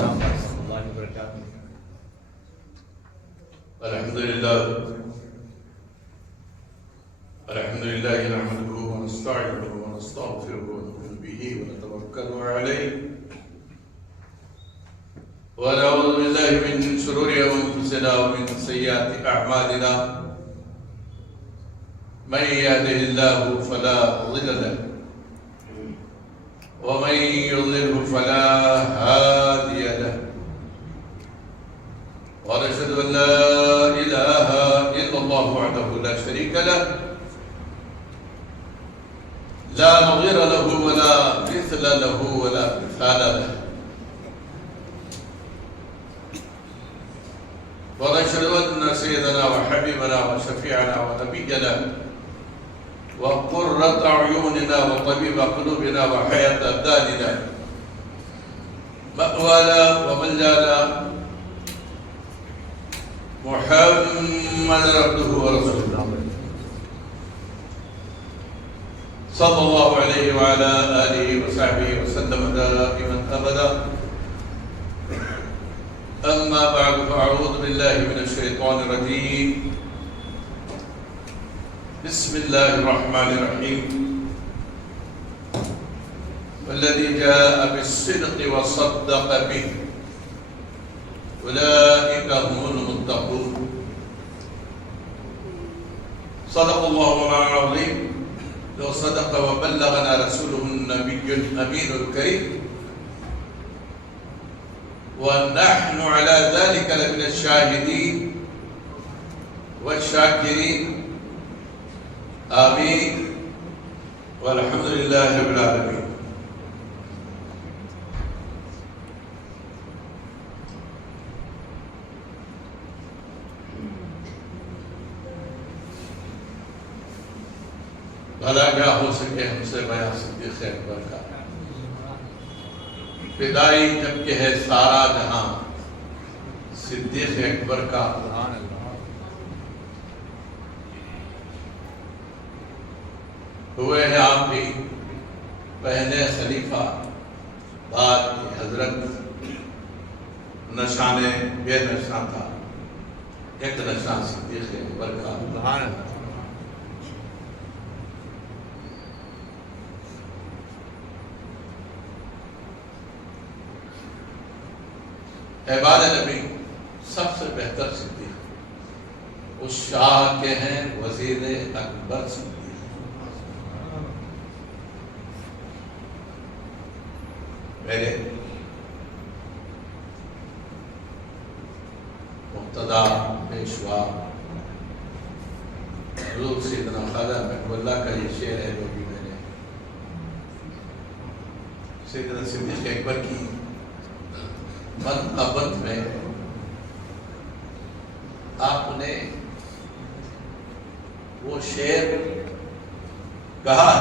السلام ورحمۃ اللہ وبرکاتہ۔ الحمد لله نحمده ونستعينه ونستغفره ونؤمن به ونتوكل عليه ونعوذ بالله من شرور انفسنا ومن سيئات اعمالنا من يهده الله فلا مضل له ومن يضلله فلا هادي له ونشهد ان لا اله الا الله وحده لا شريك له لا نظير له ولا مثل له ولا مثال له ونشهد ان سيدنا وحبيبنا وشفيعنا ونبينا وقرة اعيننا وطبيب قلوبنا وحياة ابداننا مأوانا وملجانا محمد عبده ورسوله صلى الله عليه وعلى آله وصحبه وسلم دائما أبدا. أما بعد فأعوذ بالله من الشيطان الرجيم. بسم الله الرحمن الرحيم. والذي جاء بالصدق وصدق به أولئك هم المتقون. صدق الله مولانا العظيم وصدق وبلغنا رسوله النبي الأمين الكريم ونحن على ذلك لمن الشاهدين والشاكرين آمين والحمد لله رب العالمين. بھلا کیا ہو سکے ہم سے بیاں صدیق اکبر کا، فدائی جب کہ ہے سارا جہاں صدیق اکبر کا. ہوئے ہیں آپ بھی پہلے خلیفہ، بعد کی حضرت. نشان بے نشان تھا، ایک نشان صدیق اکبر کا. احباب نبی سب سے بہتر صدیق اس شاہ کے ہیں وزیر اکبر صدیق. میرے مقتدا پیشوا حضور سیدنا خواجہ محب اللہ کا یہ شعر ہے جو بھی میں نے سیدنا صدیق اکبر کی منقبت میں آپ نے وہ شعر کہا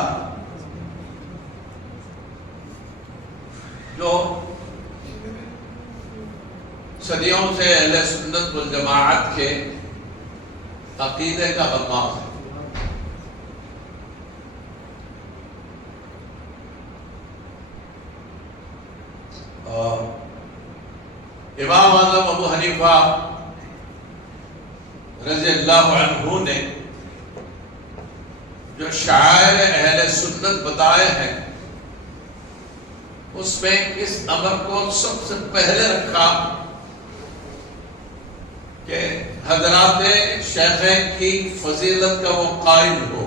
جو صدیوں سے اہل سنت والجماعت کے عقیدے کا بنیاد ہے. اور امام اعظم ابو حنیفہ رضی اللہ عنہ نے جو شعائر اہل سنت بتائے ہیں اس میں اس امر کو سب سے پہلے رکھا کہ حضرات شیخین کی فضیلت کا وہ قائل ہو.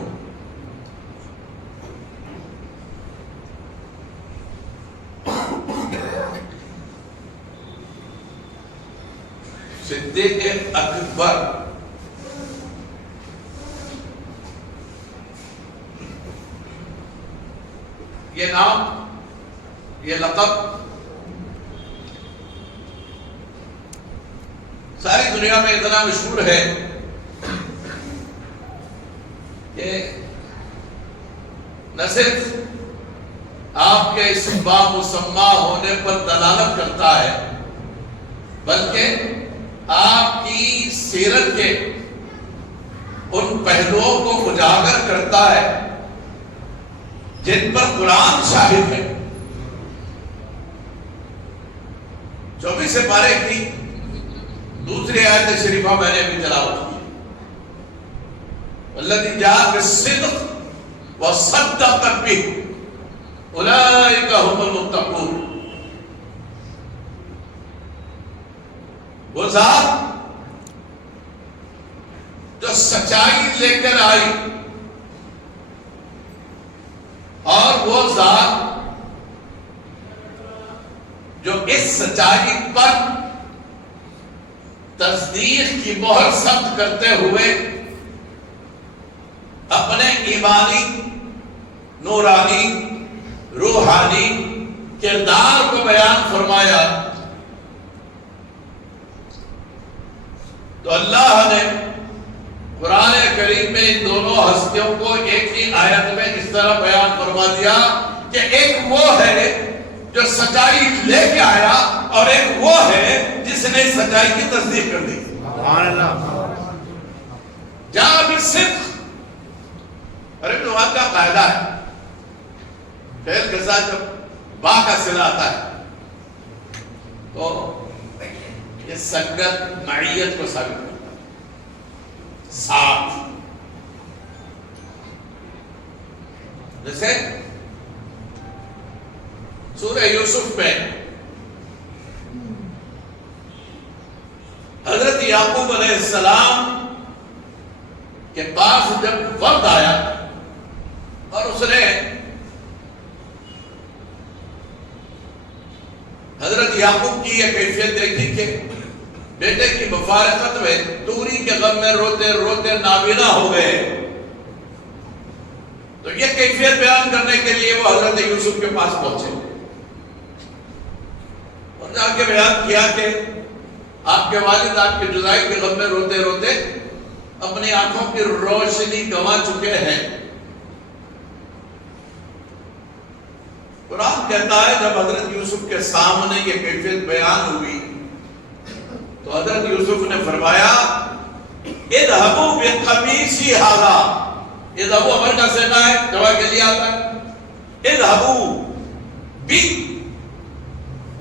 صدیق اکبر یہ نام، یہ لقب ساری دنیا میں اتنا مشہور ہے کہ نہ صرف آپ کے اس بامسمى ہونے پر دلالت کرتا ہے بلکہ آپ کی سیرت کے ان پہلوؤں کو اجاگر کرتا ہے جن پر قرآن شاہد ہے. 24 پارے کی دوسری آیت شریفہ میں نے بھی تلاوت کی. والذی جاء بالصدق وصدق به اولئک هم المتقون. وہ ذات جو سچائی لے کر آئی اور وہ ذات جو اس سچائی پر تصدیق کی مہر ثبت کرتے ہوئے اپنے ایمانی، نورانی، روحانی کردار کو بیان فرمایا، تو اللہ نے قرآن کریم میں ان دونوں ہستیوں کو ایک ہی آیت میں اس طرح بیان فرما دیا کہ ایک وہ ہے جو سچائی لے کے آیا اور ایک وہ ہے جس نے سچائی کی تصدیق کر دی. سبحان اللہ. جہاں بھی صدق عربی زبان کا قاعدہ ہے، فعل کے ساتھ جب با کا صلہ آتا ہے تو یہ سنگت معیت کو ثابت کرتا ہے، ساتھ. جیسے سورہ یوسف میں حضرت یعقوب علیہ السلام کے پاس جب وقت آیا اور اس نے حضرت یعقوب کی یہ کیفیت دیکھی کہ بیٹے کی مفارقت میں دوری کے غم میں روتے روتے نابینا ہو گئے، تو یہ کیفیت بیان کرنے کے لیے وہ حضرت یوسف کے پاس پہنچے اور جا کے بیان کیا کہ آپ کے والد آپ کے جدائی کے غم میں روتے روتے اپنی آنکھوں کی روشنی گنوا چکے ہیں. قرآن کہتا ہے جب حضرت یوسف کے سامنے یہ کیفیت بیان ہوئی تو حضرت یوسف نے فرمایا اذهبوا بقمیصی ھذا. اذهبوا امر کا صیغہ ہے، جواب کے لیے آتا ہے. اذهبوا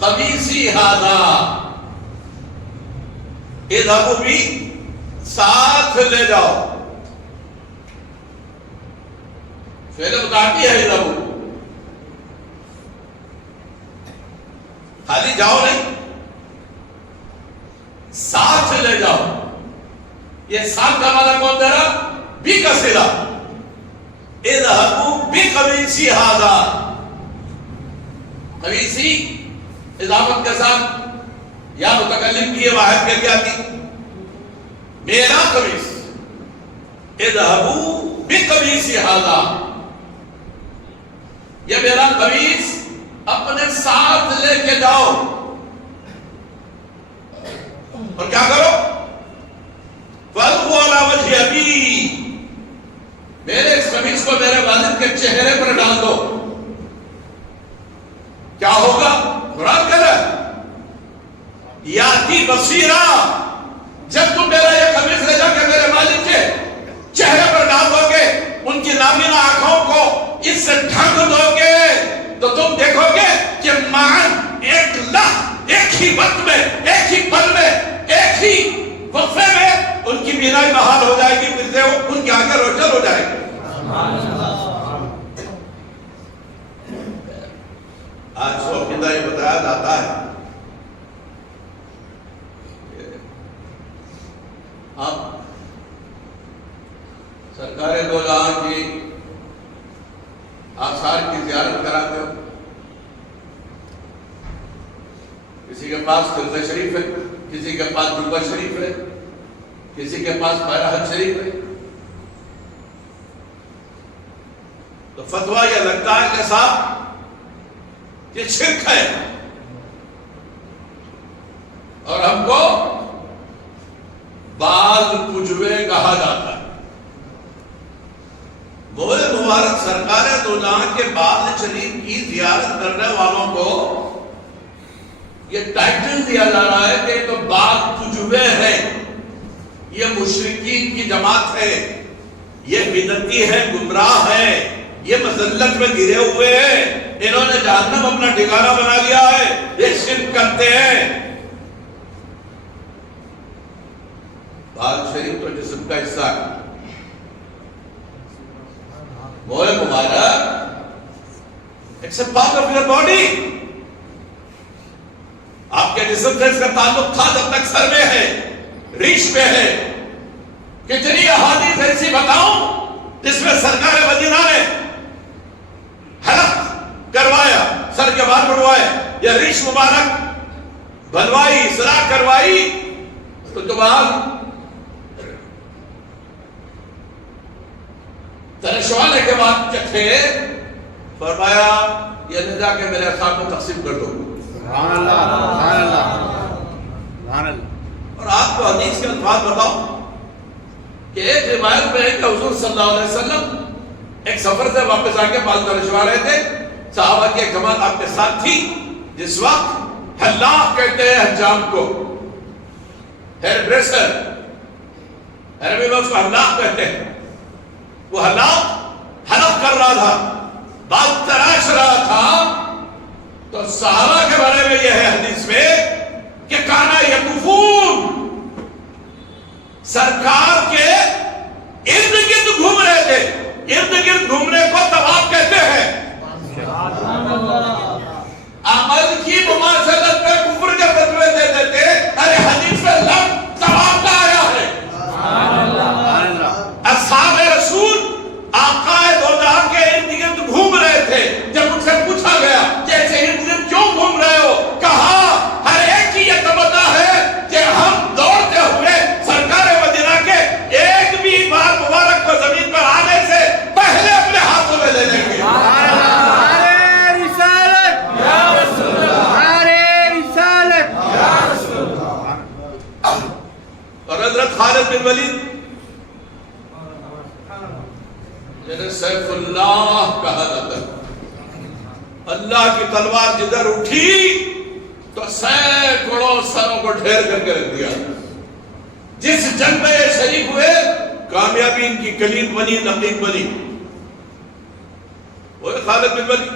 بقمیصی ھذا. اذهبوا بھی ساتھ لے جاؤ، فعل متعدی ہے. اذهبوا خالی جاؤ نہیں، ساتھ لے جاؤ. یہ ساتھ کا معنی کون دے رہا؟ بی کا صلہ. اذهبوا بقمیصی ھذا. قمیصی اضافت کے ساتھ یا متکلم کی یہ واحد کے لیے آتی میرا قمیص. اذهبوا بقمیصی ھذا، یہ میرا قمیص اپنے ساتھ لے کے جاؤ اور کیا کرو؟ فَأَلْقُوا عَلَى وَجْهِ أَبِي. میرے اس قمیص کو میرے والد کے چہرے پر ڈال دو. کیا ہوگا؟ قرآن کہہ رہا ہے یاتی بصیرا. جب تم میرا یہ قمیص لے جا کے میرے والد کے چہرے پر ڈال دو گے، ان کی نابینا آنکھوں کو اس سے ڈھک دو گے، تو تم دیکھو گے کہ معاً ایک لحظہ، ایک ہی وقت میں، ایک ہی پل میں، ایک ہی وقفے میں ان کی بینائی بحال ہو جائے گی، پھر سے ان کی آنکھیں روشن ہو جائے گی. آج شوقیدہ یہ بتایا جاتا ہے آپ سرکار دو جہاں کی آثار کی زیارت کراتے ہو. کسی کے پاس قلعہ شریف ہے، کسی کے پاس جوبہ شریف ہے، کسی کے پاس بہرحج شریف ہے، تو فتویٰ یہ لگتا ہے کہ صاحب یہ شرک ہے اور ہم کو بال پجوے کہا جاتا ہے. مولے مبارک سرکار دو جہاں کے بال شریف کی زیارت کرنے والوں کو یہ ٹائٹل دیا جا رہا ہے کہ تو بال پجوے ہے، یہ مشرکین کی جماعت ہے، یہ بدعتی ہے، گمراہ ہے، یہ مذلت میں گرے ہوئے ہیں، انہوں نے جہنم اپنا ٹھکانہ بنا لیا ہے، یہ شرک کرتے ہیں. بال شریف تو جسم کا حصہ ہے. موئے مبارک it's a part of your body. آپ کے جسم سے اس کا تعلق تھا جب تک سر میں ہے, ریش میں ہے. کتنی احادیث ایسی بتاؤں جس میں سرکار مدینہ نے حلق کروایا, سر کے بال بڑھوائے, یا ریش مبارک بنوائی, اصلاح کروائی, تو بعد ترشوانے کے بعد کیا تھے, فرمایا یہ نہ جا کے میرے اصحاب کو تقسیم کر دو. سبحان اللہ, سبحان اللہ, سبحان اللہ. اور آپ کو حدیث کے الفاظ بتاؤں کہ ایک روایت میں ہے کہ حضور صلی اللہ علیہ وسلم ایک سفر سے واپس آ کے بال ترشوا رہے تھے. صحابہ کی ایک جماعت آپ کے ساتھ تھی. جس وقت حلاق کہتے ہیں حجام کو, ہیئر ڈریسر, عربی میں اس کو حلاق کہتے ہیں. وہ حلاق حلق کر رہا تھا, بال تراش رہا تھا. تو صحابہ کے بارے میں یہ ہے حدیث میں کہ کانا یطوفون, سرکار کے ارد گرد گھوم رہے تھے. ارد گرد گھومنے کو طواف کہتے ہیں. عمل کی مماثلت پہ کفر کے فتوے دے دیتے. ارے حدیث میں لفظ طواف کا آیا ہے. اصحاب رسول آقا دو جہاں کے ارد گرد گھوم رہے تھے. جب ان سے پوچھا گیا کہ ایسے ارد گرد کیوں گھوم رہے ہو, کہا ہر ایک کی یہ تمنا ہے کہ ہم دوڑتے ہوئے سرکار مدینہ کے ایک بھی بال مبارک کو زمین پر آنے سے پہلے اپنے ہاتھوں میں لے لیں گے. اور حضرت خالد بن ولید جنہیں سیف اللہ کہا جاتا ہے, اللہ کی تلوار جدھر اٹھی تو سینکڑوں سروں کو ڈھیر کر کے رکھ دیا. جس جنگ میں یہ شریک ہوئے کامیابی ان کی کلید بنی, نقید بنی. وہ خالد بن ولید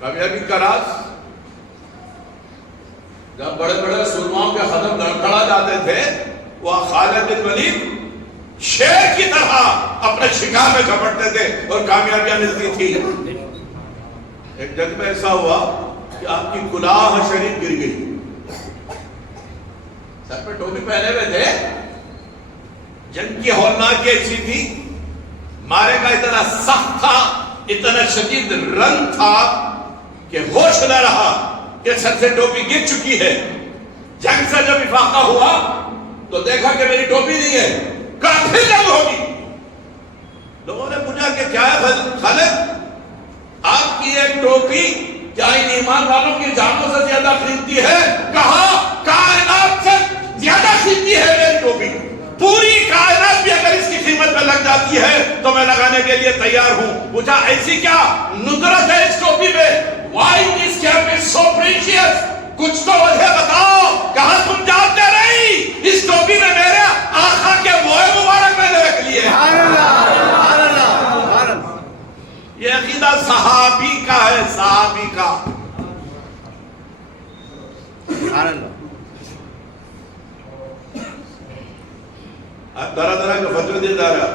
کامیابی کا راز, جب بڑے بڑے سرماؤں کے قدم لڑکھڑا جاتے تھے, وہ خالد بن ولید شیر کی طرح اپنے شکار میں جھپٹتے تھے اور کامیابیاں ملتی تھی. ایک جنگ میں ایسا ہوا کہ آپ کی کلاه شریف گر گئی. سر پہ ٹوپی پہنے ہوئے تھے. جنگ کی ہولناکی ایسی تھی, مارے کا اتنا سخت تھا, اتنا شدید رنگ تھا کہ ہوش نہ رہا کہ سر سے ٹوپی گر چکی ہے. جنگ سے جب افاقہ ہوا تو دیکھا کہ میری ٹوپی نہیں ہے, کافی جنگ ہوگی. لوگوں نے پوچھا کہ کیا ہے خالد, آپ کی ایک ٹوپی کیا ان ایمان والوں کی جانوں سے زیادہ قیمتی ہے؟ کہا کائنات سے زیادہ قیمتی ہے میری ٹوپی. پوری کائنات بھی اگر اس کی قیمت میں لگ جاتی ہے تو میں لگانے کے لیے تیار ہوں. پوچھا ایسی کیا ندرت ہے اس ٹوپی میں؟ Why this cap is so precious? کچھ تو وجہ بتاؤ. کہا تم جانتے نہیں, اس ٹوپی میں میرے آقا کے موئے مبارک میں نے رکھ لیے. یہ عقیدہ صحابی کا ہے, صحابی کا. اب طرح طرح کے فتوے دے جا رہا,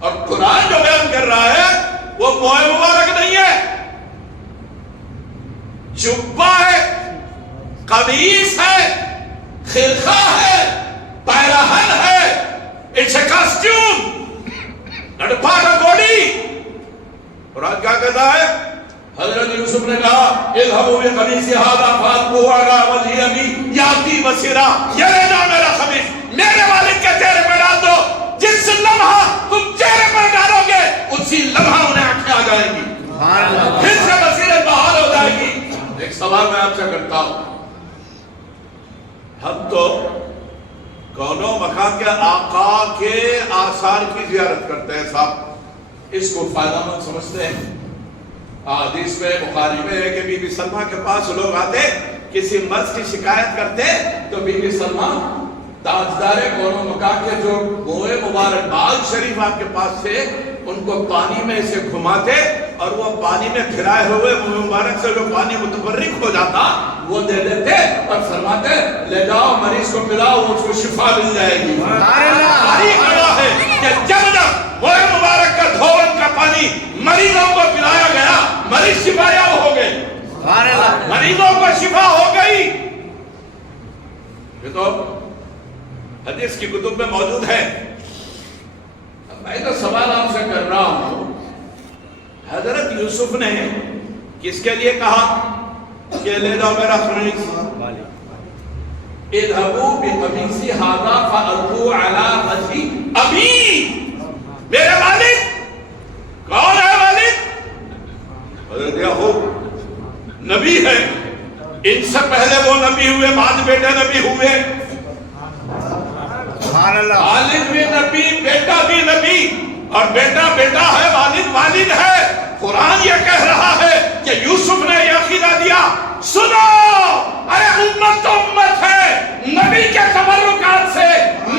اور قرآن جو بیان کر رہا ہے وہ موئے مبارک نہیں ہے, جبہ ہے, قمیص ہے, خرقہ ہے, پیراہن ہے. It's a costume, not a part of body. قرآن کیا کہتا ہے؟ حضرت یوسف نے کہا اذهبوا بقمیصی هذا فألقوه على وجه أبي يأتي بصيرا. یہ لے جاؤ میرا قمیص, میرے والد کے چہرے پر ڈال دو. جس لمحہ تم چہرے پر ڈالو گے اسی لمحہ انہیں آنکھیں آ جائیں گی, پھر سے بصیرت بحال ہو جائے گی. ایک سوال میں آپ سے کرتا ہوں, ہم تو کونوں مکان کے آقا کے آثار کی زیارت کرتے ہیں صاحب, اس کو فائدہ مند سمجھتے ہیں. حدیث میں بخاری میں ہے کہ بی بی سلمہ کے پاس لوگ آتے, کسی مرض کی شکایت کرتے تو بی بی سلمہ تاجدار کونوں مکان کے جو موئے مبارک بال شریف آپ کے پاس تھے ان کو پانی میں اسے گھماتے اور وہ پانی میں پھرائے ہوئے مبارک سے جو پانی متبرک ہو جاتا وہ دے دیتے اور فرماتے لے جاؤ مریض کو پلاؤ اس کو شفا مل جائے گی. تاریخ گواہ ہے کہ جب جب وہ مبارک کا دھون کا پانی مریضوں کو پلایا گیا مریض شفا یاب ہو گئے. مریضوں کو شفا ہو گئی. یہ تو حدیث کی کتب میں موجود ہے. میں تو سوال آپ سے کر رہا ہوں حضرت یوسف نے کس کے لیے کہا کہ لے جاؤ میرا خمیس اذهبوا بقمیصی ھذا فألقوه علی وجه ابی. میرے والد کون ہے؟ والد حضرت یعقوب نبی ہے. ان سے پہلے وہ نبی ہوئے بعد بیٹے نبی ہوئے. والد بھی نبی بیٹا بھی نبی اور بیٹا بیٹا ہے والد والد ہے. قرآن یہ کہہ رہا ہے کہ یوسف نے یہ عقیدہ دیا سنو ارے امت تو امت ہے. نبی کے تبرکات سے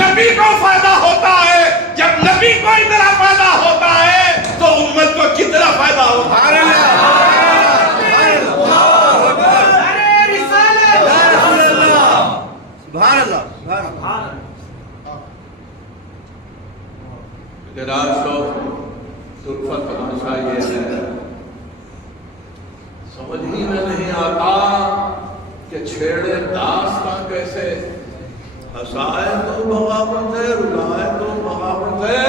نبی کو فائدہ ہوتا ہے. جب نبی کو اتنا فائدہ ہوتا ہے تو امت کو کتنا فائدہ ہوتا ہے. آج تو طرفت تماشا یہ ہے سمجھ ہی میں نہیں آتا کہ چھیڑے داستان کیسے. ہنسائے تو بغاوت ہے رلائے تو بغاوت ہے.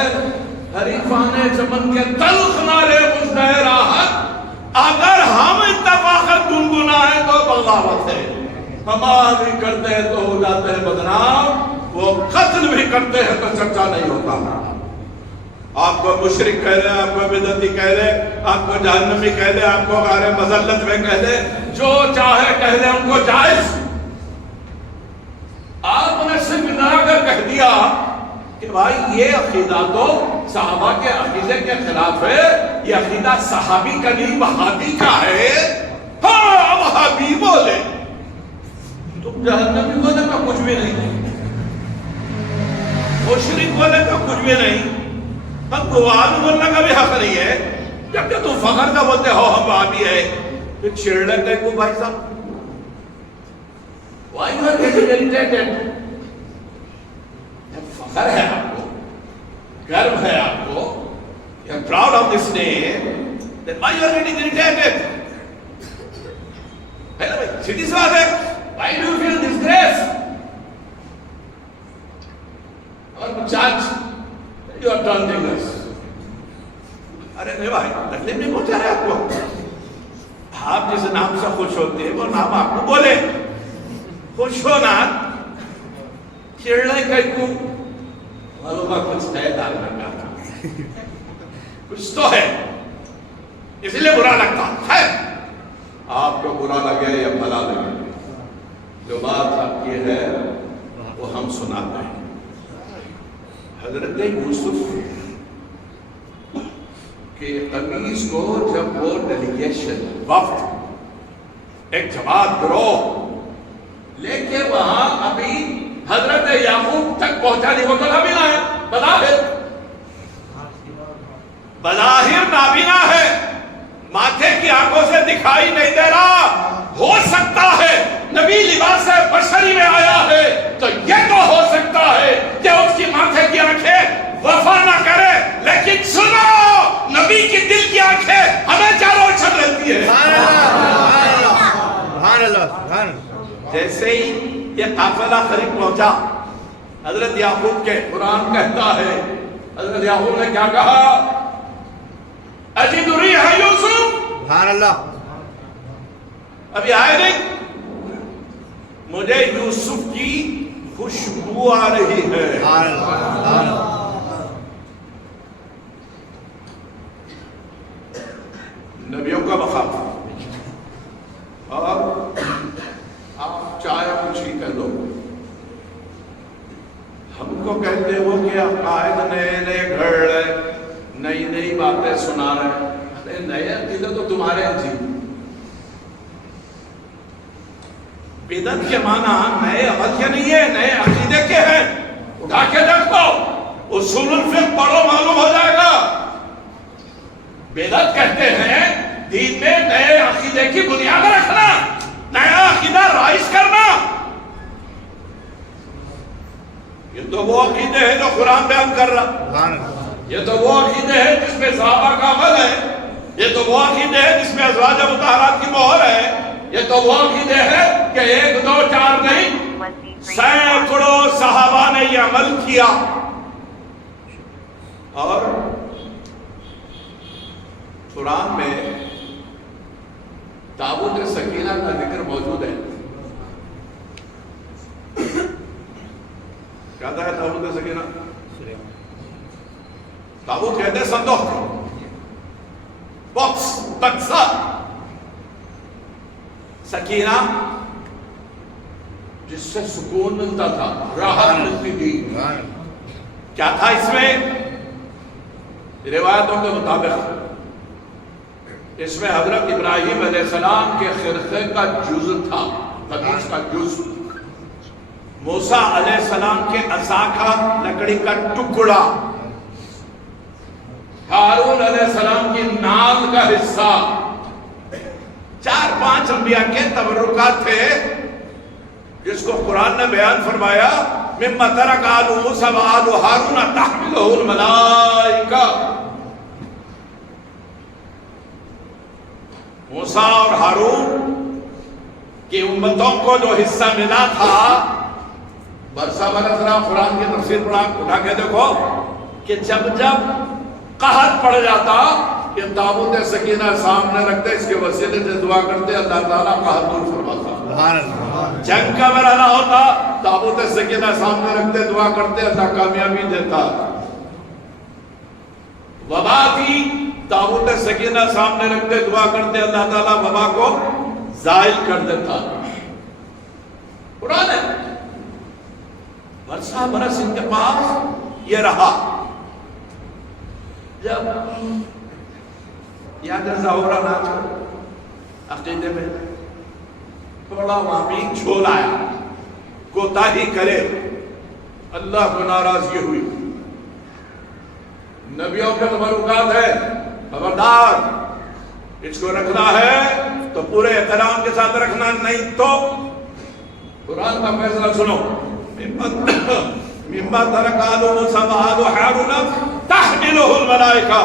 حریفان چمن کے تلخ نعرے مجدہ راحت اگر ہم اتفاقت گنگنائیں تو بغاوت ہے. ہماری کرتے ہیں تو ہو جاتے ہیں بدنام. وہ قتل بھی کرتے ہیں تو چرچا نہیں ہوتا. آپ کو مشرک کہہ لیں آپ کو بدعتی کہہ لیں آپ کو جہنمی کہہ لیں آپ کو غار مذلت میں کہہ لیں جو چاہے کہہ لیں ان کو جائز. آپ نے صرف اتنا کر کہہ دیا کہ بھائی یہ عقیدہ تو صحابہ کے عقیدے کے خلاف ہے. یہ عقیدہ صحابی کا نہیں وہابی کا ہے. ہاں وہابی بولے تم جہنمی بولے تو کچھ بھی نہیں. مشرک بولے تو کچھ بھی نہیں. ہم گوان بولنا کا بھی حق نہیں ہے. جب کہ تم فخر کا بولتے ہو ہم وہابی ہے پھر چھیڑ لیتے کو بھائی صاحب. Why you are getting irritated? فخر ہے آپ کو گرو ہے آپ کو you are proud of this name then why you are getting irritated? ہے نا بھائی سیدھی سی بات ہے. Why do you feel disgrace? اور جج You are taunting us. ارے نہیں بھائی تکلیف نہیں پہنچا ہے آپ کو. آپ جس نام سے خوش ہوتے ہیں وہ نام آپ کو بولے. خوش ہونا چڑھنے کا کو معلوم کچھ ہے ڈالنے کا کچھ تو ہے اس لیے برا لگتا ہے. آپ کو برا لگے یا بھلا لگے جو بات آپ کی ہے وہ ہم سناتے ہیں. حضرت یوسف کے قمیص کو جب وہ ڈیلیگیشن وفد ایک جماعت گروہ لے کے وہاں ابھی حضرت یعقوب تک پہنچا نہیں وہ تو نابینا ہے. بظاہر نابینا ہے. ماتھے کی آنکھوں سے دکھائی نہیں دے رہا. ہو سکتا ہے نبی لباس بشری میں آیا ہے تو یہ تو ہو سکتا ہے کہ اس کی ماتھے کی آنکھیں وفا نہ کرے. لیکن سنو نبی کی دل کی آنکھیں ہمیں چاروں چھپ رہتی ہے. جیسے ہی یہ قافلہ قریب پہنچا حضرت یعقوب کے قرآن کہتا ہے حضرت یعقوب نے کیا کہا اجد ریح یوسف. سبحان اللہ. ابھی آئے نہیں مجھے یوسف کی خوشبو آ رہی ہے. نبیوں کا مقام. اور آپ چاہے کچھ ہی کہہ دو ہم کو کہتے ہو کہ عقائد نئے نئے گھڑ رہے نئی نئی باتیں سنا رہے. نئے عقیدے تو تمہارے جی. بدعت کے معنی نئے عمل کے نہیں ہے نئے عقیدے کے ہیں. اٹھا کے دیکھو اصول الفقہ پڑھو معلوم ہو جائے گا. بدعت کہتے ہیں دین میں نئے عقیدے کی بنیاد رکھنا، نیا عقیدہ رائج کرنا، یہ تو وہ عقیدے ہیں جو قرآن بیان کر رہا، یہ تو وہ عقیدے ہیں جس میں صحابہ کا عمل ہے، یہ تو وہ عقیدے ہیں جس میں ازواج مطہرات کی مہر ہے، یہ تو وہ عقیدے ہیں کہ 1 2 4 نہیں، سینکڑوں صحابہ نے یہ عمل کیا۔ اور قرآن میں تابوت سکینہ کا ذکر موجود ہے۔ کیا تھا تابوت سکینہ؟ تابوت کہتے ہیں صندوق، باکس، بکسا۔ سکینہ جس سے سکون ملتا تھا، راحت ملتی تھی۔ کیا تھا اس میں؟ روایتوں کے مطابق اس میں حضرت ابراہیم علیہ السلام کے خرقے کا جز تھا، قمیص کا جز، موسیٰ علیہ السلام کے عصا کا لکڑی کا ٹکڑا، ہارون علیہ السلام کی نال کا حصہ، 4-5 انبیاء کے تبرکات تھے جس کو قرآن نے بیان فرمایا مما ترک آل موسیٰ و آل ہارون تحملہ الملائکہ۔ موسیٰ اور ہارون کی امتوں کو جو حصہ ملا تھا، برسہ برس رہا قرآن کی تفسیر پڑھا، اٹھا کے دیکھو کہ جب جب قحط پڑ جاتا کہ تابوت سکینہ سامنے رکھتے، اس کے وسیلے سے دعا کرتے، اللہ تعالیٰ قحط دور فرماتا۔ جنگ کا مرحلہ ہوتا، تابوت سکینہ سامنے رکھتے، دعا کرتے، اللہ کامیابی دیتا۔ وبا تھی، تابوت سکینہ سامنے رکھتے، دعا کرتے، اللہ تعالیٰ وبا کو زائل کر دیتا۔ قرآن ہے، برسہ برس ان کے پاس یہ رہا۔ جب یاد ہے ظہورہ ناچ عقیدے میں تھوڑا معامین چھول آیا، کوتاہی کرے، اللہ کو ناراضگی ہوئی۔ نبیوں کے تبرکات ہے، خبردار، اس کو رکھنا ہے تو پورے احترام کے ساتھ رکھنا، نہیں تو قرآن کا فیصلہ سنو، مما ترک آل موسیٰ و آل ہارون تحملہ الملائکہ،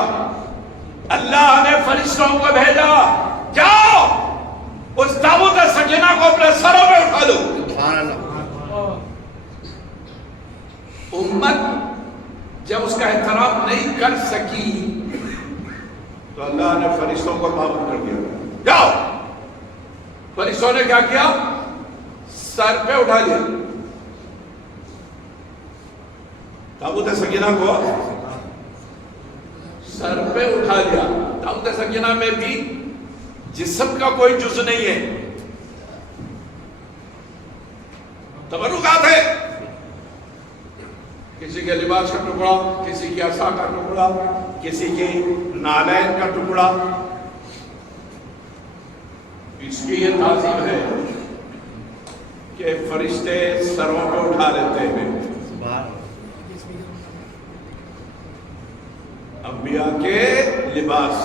اللہ نے فرشتوں کو بھیجا، جاؤ اس تابوت سکینہ کو اپنے سروں میں اٹھا لو۔ امت جب اس کا احترام نہیں کر سکی تو اللہ نے فرشتوں کو معمول کر دیا، جاؤ۔ فرشتوں نے کیا کیا؟ سر پہ اٹھا لیا تابوت سکینہ کو، سر پہ اٹھا لیا۔ تابوت سکینہ میں بھی جسم کا کوئی جز نہیں ہے، تبرکات ہے، کسی کے لباس کا ٹکڑا، کسی کے عصا کا ٹکڑا، کسی کے نالین کا ٹکڑا۔ اس کی یہ تعظیم ہے کہ فرشتے سروں پہ اٹھا لیتے ہیں، انبیاء کے لباس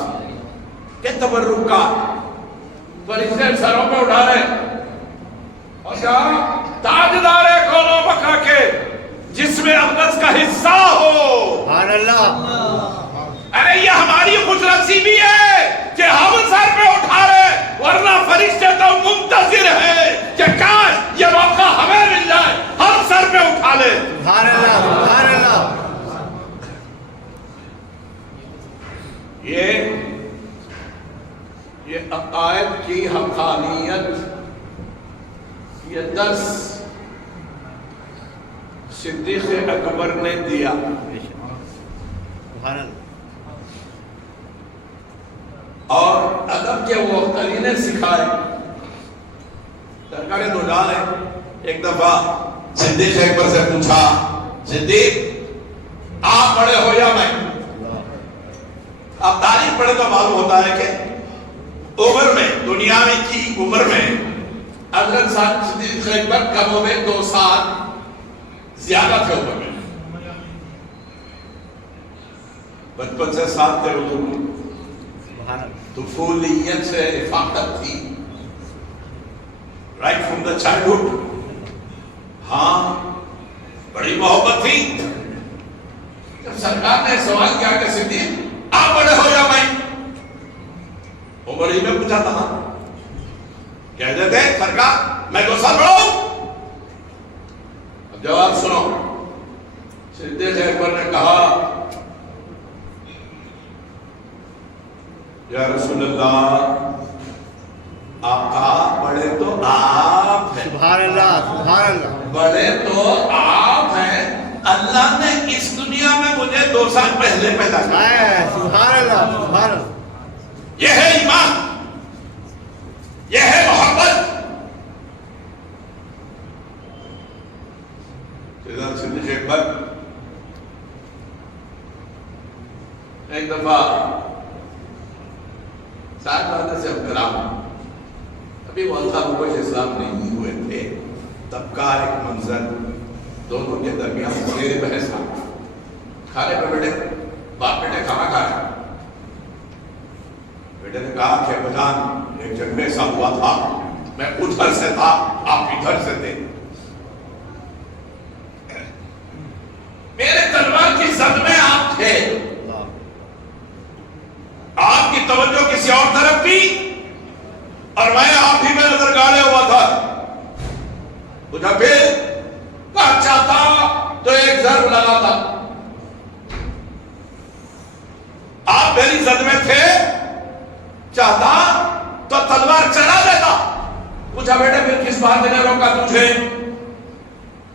کے تبرکات فرشتے سروں پہ اٹھا رہے، اور یہاں تاجدار کونو مکہ کے جس میں اقدس کا حصہ ہو، سبحان اللہ، ارے یہ ہماری خوش نصیبی ہے کہ ہم سر پہ اٹھا رہے، ورنہ فرشتے تو منتظر ہیں کہ کاش یہ موقع ہمیں مل جائے، ہم سر پہ اٹھا لیں۔ سبحان اللہ، سبحان اللہ۔ یہ عقائد کی حقانیت، یہ درس صدیق اکبر نے دیا۔ اور ادب کے وہ قرینے سکھائے۔ درکار دو ہے، ایک دفعہ صدیق اکبر سے پوچھا، صدیق آپ بڑے ہو یا میں؟ اب تاریخ پڑھے تو معلوم ہوتا ہے کہ عمر میں، دنیاوی کی عمر میں حضرت صدیق اکبر کم و بیش 2 سال زیادہ تھے عمر میں، بچپن سے ساتھ تھے حضور۔ طفولیت سے رفاقت تھی, رائٹ فرام دا چائلڈہڈ. ہاں بڑی محبت تھی. جب سرکار نے سوال کیا کہ صدیق آپ بڑے ہو یا میں, وہ بڑی میں پوچھا تھا, کہہ دیتے سرکار میں 2 سال بڑا ہوں. اب جواب سنو. صدیق اکبر نے کہا یا رسول اللہ آقا بڑے تو آپ ہیں. سبحان اللہ, سبحان اللہ. بڑے تو آپ ہیں, اللہ نے اس دنیا میں مجھے 2 سال پہلے پیدا کیا. سبحان اللہ, سبحان اللہ. یہ ہے ایمان, یہ ہے محبت. سیدنا صدیق اکبر ایک دفعہ ساتھ والے سے کرام, ابھی والدہ مبوش اسلام نہیں ہوئے تھے, تب کا ایک منظر دونوں کے درمیان زیر بحث تھا. کھانے پر بیٹے, باپ بیٹے کھانا کھا رہے. بیٹے نے کہا کہ ابجان ایک جنگ میں ایسا ہوا تھا, میں ادھر سے تھا آپ ادھر سے تھے, میرے تلوار کی زد میں آپ تھے, آپ کی توجہ کسی اور طرف تھی اور میں آپ ہی میں نظر گاڑے ہوا تھا. مجھے پھر کہا چاہتا تو ایک ضرب لگاتا. آپ میری زد میں تھے, چاہتا تو تلوار چلا دیتا. پوچھا بیٹے پھر کس بات نے روکا تجھے؟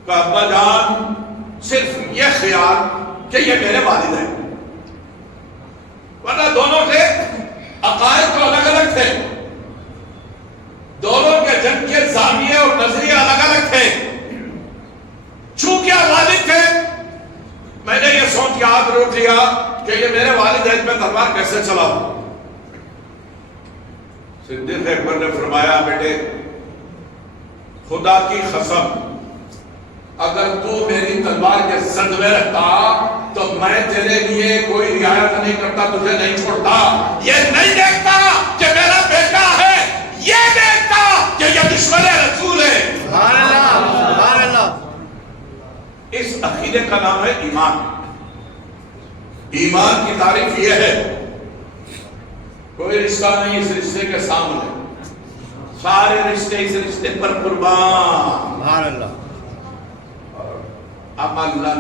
کہا ابا جان صرف یہ خیال کہ یہ میرے والد ہیں, ورنہ دونوں کے عقائد تو الگ الگ تھے, دونوں کے جنگ کے زاویے اور نظریے الگ الگ تھے. چونکہ والد تھے میں نے یہ سوچ کے ہاتھ روک لیا کہ یہ میرے والد ہیں, میں تلوار کیسے چلاؤں. صدیق اکبر نے فرمایا بیٹے خدا کی قسم اگر تو میری تلوار کے زد میں رکھتا تو میں تیرے لیے کوئی رعایت نہیں کرتا, تجھے نہیں چھوڑتا. یہ نہیں دیکھتا کہ میرا بیٹا ہے, یہ دیکھتا کہ یہ دشمن رسول ہے. سبحان اللہ, سبحان اللہ. اس عقیدے کا نام ہے ایمان. ایمان کی تعریف یہ ہے کوئی رشتہ نہیں اس رشتے کے سامنے, سارے رشتے اس رشتے پر قربان. سبحان اللہ. عملاً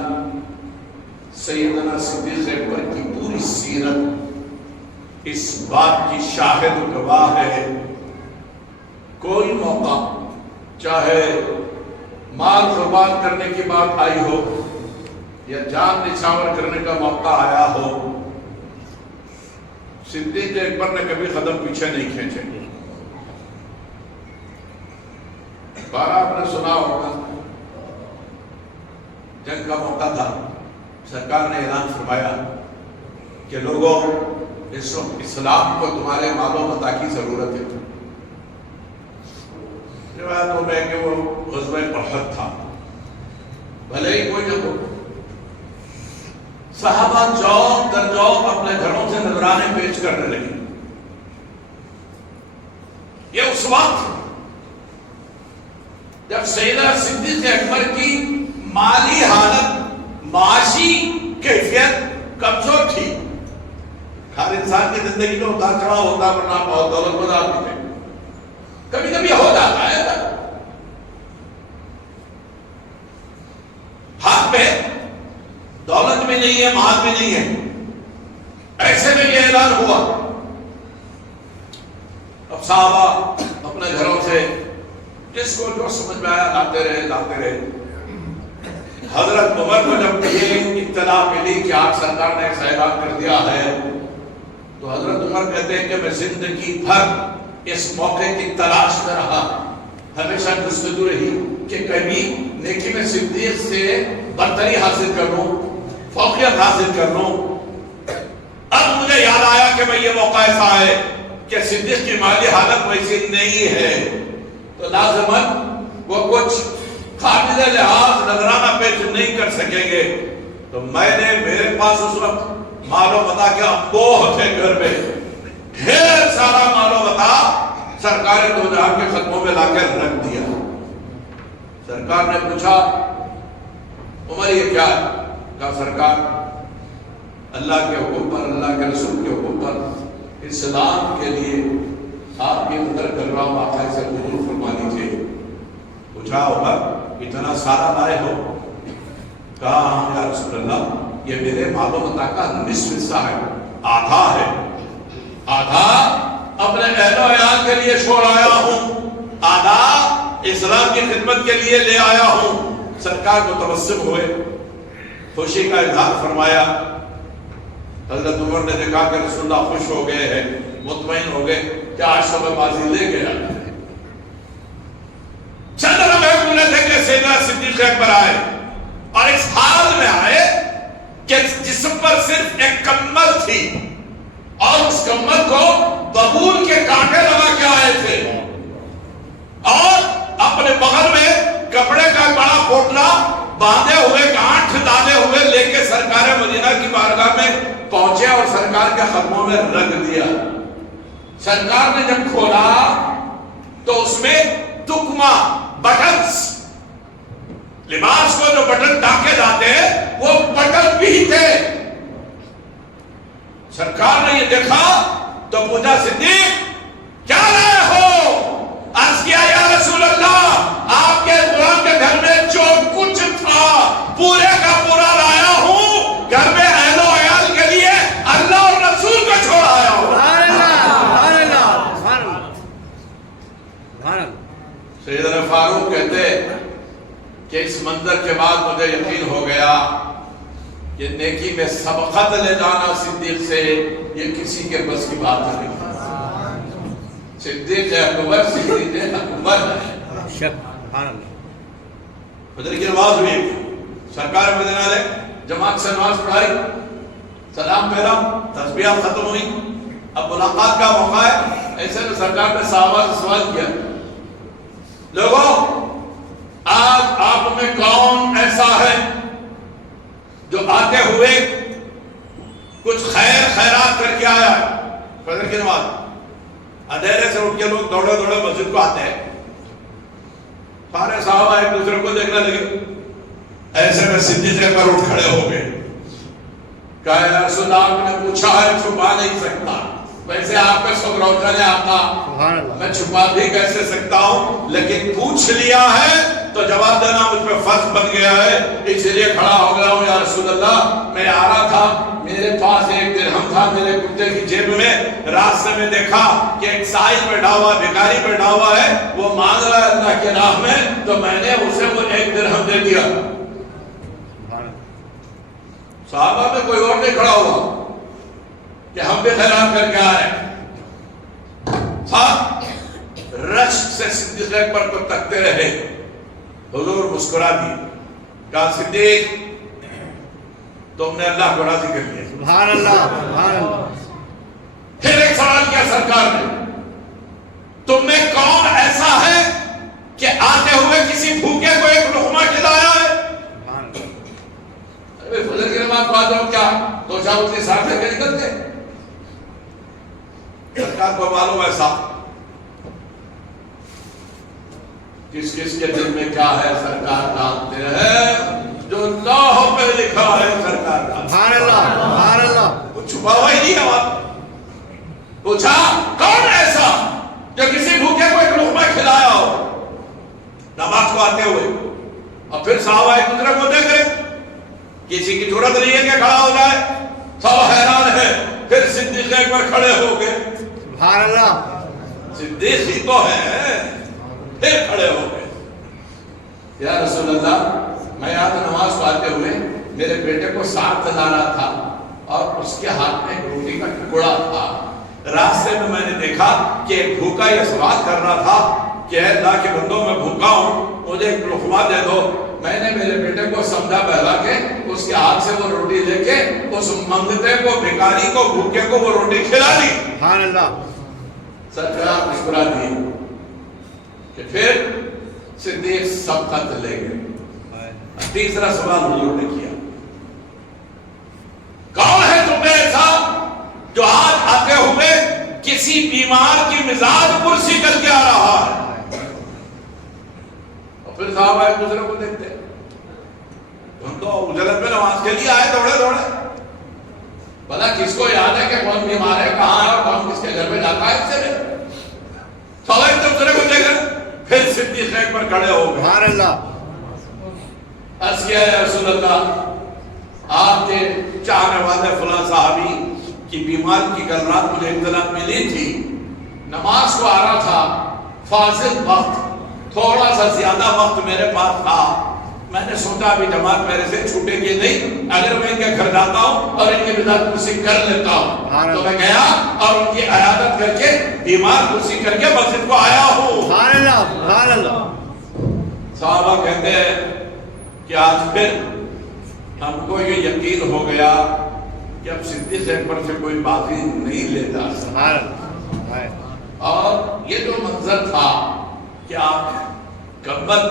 سیدنا صدیق اکبر کی پوری سیرت اس بات کی شاہد و گواہ ہے. کوئی موقع چاہے مال قربان کرنے کی بات آئی ہو یا جان نچھاور کرنے کا موقع آیا ہو, صدیق اکبر نے کبھی قدم پیچھے نہیں کھینچے. بارہ آپ نے سنا ہوگا جنگ کا موقع تھا, سرکار نے اعلان فرمایا کہ لوگوں اس وقت اسلام کو تمہارے مال و متاع کی ضرورت ہے. روایتوں میں کہ وہ غزوہ احد تھا, بھلے ہی کوئی نہ ہو. صحابہ چوک در چوک اپنے گھروں سے نذرانے پیش کرنے لگے. یہ اس وقت جب سیدنا صدیق اکبر کی مالی حالت, معاشی کیفیت کمزور تھی. ہر انسان کی زندگی میں اتار چڑھاؤ ہوتا, ورنہ بہت دولت مند آدمی تھے, کبھی کبھی ہو جاتا ہے. ہاتھ پہ دولت بھی نہیں ہے, مال بھی نہیں ہے, ایسے میں یہ اعلان ہوا. اب صحابہ اپنے گھروں سے جس کو جو سمجھ میں آیا لاتے رہے. حضرت عمر کو جب یہ اطلاع ملی کہ آپ سرکار نے ایسا اعلان کر دیا ہے تو حضرت عمر کہتے ہیں کہ میں زندگی بھر اس موقع کی تلاش میں رہا, ہمیشہ جستجو رہی کہ کبھی نیکی میں صدیق سے برتری حاصل کر لوں, فوقیت حاصل کر لوں. اب مجھے یاد آیا کہ میں یہ موقع ایسا ہے کہ صدیق کی مالی حالت ویسی نہیں ہے, تو لازماً وہ کچھ قابل لحاظ نذرانہ پیش نہیں کر سکیں گے. تو میں نے, میرے پاس اس وقت مال و متاع کے انبوہ تھے گھر میں, ڈھیر سارا مال و متا سرکار دو جہان کے قدموں میں لا کر رکھ دیا. سرکار نے پوچھا عمر یہ کیا ہے؟ کہا سرکار اللہ کے حکم پر, اللہ کے رسول کے حکم پر اسلام کے لیے آپ کی قدر کر رہا ہوں, آپ سے قبول فرما لیجیے. پوچھا عمر اتنا سارا لائے ہو؟ کہا ہاں یا رسول اللہ یہ میرے مال و متا کا نصف حصہ ہے, آدھا ہے, آدھا اپنے اہل و عیال کے لیے چھوڑ آیا ہوں, آدھا اسلام کی خدمت کے لیے لے آیا ہوں. سرکار کو تبسم ہوئے, خوشی کا اظہار فرمایا. حضرت عمر نے دیکھا کہ رسول اللہ خوش ہو گئے ہیں, مطمئن ہو گئے کہ آج شب بازی لے گیا. چند لمحے گزرے تھے کہ سیدنا صدیق اکبر آئے اور اس حال میں آئے کہ جسم پر صرف ایک کمر تھی اور اس کمر کو ببول کے کانٹے لگا کے آئے تھے اور اپنے بغل میں کپڑے کا بڑا پوٹلا باندھے ہوئے, گانٹھ ڈالے ہوئے لے کے سرکار مدینہ کی بارگاہ میں پہنچے اور سرکار کے قدموں میں رکھ دیا. سرکار نے جب کھولا تو اس میں تکمہ, بٹنز, لباس کو جو بٹن ٹانکے جاتے ہیں وہ بٹن بھی تھے. سرکار نے یہ دیکھا تو پوچھا صدیق کیا لائے ہو؟ عرض کیا یا رسول اللہ آپ کے غلام کے گھر میں جو کچھ تھا پورے کا پورا لایا ہوں, گھر میں اہل و عیال کے لیے اللہ اور رسول کو چھوڑ آیا ہوں. سیدنا فاروق کہتے کہ اس منظر کے بعد مجھے یقین ہو گیا کہ نیکی میں سبقت لے جانا صدیق سے یہ کسی کے بس کی بات نہیں. صدیق اکبر, صدیق اکبر. فجر کی نماز ہوئی, سرکار مدینہ نے جماعت سے نماز پڑھائی, سلام پھیرا, تسبیحات ختم ہوئی. اب ملاقات کا موقع ہے. ایسے میں سرکار نے صحابہ سے سوال کیا, لوگوں آج آپ میں کون ایسا ہے جو آتے ہوئے کچھ خیر خیرات کر کے آیا ہے؟ فجر کی نماز اندھیرے سے اٹھ کے لوگ دوڑے دوڑے مسجد کو آتے ہیں. سارے صحابہ ایک دوسرے کو دیکھنے لگے. ایسے میں صدیق اکبر اٹھ کھڑے ہو گئے. کہا یا رسول اللہ آپ نے پوچھا ہے, چھپا نہیں سکتا. ویسے آپ کا سب روشن ہے آقا, میں چھپا بھی کیسے سکتا ہوں, لیکن پوچھ لیا ہے تو جواب دینا مجھ پہ فرض بن گیا ہے, اس لیے کھڑا ہو گیا ہوں. یا رسول اللہ میں آ رہا تھا, میرے پاس ایک درہم تھا میرے کتے کی جیب میں, راستے میں دیکھا کہ ایک سائل بیٹھا ہوا, بھکاری بیٹھا ہوا ہے, وہ مانگ رہا ہے اللہ کے راہ میں, تو میں نے اسے وہ ایک درہم دے دیا. صحابہ میں کوئی اور نہیں کھڑا ہوا کہ ہم بھی خیرات کر کے آ رہے ہیں. رشک سے صدیق اکبر کو تکتے رہے. حضور مسکرا دی, کہا صدیق تم نے اللہ کو راضی کر لیا. سبحان اللہ, سبحان اللہ. پھر ایک سوال کیا سرکار نے, تم میں کون ایسا ہے کہ آتے ہوئے کسی بھوکے کو ایک لقمہ کھلایا ہے؟ ارے فجر کی نماز پڑھا دو کیا دو چار اتنی ساتھ لے کے نکلتے. سرکار کو معلوم ہے صاحب کس کس کے دل میں کیا ہے, سرکار جانتے ہیں. جو لوح پہ لکھا ہے سرکار کا. سبحان اللہ, سبحان اللہ. وہ چھپا ہوا ہی نہیں ہے. پوچھا کون ایسا جو کسی بھوکے کو ایک لقمہ کھلایا ہو نماز کو آتے ہوئے. اور پھر صحابہ ایک دوسرے کو دیکھ رہے, کسی کی ضرورت نہیں ہے کہ کھڑا ہو جائے, سب حیران ہے. پھر صدیق اکبر کھڑے ہو گئے. سبحان اللہ. صدیق ہی تو ہے. پھر کھڑے ہو گئے. یا رسول اللہ میں یہاں تو نماز کو آتے ہوئے میرے بیٹے کو ساتھ لا رہا تھا اور اس کے ہاتھ میں روٹی کا ٹکڑا تھا. راستے میں نے دیکھا کہ ایک بھوکا یہ سوال کر رہا تھا کہ اے اللہ کے بندوں میں بھوکا ہوں, مجھے ایک لقمہ دے دو. میں نے میرے بیٹے کو سمجھا بہلا کے اس کے ہاتھ سے وہ روٹی لے کے اس منگتے کو, بھکاری کو, بھوکے کو وہ روٹی کھلا دی. سبحان اللہ. سرکار مسکرا دی کہ پھر صدیق سبقت لے گئے. تیسرا سوال حضور نے کیا, کون ہے تم میں ایسا جو آج آتے ہوئے کسی بیمار کی مزاج پرسی کر کے آ رہا ہے. اور پھر صحابہ ایک دوسرے کو دیکھتے ہیں، ہم تو اجلت میں نماز کے لیے آئے دوڑے دوڑے، بلا کس کو یاد ہے کہ کون بیمار ہے، کہاں ہے، اور کون کس کے گھر میں جاتا ہے. اس سے سب ایک دوسرے کو دیکھ کر پھر صدیق اکبر کھڑے ہو گئے. سبحان اللہ. عرض کیا یا رسول اللہ، آپ کے چاہنے والے فلاں صحابی کی بیمار کی کل رات مجھے اطلاع ملی تھی، نماز کو آ رہا تھا، فاضل وقت، تھوڑا سا زیادہ وقت میرے پاس تھا، میں نے سوچا ابھی جماعت میرے سے چھوٹے گی نہیں، اگر میں ان کے گھر جاتا ہوں اور ان کی مدد کرسی کر لیتا ہوں. تو میں گیا اور ان کی عیادت کر کے بیمار کرسی کر کے مسجد کو آیا ہوں. سبحان اللہ. سبحان اللہ. صحابہ کہتے ہیں کہ آج پھر ہم کو یہ یقین ہو گیا کہ اب صدیق اکبر سے کوئی بازی نہیں لیتا. سبحان اللہ. اور یہ جو منظر تھا کہ آپ کمبل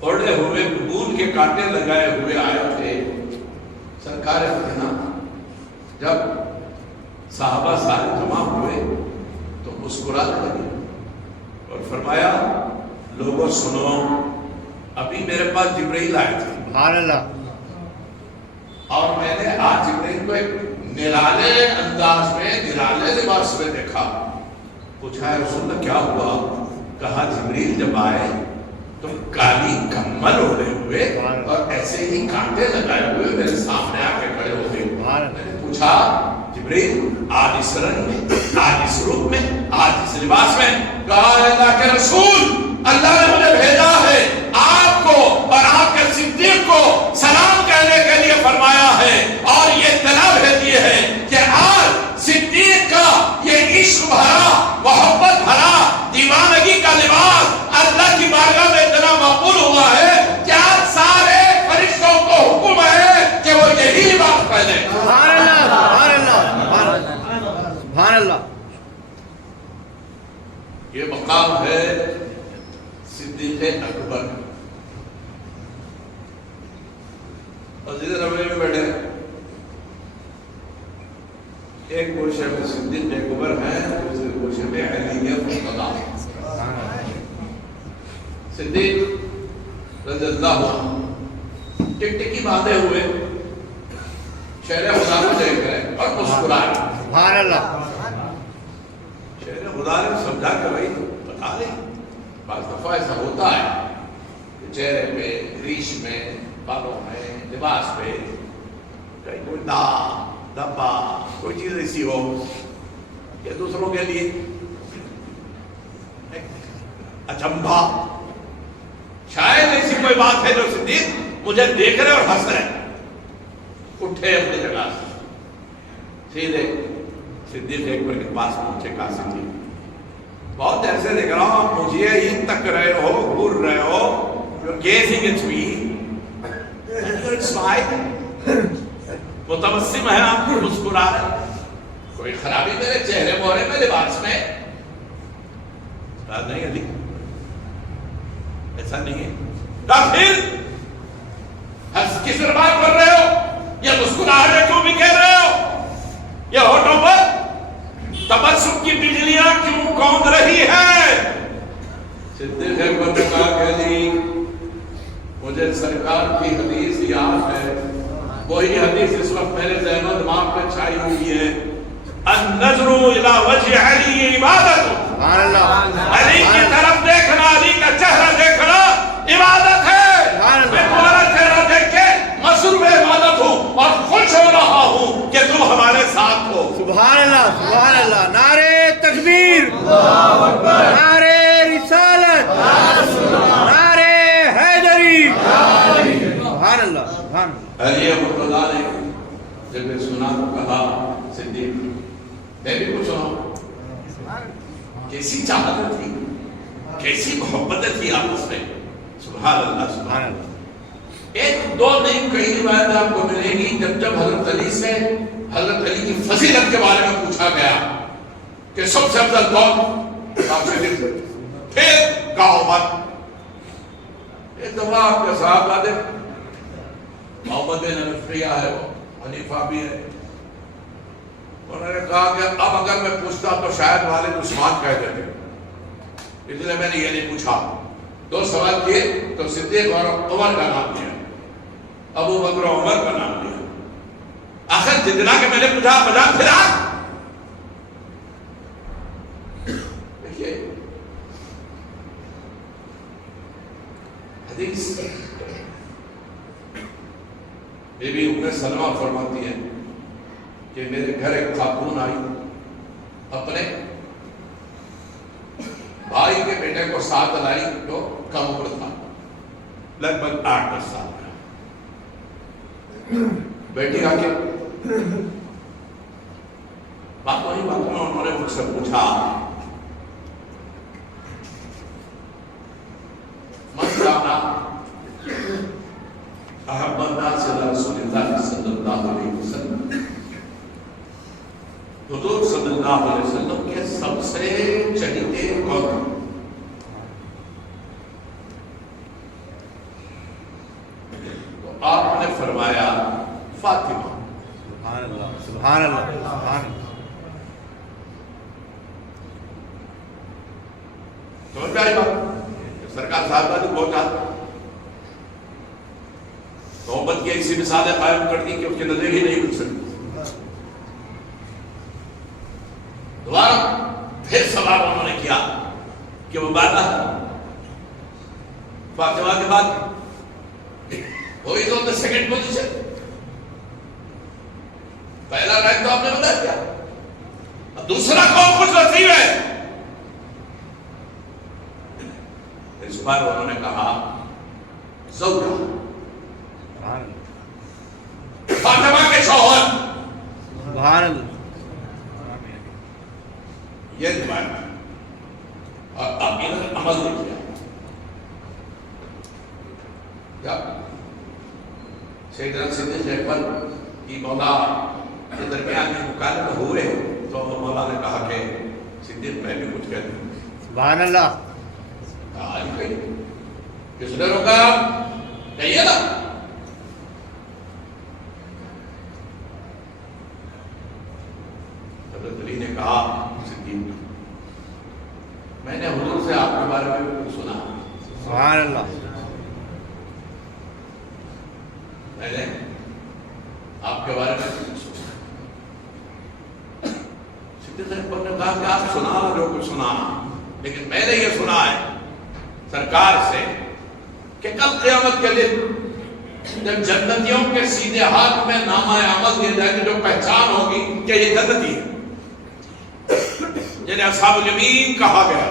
اوڑھے ہوئے ببول کے کانٹے لگائے ہوئے آئے تھے، سرکار مدینہ جب صحابہ سارے جمع ہوئے تو مسکرانے لگے اور فرمایا لوگوں سنو، ابھی میرے پاس جبرائیل آئے تھے سبحان اللہ. اور میں نے آج جبرائیل کو ایک نرالے انداز میں، نرالے لباس میں دیکھا. پوچھا ہے رسول اللہ کیا ہوا؟ کہا جبرائیل جب آئے تو کالی کمبل اوڑھے ہوئے اور ایسے ہی کانٹے لگائے ہوئے میرے سامنے آ کے کھڑے ہو گئے. میں نے پوچھا جبرائیل آج اس رنگ میں، آج اس روپ میں، آج اس لباس میں؟ کہا اللہ کے رسول، اللہ نے مجھے بھیجا ہے آپ کو اور آپ کے صدیق کو سلام کہنے کے لیے فرمایا ہے، اور یہ اطلاع بھیجی ہے کہ آج صدیق کا یہ عشق بھرا، محبت بھرا، دیوانگی کا لباس اللہ کی بارگاہ میں اتنا مقبول ہوا ہے کہ آج سارے فرشتوں کو حکم ہے کہ وہ یہی لباس پہنے. سبحان اللہ. سبحان اللہ. سبحان اللہ. یہ مقام ہے صدیق اکبر. اور جدھر رویے میں بیٹھے ایک گوشے میں صدیق اکبر ہیں، دوسرے گوشے میں علی مرتضیٰ. صدیق رضی اللہ عنہ ٹکٹکی باندھے ہوئے شہر خدا کو دیکھ رہے اور مسکرائے. سبحان اللہ. شہر خدا نے سمجھا کہ بھائی بتا دیں، بعض دفعہ ایسا ہوتا ہے کہ چہرے پہ، ریش میں، بالوں میں، لباس پہ کہیں کوئی داغ، دھبا، کوئی چیز ایسی ہو کہ دوسروں کے لیے اچنبھا. شاید ایسی کوئی بات ہے جو صدیق مجھے دیکھ رہے اور ہنس رہے. اٹھے اپنی جگہ سے، سیدھے صدیق اکبر کے پاس پہنچے. کہا صدیق بہت ایسے دیکھ رہا ہوں، مجھے ہی تک رہے ہو، گھور رہے ہو، you're gazing at me and you're smiling. متبسم ہے آپ، مسکرا رہے. کوئی خرابی میرے چہرے مہرے میں، لباس میں؟ نہیں علی، ایسا نہیں ہے. پھر کس بات کر رہے ہو؟ یہ مسکراہٹیں کیوں بھی کہہ رہے ہو؟ یہ ہونٹوں پر تبسم کی بجلیاں کیوں کوند رہی ہے؟ صدیق اکبر نے کہا کہ علی مجھے سرکار کی حدیث یاد ہے، وہی حدیث اس وقت میرے ذہن و دماغ پہ چھائی ہوئی ہے. النظر الى وجه علی عبادت. سبحان اللہ. علی کی طرف دیکھنا، علی کا چہرہ دیکھنا عبادت ہے. میں تمہارا چہرہ دیکھ کے مسرور عبادت ہوں اور خوش ہو رہا ہوں کہ تم ہمارے ساتھ ہو. سبحان اللہ. سبحان اللہ. نعرہ تکبیر، نعرہ رسالت، نعرہ حیدری. سبحان اللہ. سبحان اللہ. علی مرتضیٰ نے جب میں سنا تو کہا صدیق میں بھی کچھ سناؤں. کیسی چاہت تھی، کیسی محبت تھی آپس میں. سبحان اللہ. سبحان اللہ. ایک دو نہیں کئی روایتیں آپ کو ملے گی جب جب حضرت علی سے حضرت علی کی فضیلت کے بارے میں پوچھا گیا کہ سب سے افضل کون؟ پھر کہا عمر. ایک دفعہ آپ کے صاحب آدھے محمد بن حنفیہ ہے، وہ حنیفہ بھی ہے، انہوں نے کہا کہ اب اگر میں پوچھتا تو شاید والد عثمان کہہ دیتے، اس لیے میں نے یہ نہیں پوچھا. 2 سوال کیے تو صدیق اور عمر کا نام لیا، ابو بکر و عمر کا نام لیا. آخر جتنا کہ میں نے پوچھا بجا پھرا. دیکھیے حدیث بی بی ام سلمہ فرماتی ہے کہ میرے گھر ایک خاتون آئی، اپنے بھائی کے بیٹے کو ساتھ لائی جو کم عمر تھا، لگ بھگ 8-10 سال کا. بیٹی آ کے بات وہی بات میں انہوں نے مجھ سے پوچھا من کانا احب الناس الی رسول اللہ صلی اللہ علیہ وسلم، حضور صلی اللہ علیہ وسلم کے سب سے چہیتے کون ہیں؟ تو آپ نے فرمایا فاطمہ. سبحان اللہ سبحان اللہ سبحان اللہ. سمجھ میں آئی بات؟ سرکار صاحبہ نے بہت آتا محبت کی ایسی مثالیں قائم کر دی کہ اس کی نظر ہی نہیں اٹھ سکتی. دوبارہ پھر سوال انہوں نے کیا کہ وہ بات فاطمہ کے بعد وہ از آن دا سیکنڈ پوزیشن. پہلا رینک تو آپ نے بتا دیا، اب دوسرا کون خوش نصیب ہے؟ اس بار انہوں نے کہا زوجہ، فاطمہ کے شوہر. سبحان اللہ. یہ روایت اور اب ادھر عمل نہیں کیا. جب سیدنا صدیق اکبر کی مولا کے درمیان میں مکالمے ہوئے تو مولا نے کہا کہ صدیق میں بھی کچھ کہہ دوں. سبحان اللہ. کس نے روکا؟ کہیے نا. حضرت علی نے کہا صدیق میں نے حضور سے آپ کے بارے میں کچھ سنا. سبحان اللہ. میں نے آپ کے بارے میں کچھ سنا. صدیق اکبر نے کہا کہ آپ سنا جو کچھ سنا، لیکن میں نے یہ سنا ہے سرکار سے کہ کل قیامت کے دن جب جنتیوں کے سیدھے ہاتھ میں نامہ عمل دیا جائے گا، جو پہچان ہوگی کہ یہ جنتی ہے، جنہیں اصحاب الیمین کہا گیا.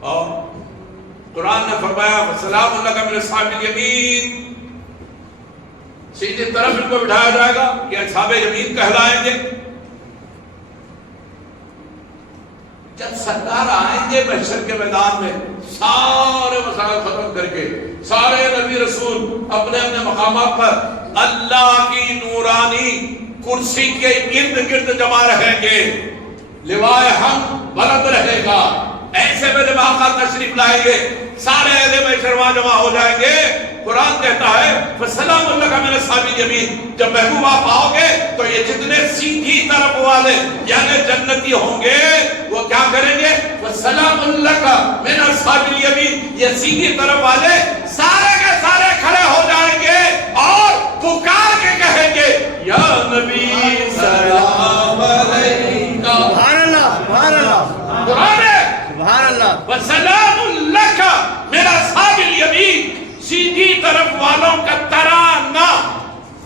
اور قرآن نے فرمایا سلام اللہ من اصحاب الیمین، سیدھی طرف ان کو بٹھایا جائے گا کہ اصحاب الیمین کہلائیں گے. جب سرکار آئیں گے محشر کے میدان میں سارے مسائل ختم کر کے، سارے نبی رسول اپنے اپنے مقامات پر اللہ کی نورانی کرسی کے ارد گرد جمع رہیں گے، لوائے حمد بلند رہے گا. ایسے میں جب آقا تشریف لائیں گے سارے اہل محشر وہاں جمع ہو جائیں گے. قرآن کہتا ہے فسلام اللہ من اصحاب الیمین. جب محبوب آپ آؤ گے تو یہ جتنے سیدھی طرف والے یعنی جنتی ہوں گے وہ کیا کریں گے؟ فسلام اللہ من اصحاب الیمین. یہ سیدھی طرف والے سارے کے سارے کھڑے ہو جائیں گے اور پکار کے کہیں گے یا نبی سلام علیکہ. سبحان اللہ سبحان اللہ. قرآن ہے سبحان اللہ. وسلام لک من اصحاب الیمین. سیدھی طرف والوں کا ترانہ،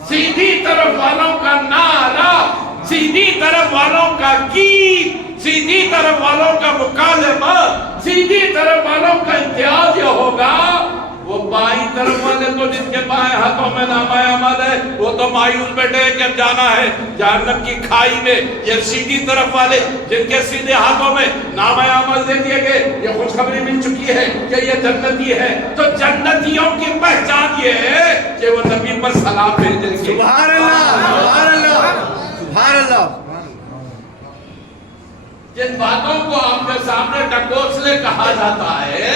سیدھی طرف والوں کا نعرہ، سیدھی طرف والوں کا گیت، سیدھی طرف والوں کا مکالمہ، سیدھی طرف والوں کا امتیاز یہ ہوگا. وہ بائیں طرف والے تو جن کے بائیں ہاتھوں میں نامہ عمل ہے وہ تو مایوس بیٹھے کہ اب جانا ہے جہنم کی کھائی میں. یہ سیدھی طرف والے جن کے سیدھے ہاتھوں میں نامہ عمل دے دیے گئے، یہ خوشخبری مل چکی ہے کہ یہ جنتی ہے. تو جنتیوں کی پہچان یہ ہے کہ وہ نبی پر سلام بھیجیں گے. سبحان اللہ سبحان اللہ سبحان اللہ. جن باتوں کو آپ کے سامنے ڈکوسلے کہا جاتا ہے،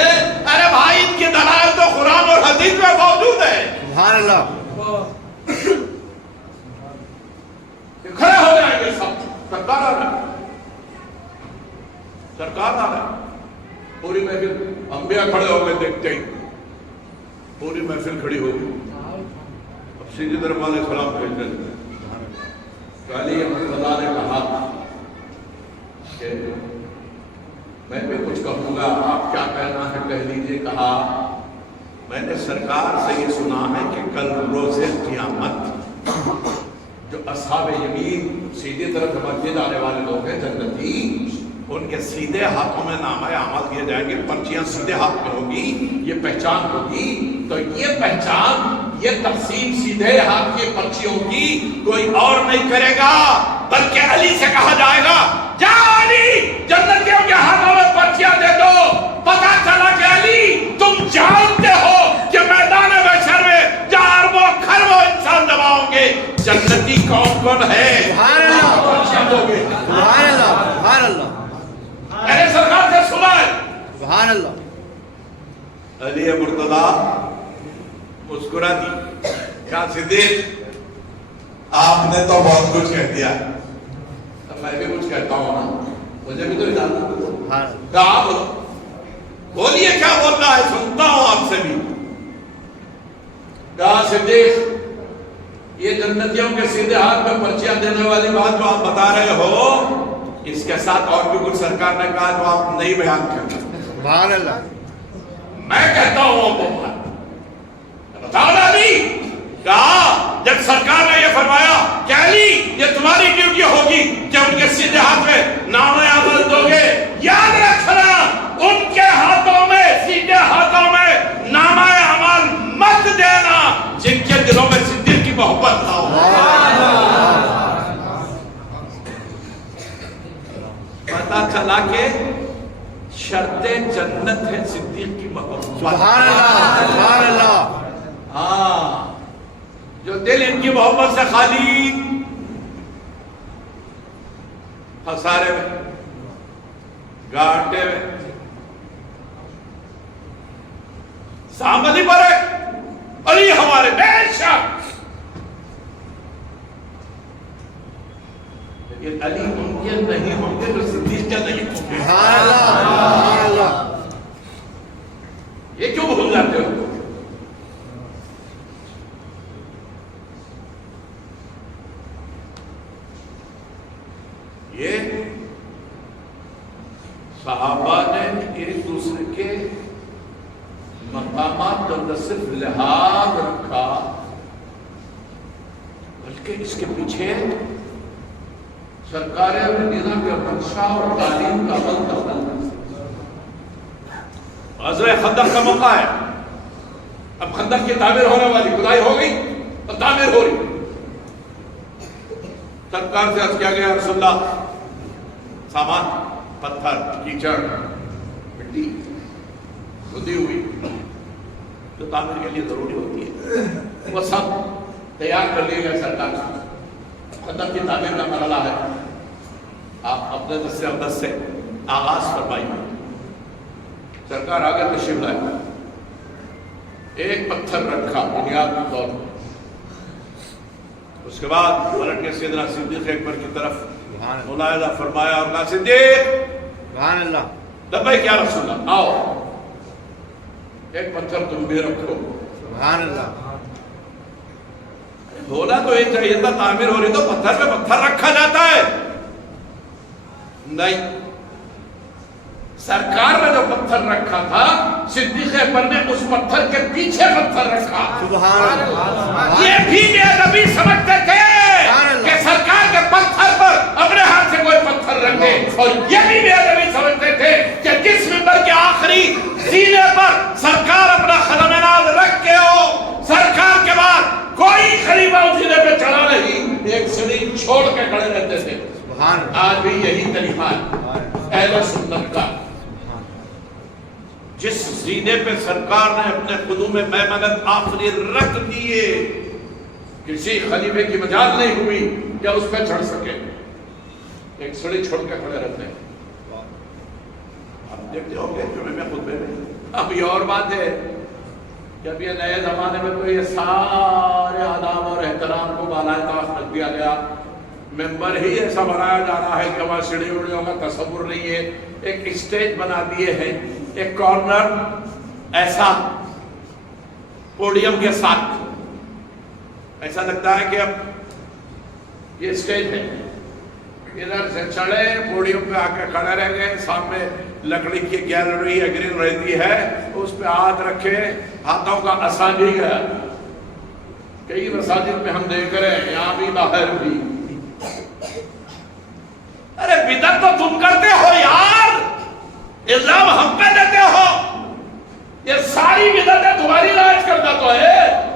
ارے بھائی ان کی دلائل تو قرآن اور حدیث میں موجود ہے. سبحان اللہ. کھڑے ہو جائیں گے سرکار آ رہا ہے، سرکار آ رہا ہے. پوری محفل انبیاء کھڑے ہو گئے دیکھتے ہی، پوری محفل کھڑی ہو گئی. اب سیدھی طرف علیہ السلام بھیجنے لگے. علی مرتضیٰ نے کہا کہ میں بھی کچھ کہوں گا، آپ کیا کہنا ہے کہہ لیجیے. کہا میں نے سرکار سے یہ سنا ہے کہ کل روز قیامت جو اصحاب یمین سیدھی طرف مسجد آنے والے لوگ ہیں جنتی، ان کے سیدھے ہاتھوں میں نامہ اعمال دیے جائیں گے، پرچیاں سیدھے ہاتھ میں ہوگی، یہ پہچان ہوگی. تو یہ پہچان، یہ تقسیم سیدھے ہاتھ کی پرچیوں کی کوئی اور نہیں کرے گا، بلکہ علی سے کہا جائے گا جا علی جنتیوں کے ہاتھوں میں پرچیاں دے دو. پتا چلا کہ علی تم جانتے ہو کہ میدان محشر میں جہاں اربوں کھربوں انسان جمع ہوں گے، جنتی کون کون ہے؟ سبحان اللہ، پرچیاں دو گے. سبحان اللہ، سبحان اللہ، میرے سرکار سے سنا ہے. سبحان اللہ. علی مرتضیٰ مسکرا دی. کیا صدیق آپ نے تو بہت کچھ کہہ دیا، اب میں بھی کچھ کہتا ہوں نا، مجھے بھی تو اجازت دو. ہاں کہا بولیے کیا بول رہا ہے، سنتا ہوں آپ سے بھی. کہا صدیق یہ جنتیوں کے سیدھے ہاتھ میں پرچیاں دینے والی بات جو آپ بتا رہے ہو، اس کے ساتھ اور بھی کچھ سرکار نے کہا جو آپ نہیں بیان کرتے. سبحان اللہ. میں کہتا ہوں وہ بات بتاؤ نا علی. کہا جب سرکار نے یہ فرمایا کہ علی یہ تمہاری ڈیوٹی ہوگی کہ ان کے سیدھے ہاتھ میں نامہ اعمال دو گے، یاد رکھنا ان کے ہاتھوں میں، سیدھے ہاتھوں میں نامہ اعمال مت دینا جن کے دلوں میں صدیق کی محبت نہ ہو. پتا چلا کہ شرط جنت ہے صدیق کی محبت. سبحان اللہ، سبحان اللہ. ہاں جو دل ان کی محبت سے خالی، خسارے میں، گھاٹے میں، سامنے پر ہے علی ہمارے بے شک. لیکن علی ممکن نہیں ہوں گے تو صدیق کیا نہیں ہوں گے. سبحان اللہ، سبحان اللہ. یہ کیوں بھول جاتے ہو؟ یہ صحابہ نے ایک دوسرے کے مقامات پر نہ صرف لحاظ رکھا بلکہ اس کے پیچھے سرکار مدینہ کے منشا اور تعلیم کا عمل دخل. غزوہ خندق کا موقع ہے، اب خندق کی تعمیر ہونے والی، کھدائی ہو گئی اور تعمیر ہو رہی. سرکار سے عرض کیا گیا رسول اللہ سامان، پتھر، کیچڑ، مٹی کھدی ہوئی جو تعمیر کے لیے ضروری ہوتی ہے وہ سب تیار کر لیے گئے. سرکار سے خندق کی تعمیر کا مرحلہ ہے، آپ اپنے دست اقدس سے آغاز فرمائیے. سرکار آگے تشریف لائے، ایک پتھر رکھا بنیاد کے طور پر، اس کے بعد پلٹ کے سیدنا صدیق اکبر کی طرف ملاحظہ فرمایا اور کہا صدیق سبحان اللہ. لبیک یا رسول اللہ، آؤ ایک پتھر تم بھی رکھو. سبحان اللہ. بولا تو یہ چاہیے تھا تعمیر ہو رہی تو پتھر پہ پتھر رکھا جاتا ہے، نہیں. سرکار نے جو پتھر رکھا تھا صدیق اکبر نے اس پتھر کے پیچھے پتھر رکھا. سبحان اللہ. یہ بھی بے ادبی سمجھتے تھے کہ سرکار کے پتھر پر اپنے ہاتھ سے کوئی پتھر رکھ دے، اور یہ بھی بے ادبی سمجھتے تھے کہ جس منبر کے آخری سینے پر سرکار اپنا خدم ناز رکھ کے ہو، سرکار کے بعد کوئی خلیفہ اس سینے پہ چڑھا نہیں، ایک سیڑھی چھوڑ کے کھڑے رہتے تھے. آج بھی یہی طریقہ ہے اہل سنت کا. جس سینے پہ سرکار نے اپنے قدوم میمنت آخری رکھ دیے، کسی خلیفے کی مجال نہیں ہوئی کہ اس پہ چڑھ سکے، ایک سڑی چھوڑ کے کھڑے رہتے ہیں. آپ دیکھتے ہوں گے جمعے میں خطبے میں. اب یہ اور بات ہے جب یہ نئے زمانے میں تو یہ سارے آداب اور احترام کو بالائے طاق رکھ دیا گیا، ممبر ہی ایسا بنایا جا رہا ہے کہ وہاں سیڑھی وڑیوں کا تصور نہیں ہے، ایک اسٹیج بنا دیے ہیں، ایک کارنر ایسا پوڈیم کے ساتھ، ایسا لگتا ہے کہ اب یہ اسٹیج ہے، ادھر سے چڑھے پوڈیم پہ آ کے کھڑے رہ گئے، سامنے لکڑی کی گیلری یا گرل رہتی ہے، اس پہ ہاتھ رکھے، ہاتھوں کا اساجی ہے. کئی مساجد میں ہم دیکھ رہے ہیں، یہاں بھی باہر بھی. ارے بدعت تو تم کرتے ہو یار، الزام ہم پہ دیتے ہو. یہ ساری بدعتیں تمہاری رائج کرتا تو ہے.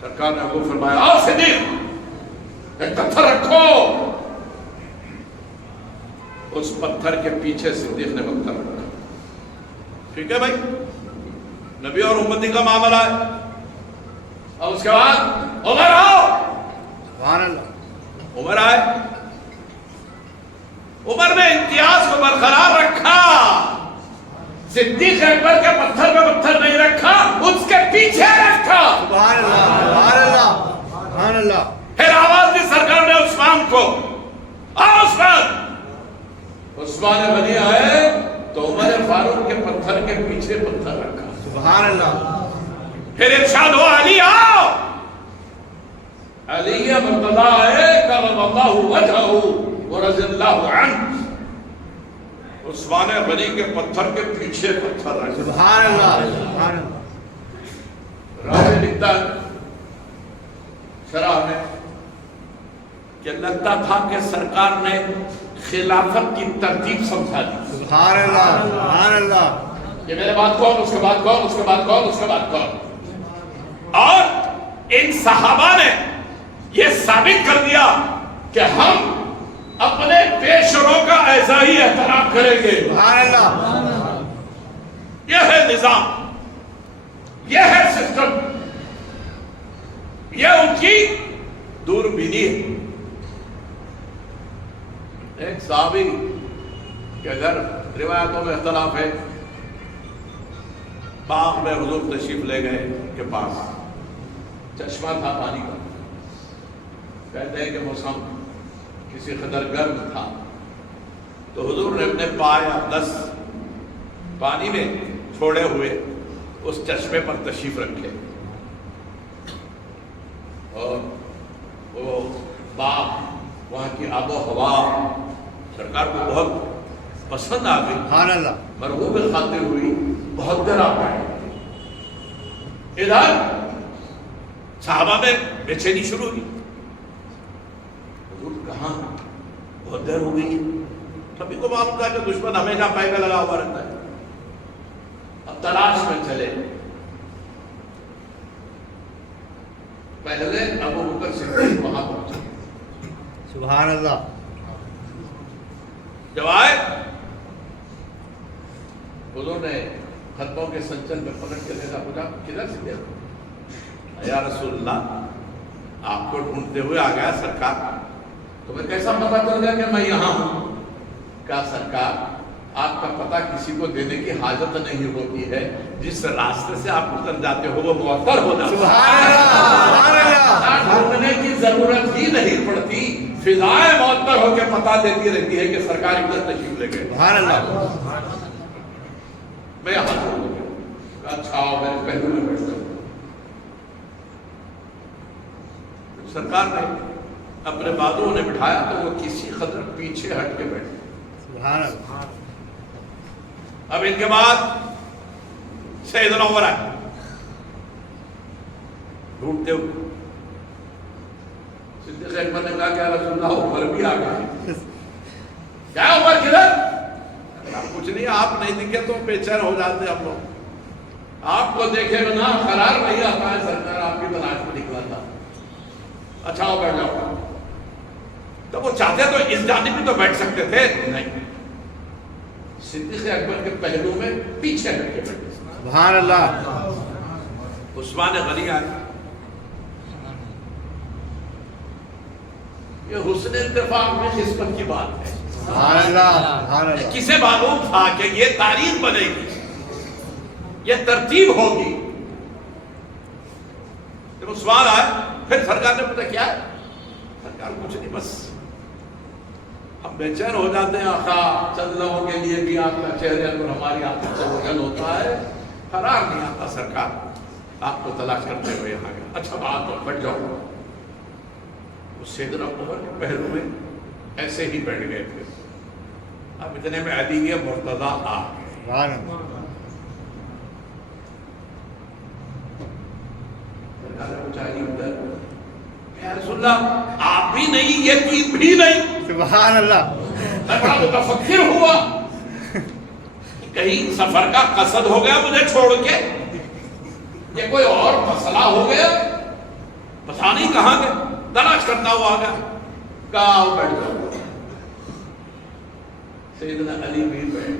سرکار نے حکم فرمایا، آؤ صدیق ایک پتھر رکھو. اس پتھر کے پیچھے صدیق نے پتھر رکھا. ٹھیک ہے بھائی، نبی اور امتی کا معاملہ ہے. اور اس کے بعد عمر آؤ. سبحان اللہ. عمر آئے. عمر نے امتیاز کو برقرار رکھا. صدیق اکبر کے پتھر پہ پتھر نہیں رکھا، اس کے پیچھے رکھا. سبحان اللہ. سبحان اللہ. سبحان اللہ. پھر آواز دی سرکار نے عثمان کو، آؤ عثمان. عثمان غنی آئے تو عمر فاروق کے پتھر کے پیچھے پتھر رکھا. سبحان اللہ. پھر ارشاد ہوا، علی آؤ. علی مرتضی آئے، کرم اللہ وجہہ ورضی اللہ عنہ. عثمان غنی کے پتھر کے پیچھے پتھر رکھا. سبحان اللہ. سبحان اللہ. راوی لکھتا ہے شرح میں کہ لگتا تھا کہ سرکار نے خلافت کی ترتیب سمجھا دی. سبحان اللہ. سبحان اللہ. کہ میرے بعد کون، اس کے بعد کون، اس کے بعد کون، اس کے بعد کون. اور ان صحابہ نے یہ ثابت کر دیا کہ ہم اپنے پیشروں کا ایسا ہی احترام کریں گے. سبحان اللہ. یہ ہے نظام، یہ ہے سسٹم، یہ ان کی دوربینی ہے. ایک صحابی کے گھر روایتوں میں اختلاف ہے، باغ میں حضور تشریف لے گئے کے پاس چشمہ تھا پانی کا. کہتے ہیں کہ موسم کسی قدر گرم تھا تو حضور نے اپنے پائے اقدس پانی میں چھوڑے ہوئے اس چشمے پر تشریف رکھے، اور وہ باغ، وہاں کی آب و ہوا سرکار کو بہت پسند آ گئی. سبحان اللہ. مرغوب خاطر ہوئی، بہت دیر آ گئے. ادھر صحابہ میں بے چینی شروع ہوئی. حضور کہاں، بہت دیر ہو گئی. سبھی کو معلوم تھا کہ دشمن ہمیشہ پائے پہ لگا ہوا رہتا ہے. اب تلاش میں چلے. پہلے ابو بکر صدیق وہاں پہنچے. سبحان اللہ. جب آئے حضور نے خطبوں کے سنچل میں پلٹ کے دیکھا، پوچھا کدھر سے گیا؟ یا رسول اللہ آپ کو ڈھونڈتے ہوئے آ گیا سرکار. تمہیں کیسا پتا چل گیا کہ میں یہاں ہوں؟ کہا سرکار آپ کا پتہ کسی کو دینے کی حاجت نہیں ہوتی ہے، جس راستے سے آپ اتر جاتے ہو وہ معطر ہو جاتا ہے. سبحان اللہ. سبحان اللہ. ڈھونڈنے کی ضرورت ہی نہیں پڑتی، فضائے معطر ہو کے پتہ دیتی رہتی ہے کہ سرکار ادھر تشریف لے گئے. سبحان اللہ. میں یہاں ہوں. اچھا آؤ میرے پہلو میں بیٹھ جاؤ. سرکار نے اپنے بازوؤں نے بٹھایا تو وہ کسی قدر پیچھے ہٹ کے بیٹھے. سبحان اللہ. اب ان کے بعد سیدنا عمر آئے ڈھونڈتے ہوئے. صدیق اکبر نے کہا کہ رسول اللہ عمر بھی آ گئے. کیا عمر کدھر؟ کچھ نہیں، آپ نہیں دکھے تو بے چین ہو جاتے ہم لوگ. آپ کو دیکھے بنا قرار نہیں آتا ہے، سرکار آپ کی تلاش میں نکلا تھا. اچھا ہو بیٹھ جاؤ. تو وہ چاہتے تو اس جانب بھی تو بیٹھ سکتے تھے، نہیں. صدیق اکبر کے پہلو میں پیچھے ہٹ کے بیٹھے. سبحان اللہ. عثمان غنی آئے. یہ حسن اتفاق میں قسمت کی بات ہے. سبحان اللہ. سبحان اللہ. کسے معلوم تھا کہ یہ تاریخ بنے گی؟ یہ ترتیب ہوگی. جب سوال آئے پھر سرکار نے پتہ کیا ہے؟ سرکار کچھ نہیں، بس ہم بے چین ہو جاتے ہیں آقا، چند لوگوں کے لیے بھی آپ کا چہرے پر ہماری آنکھوں سے وجل ہوتا ہے، قرار نہیں آتا سرکار آپ کو تلاش کرتے ہوئے یہاں گئے. اچھا بات ہو، بیٹھ جاؤ. وہ سیدنا عمر کے پہلو میں ایسے ہی بیٹھ گئے تھے. اب اتنے میں علی مرتضیٰ آ گئے. سبحان اللہ. یا رسول اللہ آپ بھی نہیں، یہ تین بھی نہیں. سبحان اللہ. میں بڑا متفکر ہوا، کہیں سفر کا قصد ہو گیا مجھے چھوڑ کے، یہ کوئی اور مسئلہ ہو گیا، پتہ نہیں کہاں گئے. تلاش کرتا ہوا آ گیا، کہاں بیٹھ جاؤ. سیدنا علی بھی بیٹھ گئے.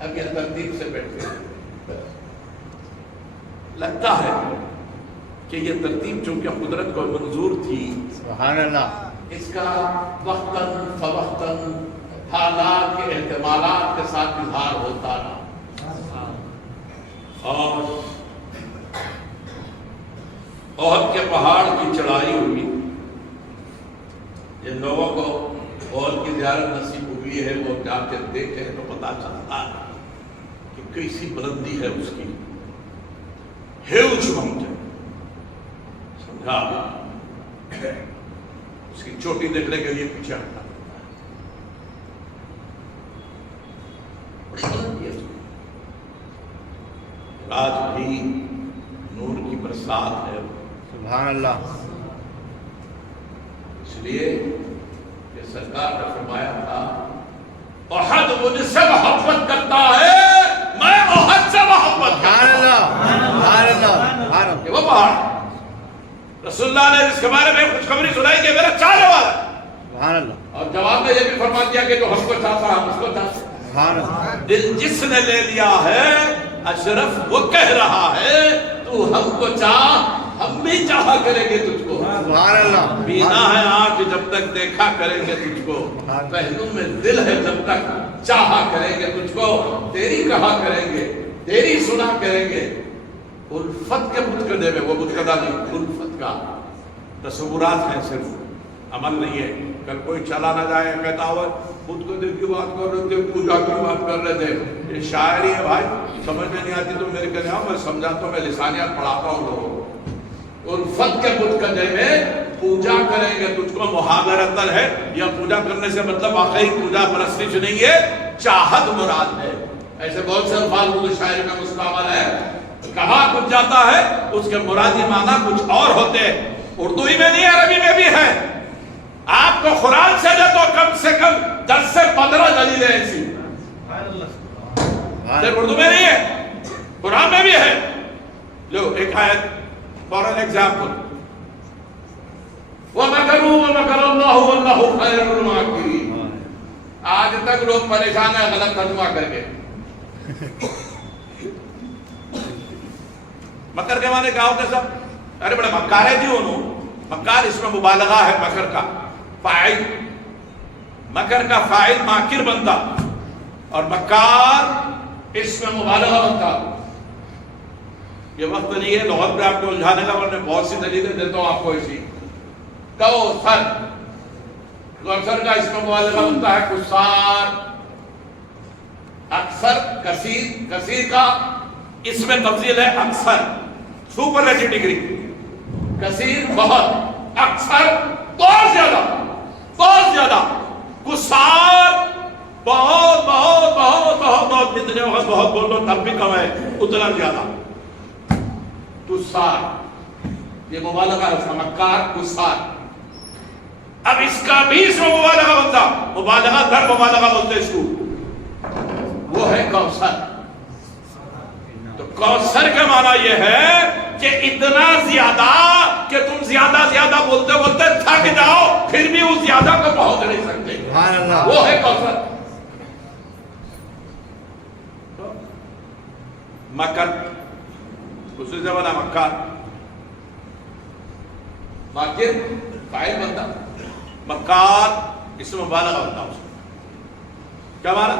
اب یہ ترتیب سے بیٹھ گئے. لگتا ہے کہ یہ ترتیب چونکہ قدرت کو منظور تھی، سبحان اللہ. اس کا وقتاً فوقتاً حالات کے احتمالات کے ساتھ اظہار ہوتا رہا. اور احد کے پہاڑ کی چڑھائی ہوئی. جن لوگوں کو احد کی زیارت نصیب ہوئی ہے وہ جا کے دیکھیں تو پتہ چلتا ہے کہ کیسی بلندی ہے اس کی. ہیوج ماؤنٹین، سمجھا؟ اس کی چوٹی دیکھنے کے لیے پیچھے ہٹا. آج بھی نور کی برسات ہے. سبحان اللہ. اس لیے کہ سرکار نے فرمایا تھا احد مجھ سے محبت کرتا ہے، میں احد سے محبت کرتا سبحان ہوں. اللہ. سبحان اللہ. سبحان اللہ. یہ وہ پہاڑ رسول اللہ نے جس کے بارے میں خوشخبری سنائی کہ میرا چاہنے والا. سبحان اللہ. اور جواب میں یہ بھی فرما دیا کہ جو ہم کو چاہتا ہم اس کو چاہتے. سبحان اللہ. دل جس نے لے لیا ہے اشرف وہ کہہ رہا ہے تو ہم کو چاہ، ہم بھی چاہا کریں گے تجھ کو. سبحان اللہ. بینا ہے آنکھ جب تک دیکھا کریں گے تجھ کو، پہلو میں دل ہے جب تک چاہا کریں گے تجھ کو. تیری کہا کریں گے، تیری سنا کریں گے. الفت کے متقدے میں، وہ متقدہ نہیں، الفت کا تصورات ہیں، صرف عمل نہیں ہے. کل کوئی چلا نہ جائے کہتا ہوا خود کو دل کی بات کر رہے تھے، پوجا کی بات کر رہے تھے. یہ شاعری ہے بھائی، سمجھ میں نہیں آتی تو میرے کہنے آؤ، میں سمجھاتا ہوں، میں لسانیات پڑھاتا ہوں لوگوں کو. الفت کے متقدے میں پوجا کریں گے تجھ کو محاورتن ہے، یا پوجا کرنے سے مطلب واقعی پوجا پرستش نہیں ہے، چاہت مراد ہے. ایسے بہت سے الفاظ اردو شاعری میں مستعمل ہے. کہا کچھ جاتا ہے، اس کے مرادی معنی کچھ اور ہوتے ہیں. اردو ہی میں نہیں، عربی میں بھی ہے. آپ کو قرآن سے دے تو کم سے کم 10 سے 15 دلیلیں ایسی. صرف اردو میں نہیں ہے، قرآن میں بھی ہے. لو ایک آیت فار این ایگزامپل، وَمَكَرُوا وَمَكَرَ اللَّهُ وَاللَّهُ خَيْرُ الْمَاكِرِينَ. آج تک لوگ پریشان ہیں غلط ترجمہ کر کے. مکر کے معنی کیا ہوتے سب؟ ارے بڑے مکار ہے جی انہوں. مکار اس میں مبالغہ ہے مکر کا. فاعل، مکر کا فاعل ماکر بنتا، اور مکار اس میں مبالغہ بنتا. یہ وقت نہیں ہے لغت میں آپ کو الجھانے کا، ورنہ بہت سی دلیلیں دیتا ہوں آپ کو. اسی کوثر، کوثر کا اس میں مبالغہ بنتا ہے کثار. اکثر، کثیر، کثیر کا اس میں تفضیل ہے اکثر، سپرلیٹو ڈگری. کثیر بہت، اکثر بہت زیادہ، بہت زیادہ. کثار بہت بہت بہت بہت بہت، جتنے وقت بہت بول لو تب بھی کم ہے، اتنا زیادہ. کثار یہ مبالغہ ہے اس کا، مکار کثار. اب اس کا بھی اس میں مبالغہ بنتا، مبالغہ در مبالغہ بولتے اس کو، وہ ہے کوثر. تو کوثر کا معنی یہ ہے کہ اتنا زیادہ کہ تم زیادہ زیادہ بولتے بولتے تھک جاؤ، پھر بھی اس زیادہ کو پہنچ نہیں سکتے. سبحان اللہ. وہ ہے کوثر. مکر اسی سے بنا مکار. ماکر فاعل بنتا، مکار اس میں مبالغہ بنتا. اس کیا مانا؟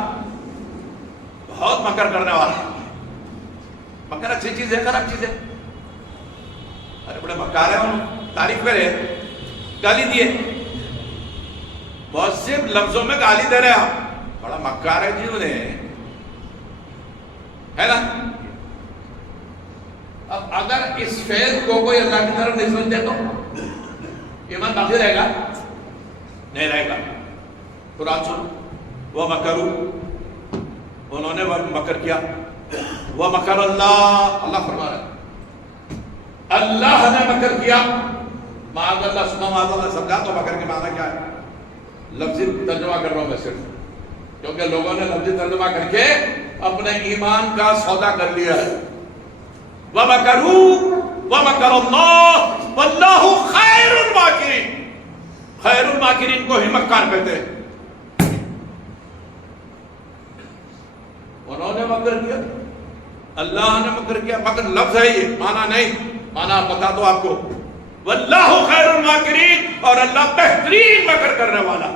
بہت مکر کرنے والا. مکر اچھی چیز ہے خراب چیز ہے؟ ارے بڑے مکار ہے، تعریف کرے، گالی دیے، بہت سے لفظوں میں گالی دے رہے ہم، بڑا مکار ہے جی انہیں، ہے نا؟ اب اگر اس فعل کو کوئی اللہ کی طرف نسبت دے تو ایمان باقی رہے گا؟ نہیں رہے گا۔ قرآن سن، وَمَكَرُوا، انہوں نے مکر کیا، وَمَكَرَ اللَّهُ، اللہ فرما رہا ہے اللہ نے مکر کیا، معاذ اللہ، سنا معاذ اللہ، سمجھا تو مکر کے معنی کیا ہے؟ لفظی ترجمہ کر رہا ہوں میں صرف، کیونکہ لوگوں نے لفظی ترجمہ کر کے اپنے ایمان کا سودا کر لیا ہے۔ وَمَكَرُوا وَمَكَرَ اللَّهُ وَاللَّهُ خَيْرُ الْمَاكِرِينَ، خیر الماکرین کو ہی مکار کہتے ہیں۔ انہوں نے مکر کیا، اللہ نے مکر کیا، مکر لفظ ہے یہ، معنی نہیں، معنی بتا دو آپ کو، واللہ خیر الماکرین، اور اللہ بہترین مکر کرنے والا۔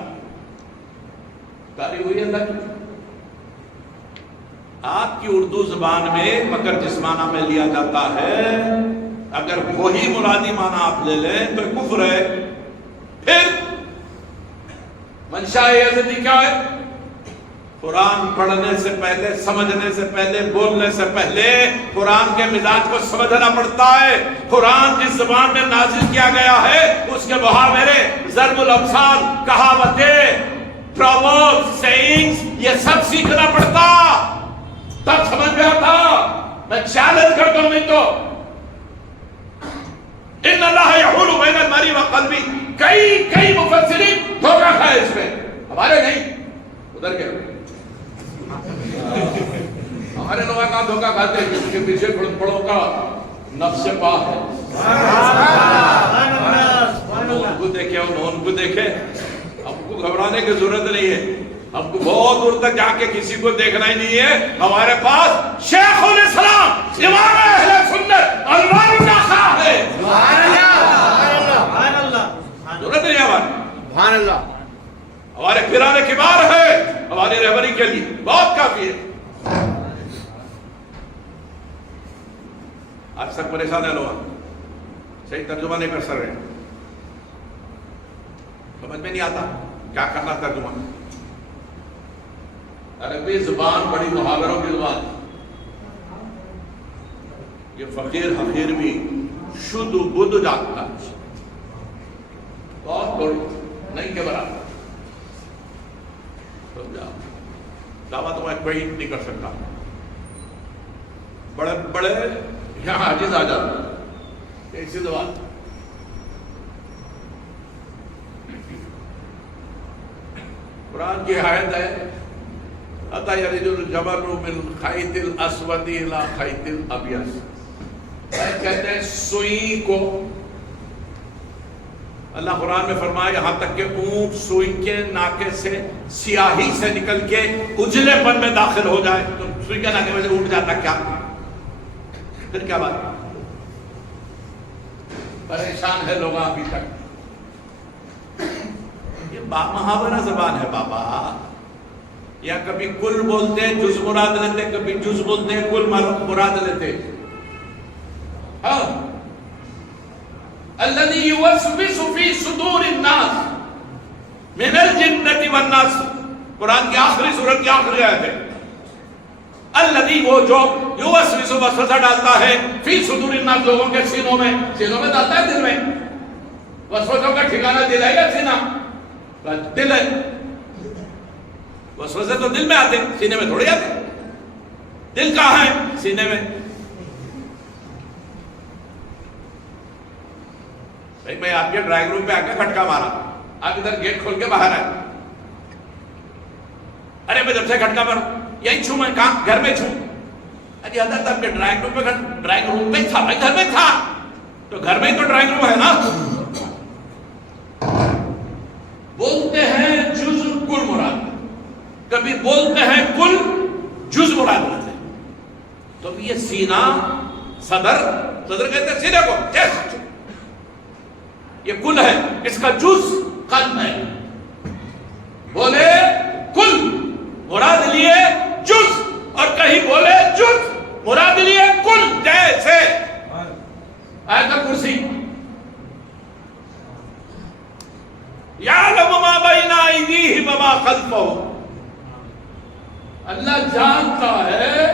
تعریف ہوئی اللہ کی۔ آپ کی اردو زبان میں مکر جس معنی میں لیا جاتا ہے، اگر وہی مرادی معنی آپ لے لیں تو کفر ہے۔ پھر منشاء یزدی کیا ہے؟ قرآن پڑھنے سے پہلے، سمجھنے سے پہلے، بولنے سے پہلے قرآن کے مزاج کو سمجھنا پڑتا ہے۔ قرآن جس زبان میں نازل کیا گیا ہے اس کے محاورے، ضرب الامثال، کہاوتیں، پرووربس، سیئنگز، یہ سب سیکھنا پڑتا، تب سمجھ میں آتا۔ میں چیلنج کرتا ہوں، نہیں تو ان اللہ یحول بین المرء وقلبہ، کئی مفسرین دھوکہ کھائے اس میں، ہمارے نہیں، ادھر کے ہمارے لوگ کہاں دھوکہ کھاتے ہیں؟ جس کے پیچھے پڑوں کا نفس پاک ہے، ان کو دیکھے، ان کو دیکھے، ہم کو گھبرانے کی ضرورت نہیں ہے، ہم کو بہت دور تک جا کے کسی کو دیکھنا ہی نہیں ہے۔ ہمارے پاس شیخ الاسلام امام اہل سنت انوار اللہ خواہ ہے، ضرورت نہیں ہے ہماری، سبحان اللہ، ہمارے پیران کبار ہے، ہماری رہبری کے لیے بہت کافی ہے۔ آج تک پریشان ہے لوگ، صحیح ترجمہ نہیں کر سک رہے، سمجھ میں نہیں آتا کیا کرنا ترجمہ۔ عربی زبان بڑی محاوروں کی زبان، یہ فقیر حقیر بھی شد و بدھ جانتا، بہت بڑی نہیں کے برابر، دعویٰ تو میں کوئی نہیں کر سکتا، بڑے بڑے یہاں عاجز آ جاتا ایسی زبان۔ قرآن کی آیت ہے، اَتَا يَلِجُ الْجَبَلُ مِنْ خَيْطِ الْأَسْوَدِ إِلَى خَيْطِ الْأَبْيَضِ، کہتے ہیں سوئی کو، اللہ قرآن میں فرمایا یہاں تک کہ اونٹ سوئی کے ناکے سے سیاہی سے نکل کے اجلے پن میں داخل ہو جائے تو سوئی کے ناکے میں سے اونٹ جاتا، کیا پھر کیا بات؟ پریشان ہے لوگ ابھی تک، یہ محاورہ زبان ہے بابا، یا کبھی کل بولتے جز مراد لیتے، کبھی جز بولتے کل مراد لیتے۔ ہاں، الذي يوسوس في صدور الناس من الجنة والناس، قرآن کی آخری سورت کی آخری آیت ہے، الذي، وہ جو یوسوس وسوسہ ڈالتا ہے فی صدور الناس، لوگوں کے سینوں میں ڈالتا ہے، دل میں۔ وسوسوں کا ٹھکانہ دل ہے یا سینہ؟ دل ہے، وسوسے تو دل میں آتے، سینے میں تھوڑے آتے، دل کہاں ہے؟ سینے میں۔ میں آپ کے ڈرائنگ روم پہ آ کے کھٹکا مارا، آپ ادھر گیٹ کھول کے باہر آئے، ارے میں جب سے کھٹکا ماروں یہی چھوں، میں کہاں؟ گھر میں چھوں، ارے حضرت آپ کے ڈرائنگ روم پہ، ڈرائنگ روم میں تھا، میں گھر میں تھا، تو گھر میں تو ڈرائنگ روم ہے نا۔ بولتے ہیں جز کل مراد، کبھی بولتے ہیں کل جز مراد ہوتے ہیں، تو یہ سینہ، صدر کہتے ہیں سینے کو، چیسٹ، یہ کل ہے، اس کا جز قلب ہے، بولے کل مراد لیے جز، اور کہیں بولے جز مراد لیے کل، الکرسی یعلم ما بین ایدیہم وما خلفہم، اللہ جانتا ہے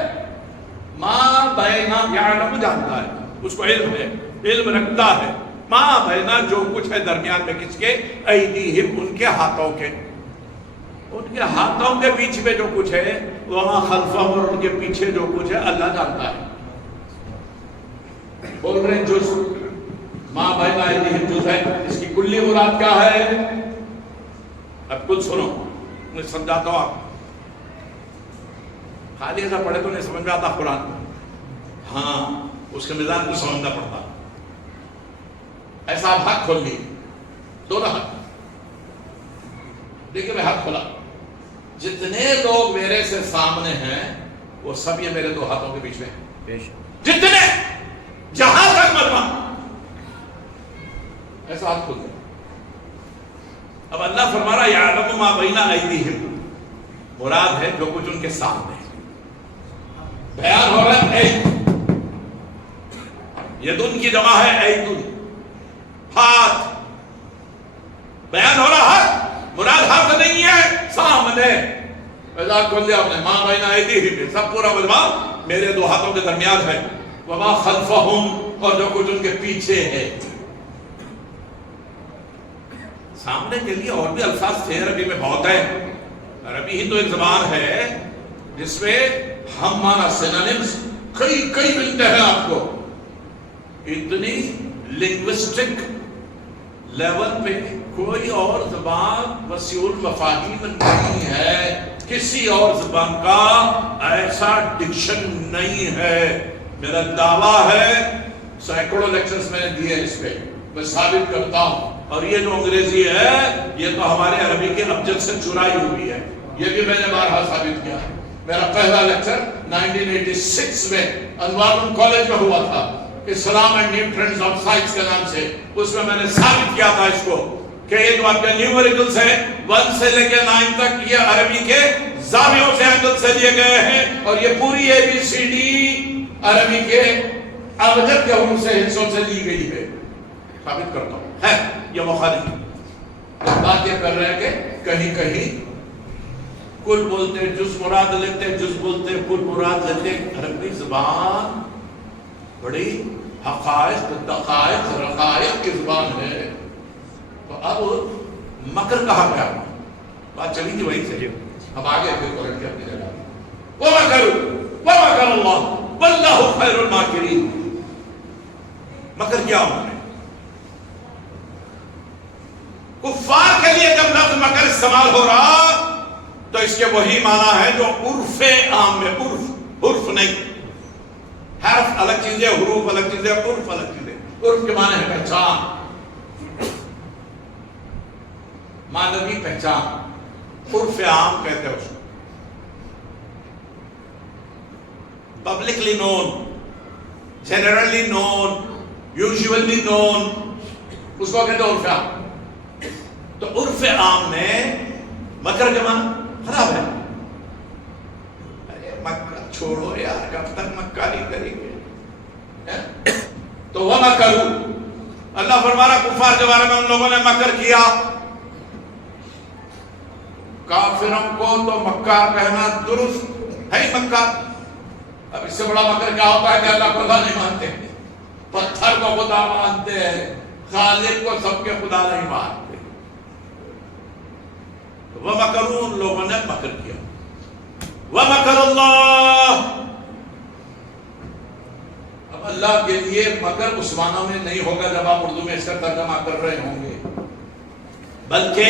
ما بینا، یعلم جانتا ہے، اس کو علم ہے، علم رکھتا ہے، ما بینا جو کچھ ہے درمیان میں کس کے، ایدیہم ان کے ہاتھوں کے، ان کے ہاتھوں کے بیچ میں جو کچھ ہے، وما خلفہم اور ان کے پیچھے جو کچھ ہے اللہ جانتا ہے۔ بول رہے ہیں جز، ما بینا ایدیہم جز ہے، اس کی کلی مراد کیا ہے؟ اب کچھ سنو، میں سمجھاتا ہوں آپ، خالی ایسا پڑھے تو نہیں سمجھ میں آتا قرآن، ہاں اس کے میزان کو سمجھنا پڑتا۔ ایسا آپ ہاتھ کھول لیے، دونوں ہاتھ دیکھیں، میں ہاتھ کھولا، جتنے لوگ میرے سے سامنے ہیں وہ سب یہ میرے دو ہاتھوں کے بیچ میں ہیں، جتنے جہاں تک مجمع، ایسا ہاتھ کھول دیا۔ اب اللہ فرما رہا یعلم ما بین ایدیہم، مراد ہے جو کچھ ان کے سامنے ہے، بیان ہو رہا ہے یدن کی جمع ہے ایدن، ہاتھ، بیان ہو رہا ہے، مراد ہاتھ نہیں ہے، سامنے، ایسا کھول دیا آپ نے، ما بین ایدیہم، سب پورا مجمع میرے دو ہاتھوں کے درمیان ہے، وما خلفہم اور جو کچھ ان کے پیچھے ہے۔ سامنے کے لیے اور بھی الفاظ تھے عربی میں بہت ہیں، عربی ہی تو ایک زبان ہے جس میں ہم مانا سینونیمز کئی ملتے ہیں آپ کو، اتنی لنگوسٹک لیول پہ کوئی اور زبان وسیع المفاہیم نہیں ہے، کسی اور زبان کا ایسا ڈکشن نہیں ہے۔ میرا دعویٰ ہے، سینکڑوں لیکچرز میں نے دیے اس پہ، میں ثابت کرتا ہوں، اور یہ جو انگریزی ہے یہ تو ہمارے عربی کے ابجد سے چرائی ہوئی ہے، یہ بھی میں نے بارہا ثابت کیا۔ میرا پہلا لیکچر 1986 میں انوار کالج میں ہوا تھا، Islam and new trends of science کے نام سے، اس میں میں نے ثابت کیا تھا اس کو کہ یہ جو آپ کے نیومیریکلز ہیں 1 سے لے کے 9 تک یہ عربی کے زاویوں سے اینگل سے لیے گئے ہیں، اور یہ پوری ABCD عربی کے ابجد کے حروف سے حصوں سے لی گئی ہے، ثابت کرتا ہوں۔ ہے یہ مخالف بات یہ کر رہے ہیں کہ کہیں کہیں کل بولتے جز مراد لیتے، جز بولتے کل مراد لیتے۔ عربی زبان بڑی حقائق دقائق رقائق کی زبان ہے۔ تو اب مکر کہاں پہ آنا، بات چلی تھی وہی سے، اب آگے پھر پلٹ کے اپنی جگہ، وَمَكَرُوا اللَّهُ وَاللَّهُ خَيْرُ الْمَاكِرِينَ۔ مکر کیا ہونا ہے؟ کفار کے لیے جب لفظ مکر استعمال ہو رہا تو اس کے وہی معنی ہے جو عرف عام میں، عرف نہیں، حرف الگ چیزیں، حروف الگ چیزیں، عرف الگ چیزیں۔ عرف کے معنی ہے پہچان، معنوی پہچان، عرف عام کہتے ہیں اس کو، پبلکلی نون، جنرلی نون، یوزولی نون، اس کو کہتے ہیں عرف عام۔ تو عرف عام میں مکر کے معنی خراب ہے، ارے مکر چھوڑو یار، کب تک مکاری کریں گے؟ تو وہ مکرو، اللہ فرما رہا کفار کے بارے میں ان لوگوں نے مکر کیا۔ کافروں کو تو مکار کہنا درست ہے ہی مکار۔ اب اس سے بڑا مکر کیا ہوتا ہے کہ اللہ کو خدا نہیں مانتے، پتھر کو خدا مانتے ہیں، خالق کو سب کے خدا نہیں مانتے۔ وَمَكَرُوا، ان لوگوں نے مکر کیا۔ وَمَكَرَ اللَّهُ، اب اللہ کے لیے مکر اس معنی میں نہیں ہوگا جب آپ اردو میں اس کا ترجمہ کر رہے ہوں گے، بلکہ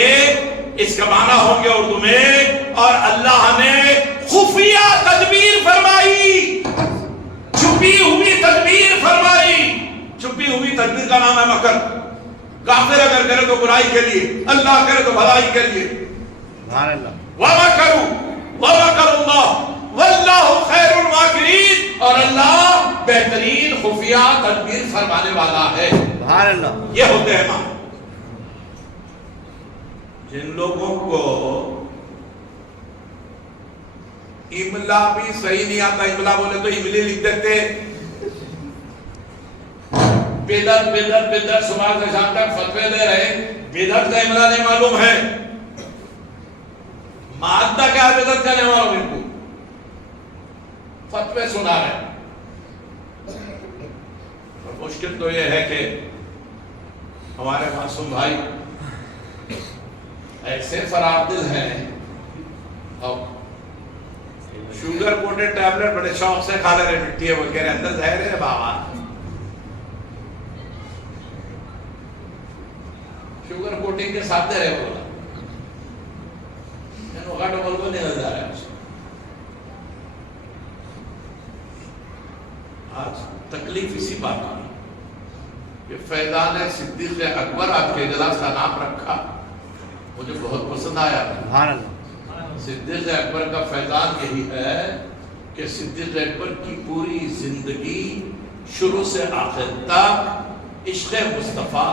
اس کا معنی ہوں گے اردو میں، اور اللہ نے خفیہ تدبیر فرمائی، چھپی ہوئی تدبیر فرمائی۔ چھپی ہوئی تدبیر کا نام ہے مکر۔ کافر اگر کرے تو برائی کے لیے، اللہ کرے تو بھلائی کے لیے۔ وَمَكَرُوا وَمَكَرَ اللَّهُ وَاللَّهُ خَيْرُ الْمَاكِرِينَ، اور اللہ بہترین خفیہ تدبیر فرمانے والا ہے۔ سبحان اللہ۔ یہ ہوتے ہیں ماں جن لوگوں کو املا بھی صحیح نہیں آتا، املا بولے تو املی لکھ دیتے، بدعت بدعت بدعت صبح سے شام تک فتوے دے رہے. بدعت کا املا نہیں معلوم ہے, مادہ کیا ہے بدعت کا نہیں معلوم ان کو, فتوے سنا رہے. اور مشکل تو یہ ہے کہ ہمارے معصوم بھائی ایسے فراغ دل ہیں, اور شوگر کوٹڈ ٹیبلٹ بڑے شوق سے کھا رہے, مٹی ہے وہ کہہ رہے اندر زہر ہے بابا. شوگر کوٹنگ کے ساتھ دے رہے بولا ڈبل کو نہیں نظر آ رہا ہے. آج تکلیف اسی بات کی کہ فیضان صدیق اکبر آپ کے اجلاس کا نام رکھا, مجھے بہت پسند آیا. صدیق اکبر کا فیضان یہی ہے کہ صدیق اکبر کی پوری زندگی شروع سے آخر تک عشق مصطفیٰ,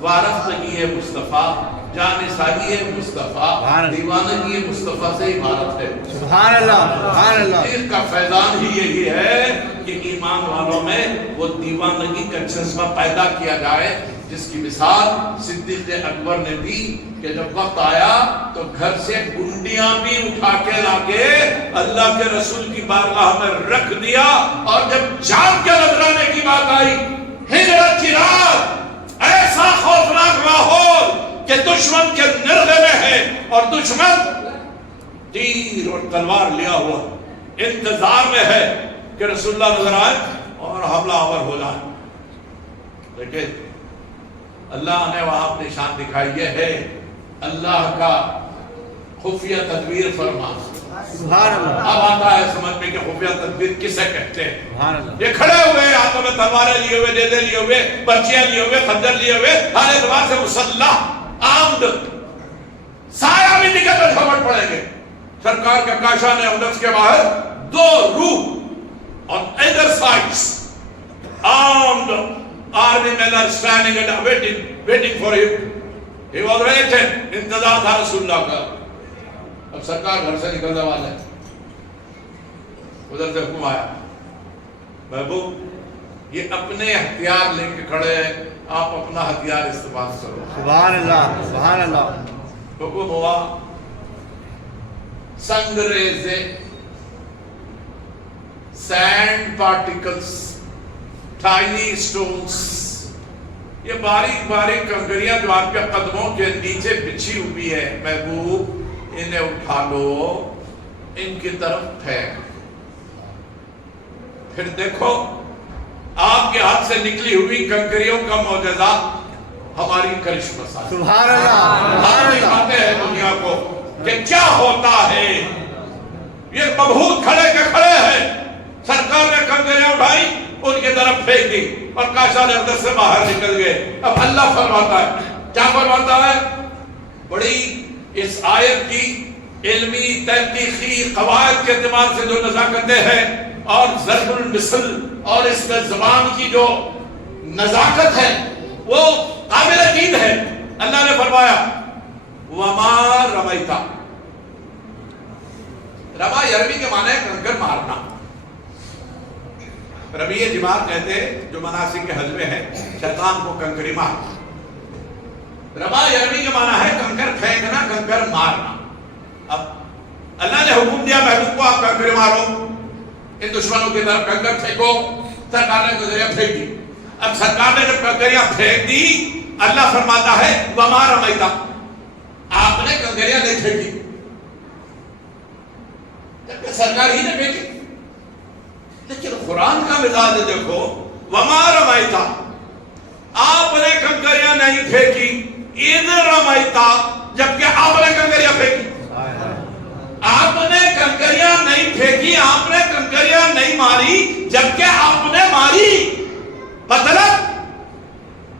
وارفتگی مصطفیٰ, جانثاری مصطفیٰ, دیوانگی مصطفیٰ سے عبارت ہے. سبحان اللہ, سبحان اللہ. صدیق کا فیضان ہی یہی ہے کہ ایمان والوں میں وہ دیوانگی کا جذبہ پیدا کیا جائے, جس کی مثال صدیق اکبر نے دی کہ جب وقت آیا تو گھر سے گنڈیاں بھی اٹھا کے لا کے اللہ کے رسول کی بارگاہ میں رکھ دیا, اور جب جان کے نذرانے کی بات آئی ہجرت کی رات, ایسا خوفناک ماحول کہ دشمن کے نرغے میں ہے, اور دشمن تیر اور تلوار لیا ہوا انتظار میں ہے کہ رسول اللہ نظر آئے اور حملہ آور ہو جائے. لیکن اللہ نے وہاں اپنی شان دکھائی. یہ ہے اللہ کا خفیہ تدبیر فرما. سبحان اللہ. اب آتا ہے سمجھ میں کہ خفیہ تدبیر کسے کہتے ہیں. سبحان اللہ. یہ کھڑے ہوئے ہاتھوں میں تلواریں لیے ہوئے, ڈیلے لیے ہوئے, پرچیاں لیے ہوئے, خنجر لیے ہوئے, ہر اعتبار سے مسلح آمد, سایہ بھی نکل کر جھپٹ پڑیں گے. سرکار کے کاشان اقدس کے باہر دو روح on either sides, armed army men are standing and waiting for him. He was waiting. انتظار تھا رسول اللہ کا. اب سرکار گھر سے نکلنے والے ہیں, ادھر سے حکم آیا, محبوب یہ اپنے ہتھیار لے کے کھڑے ہیں, آپ اپنا ہتھیار استعمال کرو. سبحان اللہ, سبحان اللہ. حکم ہوا. سنگریزے, سینڈ پارٹیکلز, ٹائنی سٹونز, یہ باریک باریک کنکریاں جو آپ کے قدموں کے نیچے بچھی ہوئی ہے, محبوب انہیں اٹھا لو, ان کی طرف پھینک. پھر دیکھو آپ کے ہاتھ سے نکلی ہوئی کنکریوں کا معجزہ ہماری کرشمہ ساز. سبحان اللہ, سبحان اللہ. دکھاتے ہیں دنیا کو کہ کیا ہوتا ہے. یہ مبہوت کھڑے کے کھڑے ہیں, سرکار نے کنکریاں اٹھائی, ان کی طرف پھینک دی, اور کاشان اقدس سے باہر نکل گئے. اب اللہ فرماتا ہے, کیا فرماتا ہے؟ بڑی اس آیت کی علمی تحقیقی قواعد کے اعتبار سے جو نزاکتیں ہیں, اور ضرب المثل اور اس میں زبان کی جو نزاکت ہے وہ قابل یقین ہے. اللہ نے فرمایا وما رمیتا. رما یرمی کے معنی ہے کنکر مارنا. رمی جمار کہتے ہیں جو مناسک کے حج میں ہے, شیطان کو کنکری مار. رما یرمی کے معنی ہے کنکر پھینکنا, کنکر مارنا. اب اللہ نے حکم دیا محبوب کو آپ کنکری مارو, ان دشمنوں کی طرف کنکر پھینکو. سرکار نے کنکریاں پھینک دی. اب سرکار نے جب کنکریاں پھینک دی, اللہ فرماتا ہے وما رمیتا, آپ نے کنکریاں نہیں پھینکی, جبکہ سرکار ہی نے پھینکی. لیکن قرآن کا مزاج دیکھو, وما رمیتا, آپ نے کنکریاں نہیں پھینکی, اذ رمیتا, جبکہ آپ نے کنکریاں پھینکی. آپ نے کنکریاں نہیں پھینکی, آپ نے کنکریاں نہیں ماری, جبکہ آپ نے ماری. مطلب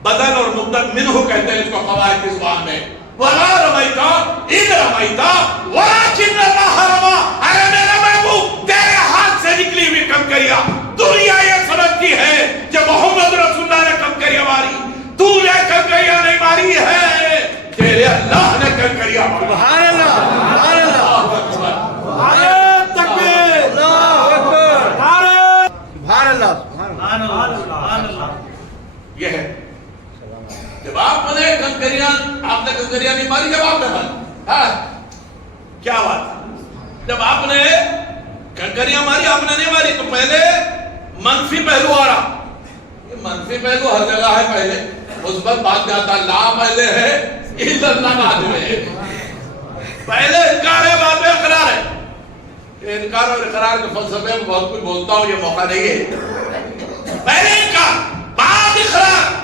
بدل اور مبدل منہ کہتے ہیں اس کو قواعد کی زبان میں. وَلَا رَمَيْتَ إِذْ رَمَيْتَ وَلَكِنَّ اللَّهَ رَمَى. اے میرے محبوب, تیرے ہاتھ سے نکلی ہوئی کنکریاں دنیا یہ سمجھتی ہے کہ محمد رسول اللہ نے کنکریاں ماری. تو نے کنکریاں نہیں ماری ہے, تیرے اللہ نے کنکریاں ماری. سبحان اللہ, سبحان اللہ. تکبیر, اللہ اکبر, سبحان اللہ, سبحان اللہ. یہ ہے جب آپ نے کنکریاں نہیں ماری، جب آپ نے ماری، ہاں کیا بات، جب آپ نے کنکریاں ماری آپ نے نہیں ماری تو پہلے منفی پہلو آ رہا. یہ منفی پہلو ہر جگہ ہے، پہلے مثبت بات جاتا لا پہلے ہے الا اللہ بعد میں ہے. پہلے انکار ہے بعد میں اقرار ہے. انکار اور اقرار کے فلسفے میں بہت کچھ بولتا ہوں، یہ موقع نہیں ہے. پہلے انکار بعد اقرار.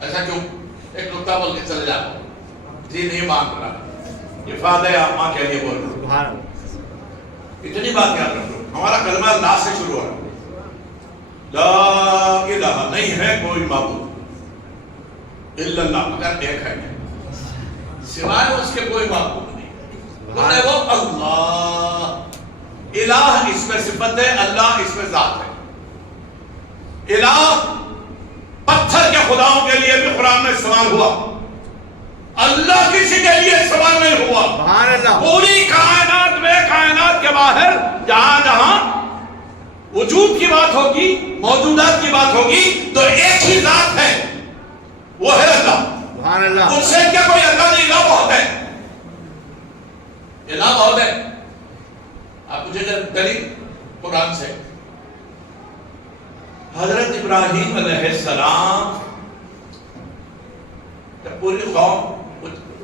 ایسا کیوں؟ ایک نقطہ بول کے چلے جاؤ. جی نہیں مان رہا، افادہ عامہ کے لیے بول رہا ہوں. اتنی بات یاد رکھو، ہمارا کلمہ لا سے شروع ہو رہا ہے. لا الہ، نہیں ہے کوئی معبود الا اللہ، مگر ایک ہے، سوائے اس کے کوئی معبود نہیں. وہ ہے وہ اللہ. الہ اس میں صفت ہے، اللہ اس میں ذات ہے. الہ پتھر کے خداؤں کے لیے بھی قرآن میں استعمال ہوا، اللہ کسی کے لیے استعمال نہیں ہوا. سبحان اللہ. پوری کائنات میں، کائنات کے باہر جہاں جہاں وجود کی بات ہوگی، موجودات کی بات ہوگی، تو ایک ہی ذات ہے، وہ ہے اللہ. سبحان اللہ. اس سے کیا کوئی اللہ نہیں، الہ بہت ہے، الہ بہت ہے. آپ مجھے دلیل قرآن سے. حضرت ابراہیم علیہ السلام جب پوری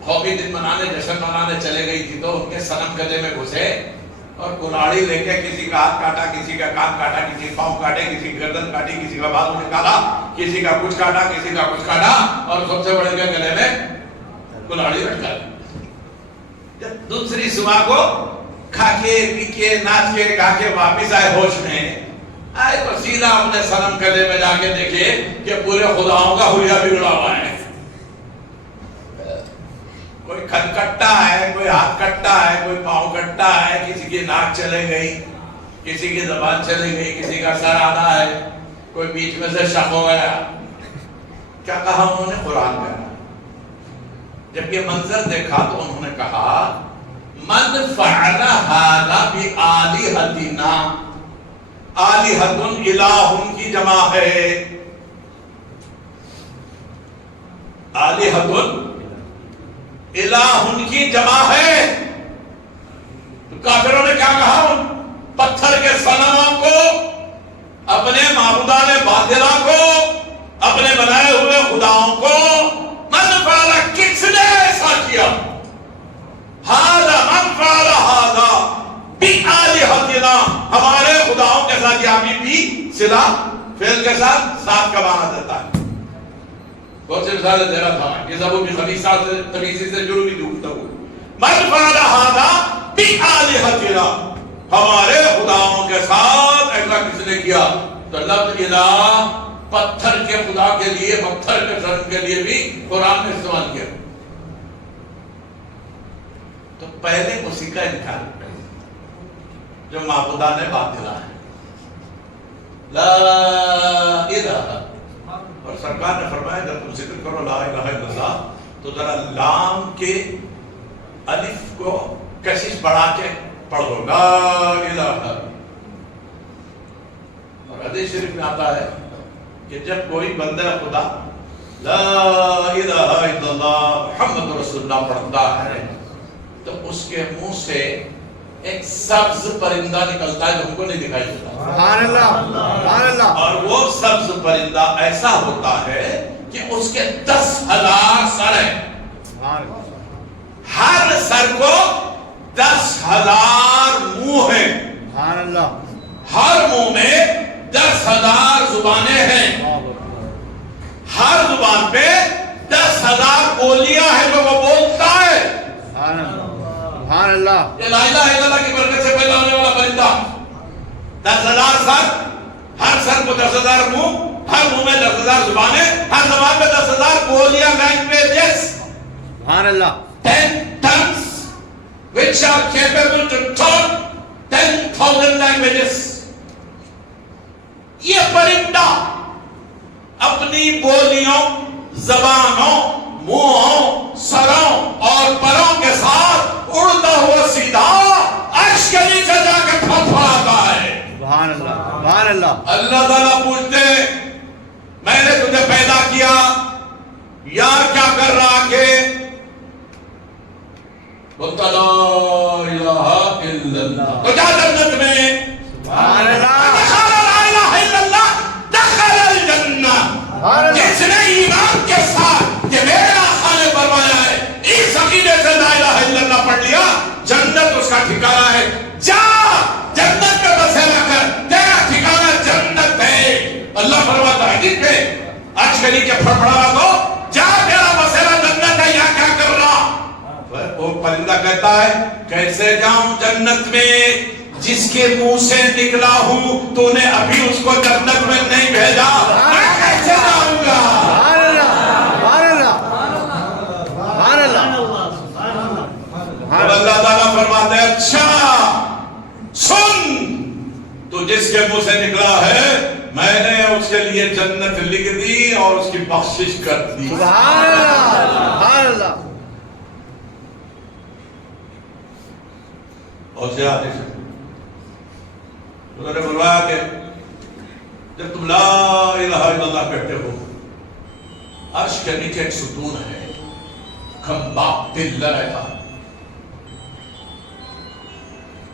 قومی دن منانے، جشن منانے چلے گئی تھی تو ان کے صنم گلے میں گھسے اور کلاڑی لے کے کسی کا ہاتھ کاٹا، کسی کا کان کاٹا، کسی کا پاؤں کاٹے، کسی کی گردن کاٹی، کسی کا بازو نکالا، کسی کا کچھ کاٹا، کسی کا کچھ کاٹا، اور سب سے بڑے کے گلے میں کلاڑی لٹکا دی. جب دوسری صبح کو کھا کے پی کے ناچ کے گا کے واپس آئے ہوش میں، آئے تو سیدھا اپنے صنم گلے میں جا کے دیکھے کہ پورے خداؤں کا حلیہ بگڑا ہوا ہے. کوئی کھن کٹا ہے، کوئی ہاتھ کٹا ہے، کوئی پاؤں کٹا ہے، کسی کی ناک چلے گئی، کسی کی زبان چلے گئی، کسی کا سر آدھا ہے، کوئی بیچ میں سے شق ہو گیا. کیا کہا انہوں نے؟ قرآن میں جب یہ منظر دیکھا تو انہوں نے کہا من فعل هذا بآلہتنا. آلہتن الہن کی جمع ہے، آلہتن الہن کی جمع ہے. تو کافروں نے کیا کہا؟ پتھر کے صنموں کو، اپنے معبودان باطلہ کو، اپنے بنائے ہوئے خداؤں کو من فعل، کس نے ایسا کیا؟ هذا من فعل هذا بآلہتنا، ہمارے خداؤں کے ساتھ. یہاں بھی صلہ فعل کے ساتھ ساتھ کا معنی دیتا ہے. بہت سے مثالیں دے رہا تھا یہ سب بھی خبیثی سے جڑو بھی دکھتا ہوں. من فعل هذا بآلہتنا، ہمارے خداؤں کے ساتھ ایسا کس نے کیا؟ تو لفظ الہ پتھر کے خدا کے لیے، پتھر کے صنم کے لیے بھی قرآن نے استعمال کیا. تو پہلے اسی کا انکار جو معبودان باطلہ ہے. لا الہ. اور سرکار نے فرمایا جب تم ذکر کرو لا الہ الا اللہ تو ذرا لام کے الف کو کشش بڑھا کے پڑھو، لا الہ. اور حدیث شریف میں آتا ہے کہ جب کوئی بندہ خدا لا الہ الا اللہ محمد رسول اللہ پڑھتا ہے تو اس کے منہ سے ایک سبز پرندہ نکلتا ہے جو ہم کو نہیں دکھائی دیتا. سبحان اللہ. سبحان اللہ. اور وہ سبز پرندہ ایسا ہوتا ہے کہ اس کے 10,000 سر ہیں. ہر سر کو 10,000 منہ ہیں. سبحان اللہ. ہر منہ میں 10,000 زبانیں ہیں. ہر زبان پہ 10,000 بولیاں ہیں جو وہ بولتا ہے. سبحان اللہ. سبحان اللہ. یہ لا الہ الا اللہ کی برکت سے پیدا ہونے والا پرندہ. 10,000 سر، ہر سر کو 10,000 منہ، ہر منہ میں 10,000 زبانیں، ہر زبان میں 10,000 بولیاں، لینگویجز. سبحان اللہ. 10 tongues which are capable to talk 10,000 languages. یہ پرندہ اپنی بولیوں، زبانوں، منہوں، سروں اور پروں کے ساتھ اڑتا ہوا سیدھا عرش کے نیچے جا کے پھپھڑاتا ہے. سبحان اللہ. سبحان اللہ. اللہ تعالیٰ پوچھتے میں نے اللہ. تو جا جنت میں. سبحان اللہ. لا الہ الا اللہ دخل الجنہ. جس نے ایمان کے ساتھ کہ میرے آقا نے فرمایا ہے اس عقیدے سے لا الہ الا اللہ پڑھ لیا, جنت اس کا ٹھکانہ ہے. جا جنت کا بسیرا کر, تیرا ٹھکانہ جنت ہے. اللہ فرماتا ہے حدیث میں عرش کے نیچے پھڑپڑا دو, جا تیرا بسیرا جنت ہے, یہاں کیا کر رہا. وہ پرندہ کہتا ہے کیسے جاؤں جنت میں جس کے منہ سے نکلا ہوں تو نے ابھی اس کو جنت میں نہیں بھیجا, میں کیسے جاؤں گا. سبحان اللہ. سبحان اللہ. اور اللہ تعالیٰ فرماتے ہیں اچھا سن, تو جس کے منہ سے نکلا ہے میں نے اس کے لیے جنت لکھ دی اور اس کی بخشش کر دی. سبحان اللہ. سبحان اللہ. اور سے آتے ہیں انہوں نے فرمایا کہ جب تم لا الہ الا اللہ کہتے ہو, عرش کے نیچے ایک ستون ہے, کھمبا پلر ہے,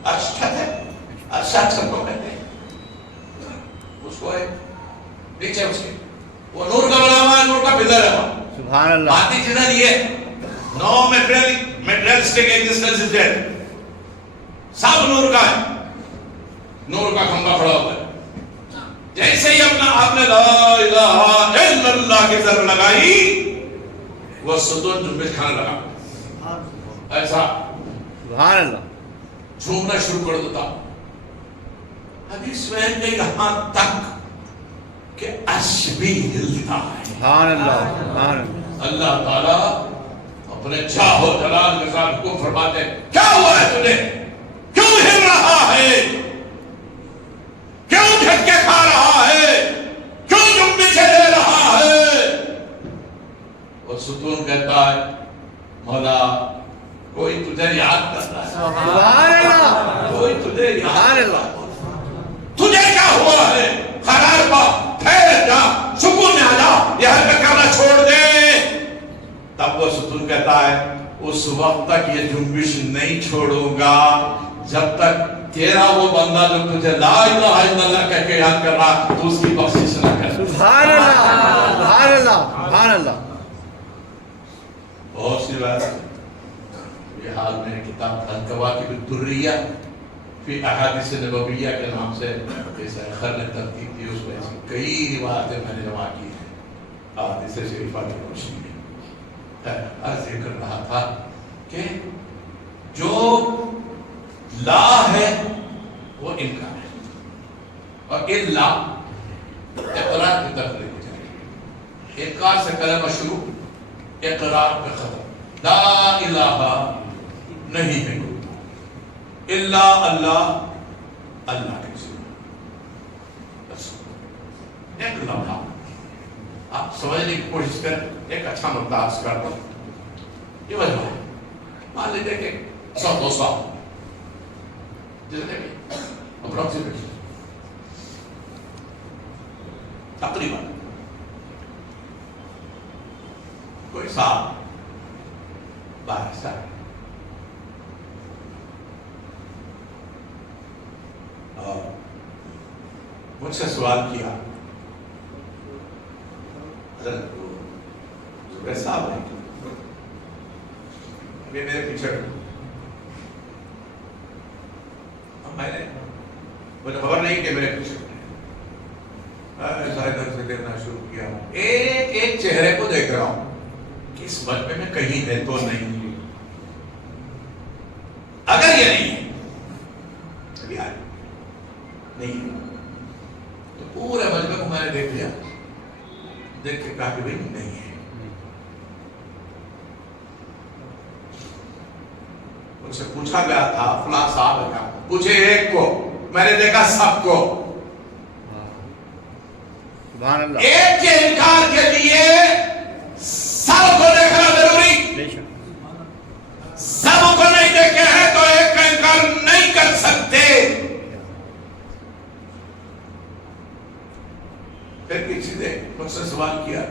عرش چھت ہے, عرش چھت کو کہتے ہیں, اس کو ہے نیچے اس کے وہ نور کا بنا ہوا ہے, نور کا پلر ہے. سبحان اللہ. آتی چیزیں نہیں ہے, نو میٹریلسٹک ایگزسٹنس از دیئر, سب نور کا ہے, نور کا کھمبا کھڑا ہوا ہے. جیسے ہی اپنا آپ نے لا الہ الا اللہ کی ضرب لگائی وہ ستون جنبش کھانے لگا, ایسا سبحان اللہ. جھومنا شروع کر دیتا. حدیث میں کہ یہاں تک کہ عرش بھی ہلتا ہے. سبحان اللہ. سبحان اللہ. اللہ تعالیٰ اپنے چاہو جلال کے ساتھ حکم فرماتے ہیں کیا ہوا ہے تجھے, کیوں ہل رہا ہے, کیوں جھٹکے کھا رہا ہے, کیوں جنبشیں لے رہا ہے. اور ستون کہتا ہے مولا کوئی تجھے یاد کر رہا ہے. سبحان اللہ. کوئی تجھے یاد سبحان کر رہا اللہ. ہے. تجھے کیا ہوا ہے, قرار پا, ٹھہر جا, سکون میں آ جا, یہ حرکت کرنا چھوڑ دے. تب وہ ستون کہتا ہے اس وقت تک یہ جنبش نہیں چھوڑوں گا جب تک تیرا وہ بندہ جو تجھے لا الہ الا اللہ کہہ کے یاد کر رہا تو اس کی بخشش نہ کر. سبحان اللہ. سبحان اللہ. سبحان اللہ. بہت سی بات یہ حال میں کتاب الکواکب الدریہ فی احادیث نبویہ کے نام سے اس اخر نے ترتیب دی, اس میں کئی روایتیں میں نے جمع کی ہیں احادیث شریفہ کی روشنی میں. عرض یہ کر رہا تھا کہ جو لا ہے وہ انکار ہے, اور الا اقرار کی طرف لے کے جائے. انکار سے کلمہ شروع, اقرار پہ ختم. لا الہ نہیں ہے کوئی الا اللہ, اللہ کے سوا. بس ایک لمحہ آپ سمجھنے کی کوشش کریں, ایک اچھا نقطہ عرض کر دو. یہ وجہ ہے, مان لیجیے کہ 100-200 جتنے بھی اپروکسیمیٹلی تقریباً کوئی صاحب باہر سے اور مجھ سے سوال کیا, زبیر صاحب ہے ابھی میرے پیچھے, میں نے مجھے خبر نہیں کہ میرے پیچھے ایسا ادھر سے دیکھنا شروع کیا, ایک ایک چہرے کو دیکھ رہا ہوں کہ اس مجمع میں کہیں ہے تو نہیں. اگر یہ نہیں ہے ابھی آئے نہیں تو پورے مجمع کو میں نے دیکھ لیا, دیکھ کے کہا کہ بھائی نہیں ہے. ان سے پوچھا گیا تھا فلاں صاحب کا, پوچھے ایک کو, میں نے دیکھا سب کو. سبحان اللہ. ایک کے انکار کے لیے سب کو دیکھنا ضروری, سب کو نہیں دیکھے ہیں تو ایک کا انکار نہیں کر سکتے. پھر کسی نے مجھ سے سوال کیا,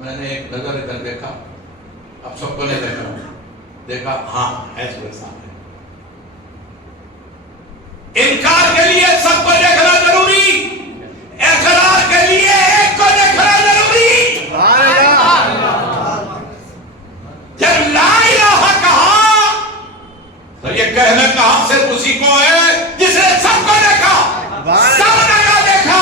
میں نے ایک نظر ادھر دیکھا, اب سب کو نہیں دیکھا, دیکھا ہاں ہے زبیر صاحب ہے. انکار کے لیے سب کو دیکھنا ضروری، اقرار کے لیے ایک کو دیکھنا ضروری۔ جب لا الہ کہا تو یہ کہنا کہاں سے اسی کو ہے جس نے سب کو دیکھا، سب جگہ دیکھا،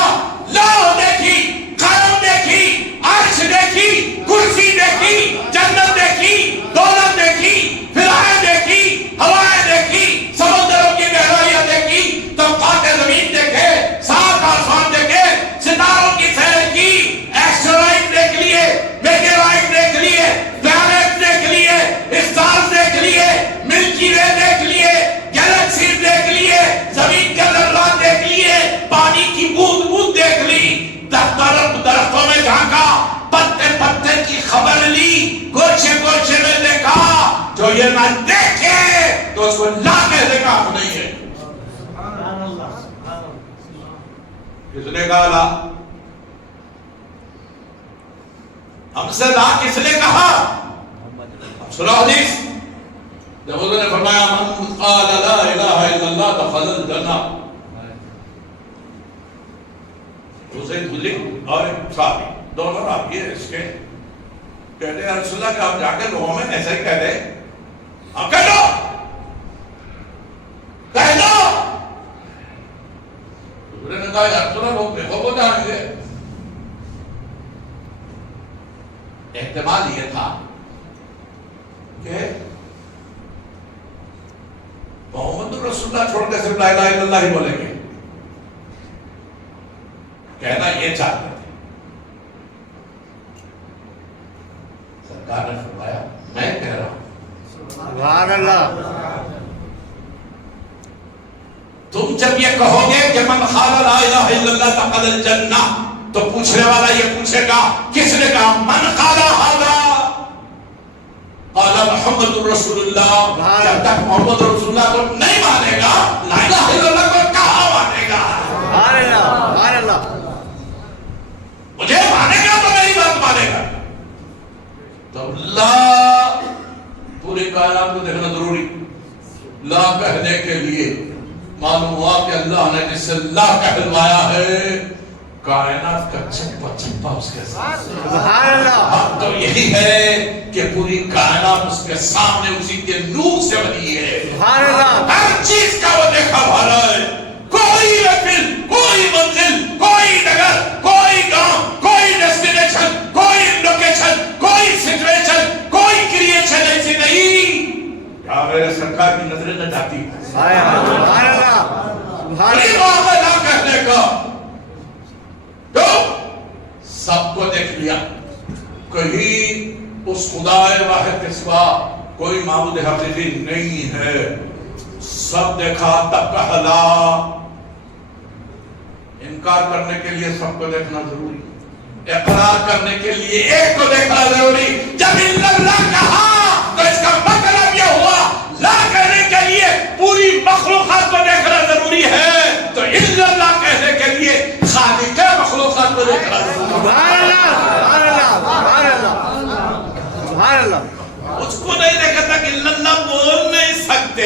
لوح دیکھی، قلم دیکھی، عرش دیکھی، کرسی دیکھی، جنت دیکھی، دولت دیکھی، فضائیں دیکھی، ہوائیں دیکھی، سمندروں کی گہرائیاں دیکھی، طبقات زمین دیکھے، سات آسمان دیکھے، ستاروں کی سیر کی، ایسٹرائڈ دیکھ لیے، میٹیورائڈ دیکھ لیے، پلانٹ دیکھ لیے، اسٹارز دیکھ لیے، ملکی وے دیکھ لیے، گیلیکسی دیکھ لیے، زمین کے ذرات دیکھ لیے، پانی کی بوند بوند دیکھ لی، درختوں میں جھانکا، پتے پتے کی خبر لی، گوشے گوشے میں دیکھا۔ جو یہ نہ دیکھے تو اس کو لا کہنے کا حق نہیں ہے۔ کس نے کہا لا؟ ہم سے لا کس نے کہا؟ سنو حدیث، جب حضور نے فرمایا من قال لا الہ الا اللہ دخل الجنہ، اسے دھلی اور صحابی دونوں راوی ہیں اس کے، کہتے ہیں رسول اللہ کہ آپ جا کے لوگوں میں ایسا ہی کہہ دیں، آپ کہہ دو، کہہ دو۔ حضور نے کہا یا رسول اللہ لوگ دیکھو وہ جائیں گے۔ احتمال یہ تھا کہ محمد رسول اللہ چھوڑ کے صرف لا الہ الا اللہ ہی بولیں گے، کہنا یہ چاہتے تھے۔ سرکار نے فرمایا میں کہہ رہا ہوں سبحان اللہ، تم جب یہ کہو گے کہ من قال لا الہ الا اللہ دخل الجنہ، تو پوچھنے والا یہ پوچھے گا کس نے کہا؟ من قال ھذا قال محمد رسول اللہ۔ جب تک محمد رسول اللہ کو نہیں مانے گا لا الہ الا اللہ کو کہاں مانے گا؟ سبحان اللہ، سبحان اللہ۔ مجھے مانے گا تو میری بات مانے گا۔ تو اللہ پوری کائنات کو دیکھنا ضروری۔ لا کہنے کے لیے معلوم ہوا کہ اللہ نے جس سے لا کہلوایا ہے کائنات کا چپا چپا اس کے ساتھ۔ سبحان اللہ۔ اب تو یہی ہے کہ پوری کائنات اس کے سامنے اسی کے نور سے بنی ہے۔ سبحان اللہ۔ ہر چیز کا وہ دیکھا بھالا ہے، کوئی محفل، کوئی منزل، کوئی نگر، کوئی گاؤں، کوئی ڈیسٹینیشن، کوئی لوکیشن، کوئی سچویشن، کوئی کریشن ایسی نہیں کیا میرے سرکار کی نظریں نہ جاتی۔ سبحان اللہ، سبحان بڑی اللہ۔ بات ہے لا کہنے کا، تو سب کو دیکھ لیا، کہیں اس خدا واحد کے سوا کوئی معبود حقیقی نہیں ہے، سب دیکھا تب کہا لا۔ انکار کرنے کے لیے سب کو دیکھنا ضروری، اقرار کرنے کے لیے ایک کو دیکھنا ضروری۔ جب الا اللہ کہا تو اس کا مطلب یہ ہوا لا کہنے کے لیے پوری مخلوقات کو دیکھنا ضروری ہے، تو الا اللہ کہنے کے لیے خالق مخلوقات کو دیکھنا ضروری ہے۔ سبحان اللہ، سبحان اللہ، سبحان اللہ، سبحان اللہ۔ اس کو نہیں دیکھا تھا کہ الا اللہ بول نہیں سکتے،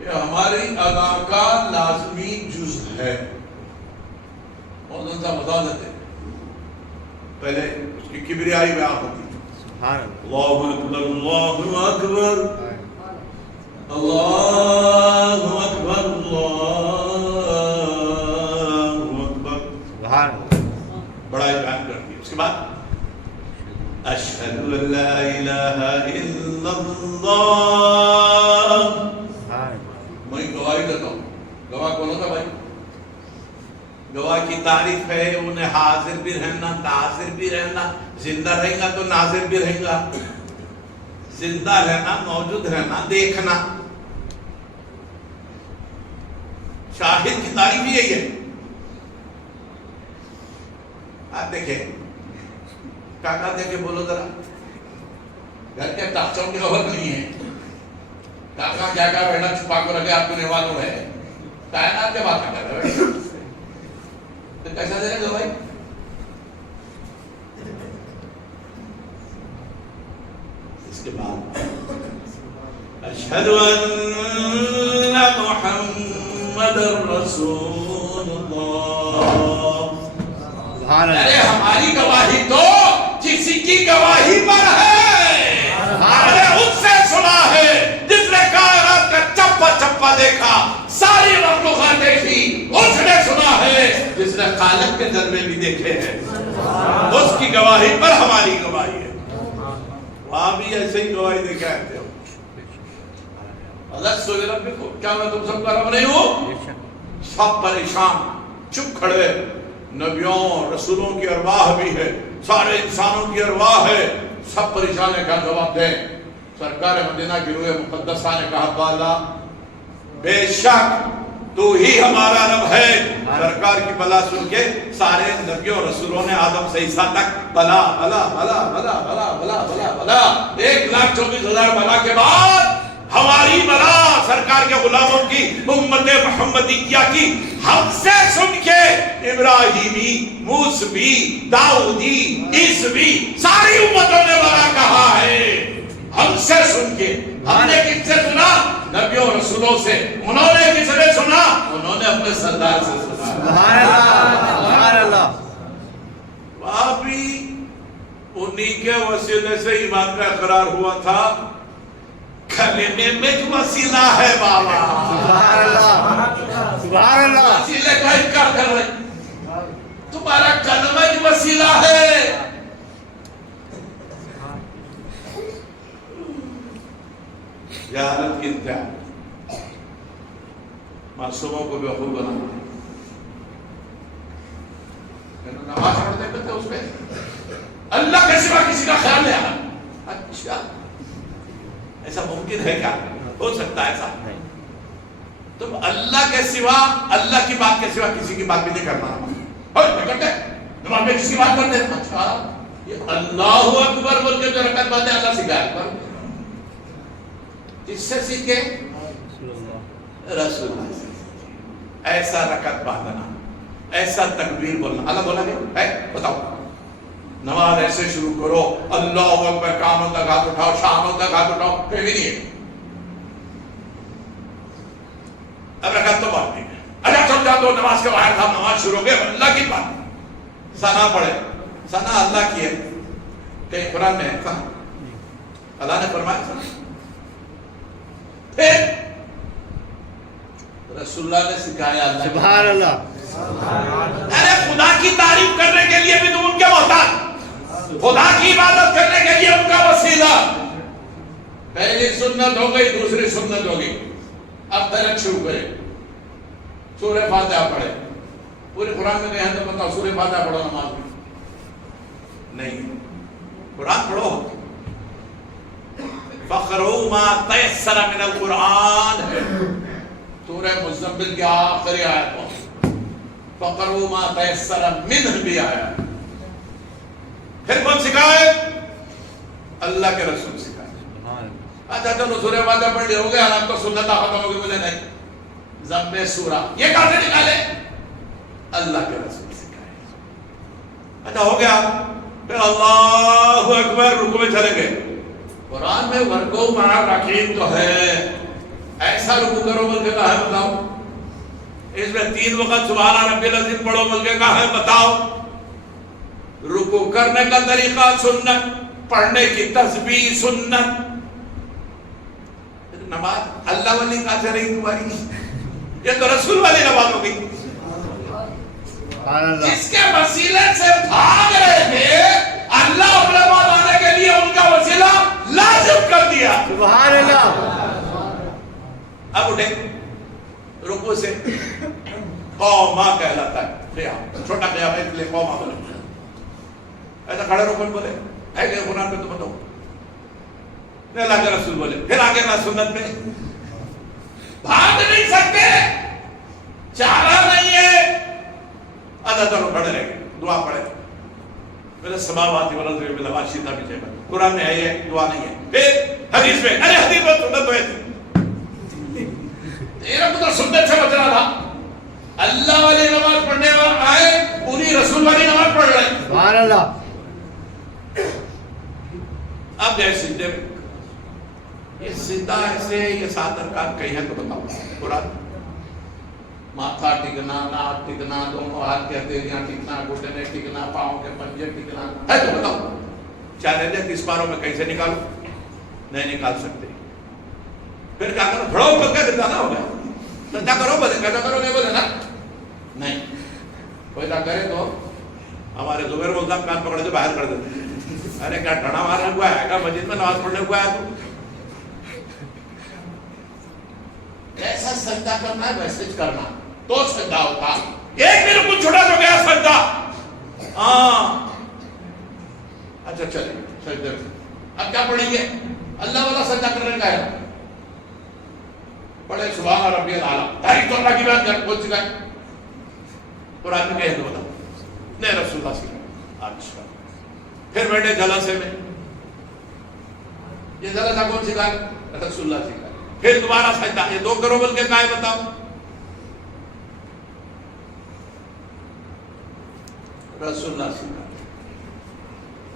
یہ ہماری ادا کا لازمی جز ہے۔ مولانا صاحب بتا دیتے پہلے اس کی کبریائی بیان ہوتی تھی، سبحان اللہ۔ اللہ اکبر اللہ اکبر اللہ اکبر اللہ اکبر، سبحان اللہ۔ بڑا بیان کرتی ہے۔ اس کے بعد اشہد ان لا الہ الا اللہ، میں گواہی دیتا ہوں۔ گواہ کون ہوتا بھائی؟ گواہ کی تعریف ہے انہیں حاضر بھی رہنا، ناظر بھی رہنا، زندہ رہیں گا تو ناظر بھی رہیں گا، زندہ رہنا، موجود رہنا، دیکھنا۔ شاہد کی تعریف یہی ہے۔ آپ دیکھیں کاکا دیکھے بولو ذرا، گھر کے تاخچوں کی خبر نہیں ہے، کاکا کیا کیا بیٹا چھپا کر رکھے آپ کو نہیں معلوم ہے، کائنات کے بات کر رہے ہیں، تو کیسا دے گا بھائی؟ اس کے بعد اشہد ان رسول اللہ. سبحان ارے اللہ. ہماری گواہی تو کسی کی گواہی پر ہے. ہم نے اس سے سنا ہے جس نے کائنات کا چپا چپا دیکھا, ساری مخلوقات دیکھی, اس نے سنا ہے جس نے خالق کے جلوے بھی دیکھے ہیں. اس کی گواہی پر ہماری گواہی ہے. وہاں بھی ایسے ہی گواہی دے کے آتے ہو. الگ سوئے رب کو, کیا میں تم سب کا رب نہیں ہوں؟ سب پریشان چپ کھڑے. نبیوں رسولوں کی ارواح بھی ہے, سارے انسانوں کی ارواح ہے, سب پریشان ہے. کیا جواب دیں؟ سرکار مدینہ کی روح مقدسہ نے کہا بالا بے شک تو ہی ہمارا رب ہے. سرکار کی بلا سن کے سارے نبیوں رسولوں نے آدم سے عیسیٰ تک بلا بلا بلا بلا بلا بلا بلا بلا 1,24,000 بلا کے بعد ہماری بلا سرکار کے غلاموں کی امت محمدیہ کی ہم سے سن کے ابراہیمی, موسوی, داؤدی, عیسوی ساری امتوں نے بلا کہا ہے. ہم سے سن کے. ہم نے کس سے سنا؟ نبیوں رسولوں سے. انہوں نے کس نے سنا؟ انہوں نے اپنے سردار سے سنا. سبحان اللہ. سبحان اللہ. وہاں بھی انہی کے وسیلے سے ایمان کا اقرار ہوا تھا. کلمے میں جو وسیلہ ہے بابا. سبحان اللہ. سبحان اللہ. وسیلے کا انکار کر رہے. تمہارا کلمہ جو وسیلہ ہے. جہالت کی انتہا. معصوموں کو بیوقوف بنانا. نماز پڑھتے تھے اس میں اللہ کے سوا کسی کا خیال نہیں آنا. اچھا ایسا ممکن ہے کیا؟ ہو سکتا ہے ایسا؟ تم اللہ کے سوا, اللہ کی بات کے سوا کسی کی بات بھی نہیں کرنا. کرتے نماز میں کسی بات کرتے. اچھا یہ اللہ اکبر بول کے جو رکعت باندھے اللہ سکھائے پر کس سے سیکھے؟ رسول اللہ سے. ایسا رکعت باندھنا, ایسا تکبیر بولنا. اللہ بولا گیا ہے؟ بتاؤ. نماز ایسے شروع کرو اللہ اکبر, کانوں تک ہاتھ اٹھاؤ, شانوں تک ہاتھ اٹھاؤ, کوئی بھی نہیں ہے. اب رکعت تو بات نہیں ہے. اچھا سمجھا تو نماز کے باہر تھا, نماز شروع ہو گئی, اللہ کی بات. ثنا پڑھے. ثنا اللہ کی ہے. کہیں قرآن میں ہے ثنا؟ اللہ نے فرمایا ثنا. پھر رسول اللہ نے سکھایا. اللہ سبحان اللہ. ارے خدا کی تعریف کرنے کے لیے بھی تم ان کے محتاج, خدا کی عبادت کرنے کے لیے ان کا وسیلہ. پہلی سنت ہو گئی, دوسری سنت ہو گئی. اب درد شروع کرے. سورہ فاتحہ پڑھے. پورے قرآن میں کہیں تو بتاؤ سورہ فاتحہ پڑھو نماز میں. نہیں, قرآن پڑھو. فقرؤوا ما تيسر من القرآن. سورہ مزمل کی آخری آیت کو فقرؤوا ما تيسر منہ بھی آیا. پھر کون سکھائے؟ اللہ کے رسول سکھائے. اچھا چلو سورہ فاتحہ پڑھ لیا, ہو گیا اب تو سنت ختم ہو گئی. مجھے نہیں, ضم سورہ یہ کہاں سے نکالے؟ اللہ کے رسول سکھائے. اچھا ہو گیا. پھر اللہ اکبر رکوع میں چلے گئے. قرآن میں ورکو مع الرکوع تو ہے. ایسا رکوع کرو بول کے کہا ہے بتاؤ؟ اس میں 3 وقت سبحان ربی العظیم پڑھو بول کے کہا ہے بتاؤ؟ رکوع کرنے کا طریقہ سنت, پڑھنے کی تسبیح سنت. نماز اللہ والی کہاں سے رہی تمہاری؟ یہ تو رسول والی نماز ہو گئی. جس کے وسیلے سے بھاگ رہے تھے اللہ اپنے بنانے کے لیے ان کا وسیلہ لازم کر دیا. سبحان اللہ. اب اٹھے رکوع سے. قوما کہلاتا ہے قیام, چھوٹا قیام ہے اس لیے قوما بولے. ایسا کھڑے رکن بولے ہے کہ قرآن میں تو بتاؤ. اللہ کے رسول بولے. پھر آگے نہ سنت میں بھاگ نہیں سکتے, چارہ نہیں ہے. ادا چلو کھڑے رہ گئے, دعا پڑھے. میرے سماوات والارض بالله شیطان بھی چاہیے. قرآن میں ہے یہ دعا نہیں ہے. پھر حدیث میں, ارے حدیث میں سنت تو ہے. تیرا پتر سنت سے بچ رہا تھا. اللہ والی نماز پڑھنے والے آئے, پوری رسول والی نماز پڑھ رہے. سبحان اللہ. اب جائے سجدے میں. یہ سیدھا ایسے یہ 7 ارکان کہیں ہیں تو بتاؤ قرآن. ماتھا ٹکنا، ناک ٹکنا، دونوں ہاتھ کی ہتھیلیاں ٹکنا، گھٹنے ٹکنا، پاؤں کے پنجے ٹکنا ہے تو بتاؤ چیلنج ہے 30 باروں میں کیسے نکالو؟ نہیں نکال سکتے. پھر کیا کرو؟ بڑھو بل کے دکھانا ہوگا. سجدہ کرو بولے کیسا کرو گے بولے نا نہیں. کوئی نہ کرے تو ہمارے زبیر بولتا کان پکڑ کے باہر کر دیتے. ارے کیا ڈھڑا مارنے ہوا ہے کیا؟ مسجد میں نماز پڑھنے ہوا ہے تو ایسا سجدہ کرنا ہے ویسے کرنا تو سجدہ ہوتا. ایک بھی رکن چھوٹا تو گیا سجدہ. ہاں اچھا چلے سجدہ. اب کیا پڑھیں گے؟ اللہ والا سجدہ کرنے کا ہے. پڑھے سبحان ربی الاعلیٰ. تاریخ تو اللہ کی بات کر بول چکا ہے. قرآن میں کہہ دو بتاؤ نہیں رسول اللہ سکھا. اچھا پھر بیٹھے جلسے میں. یہ جلسہ کون سکھا؟ رسول اللہ سکھا. پھر دوبارہ سجدہ. یہ 2 کرو بول کے کہا ہے بتاؤ؟ رسول اللہ سکھا.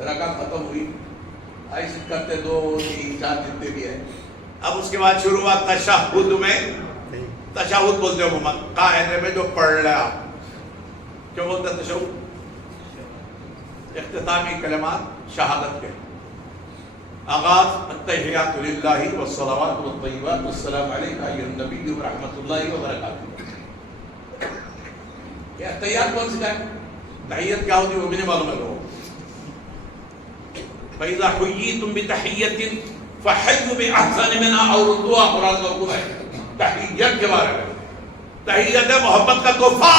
رکعت ختم ہوئی ایسے کرتے 2 3 4 جتنے بھی ہے. اب اس کے بعد شروع ہوا تشہد میں. تشہد بولتے ہو محمد قاعدے میں جو پڑھ لے آپ کیوں بولتے ہیں تشہد؟ اختتامی کلمات شہادت کے آغاز التحیات للہ والصلوات والطیبات والسلام علیکہ ایھا النبی ورحمۃ اللہ وبرکاتہ. یہ تحیات کون سکھائے؟ تحیت کیا ہوتی ہے وہ بھی نہیں معلوم ہے لوگوں. فَإِذَا حُيِّيتُم بِتَحِيَّةٍ فَحَيُّوا بِأَحْسَنَ مِنْهَا أَوْ رُدُّوهَا. قرآن کا حکم ہے تحیت کے بارے میں. تحیت ہے محبت کا تحفہ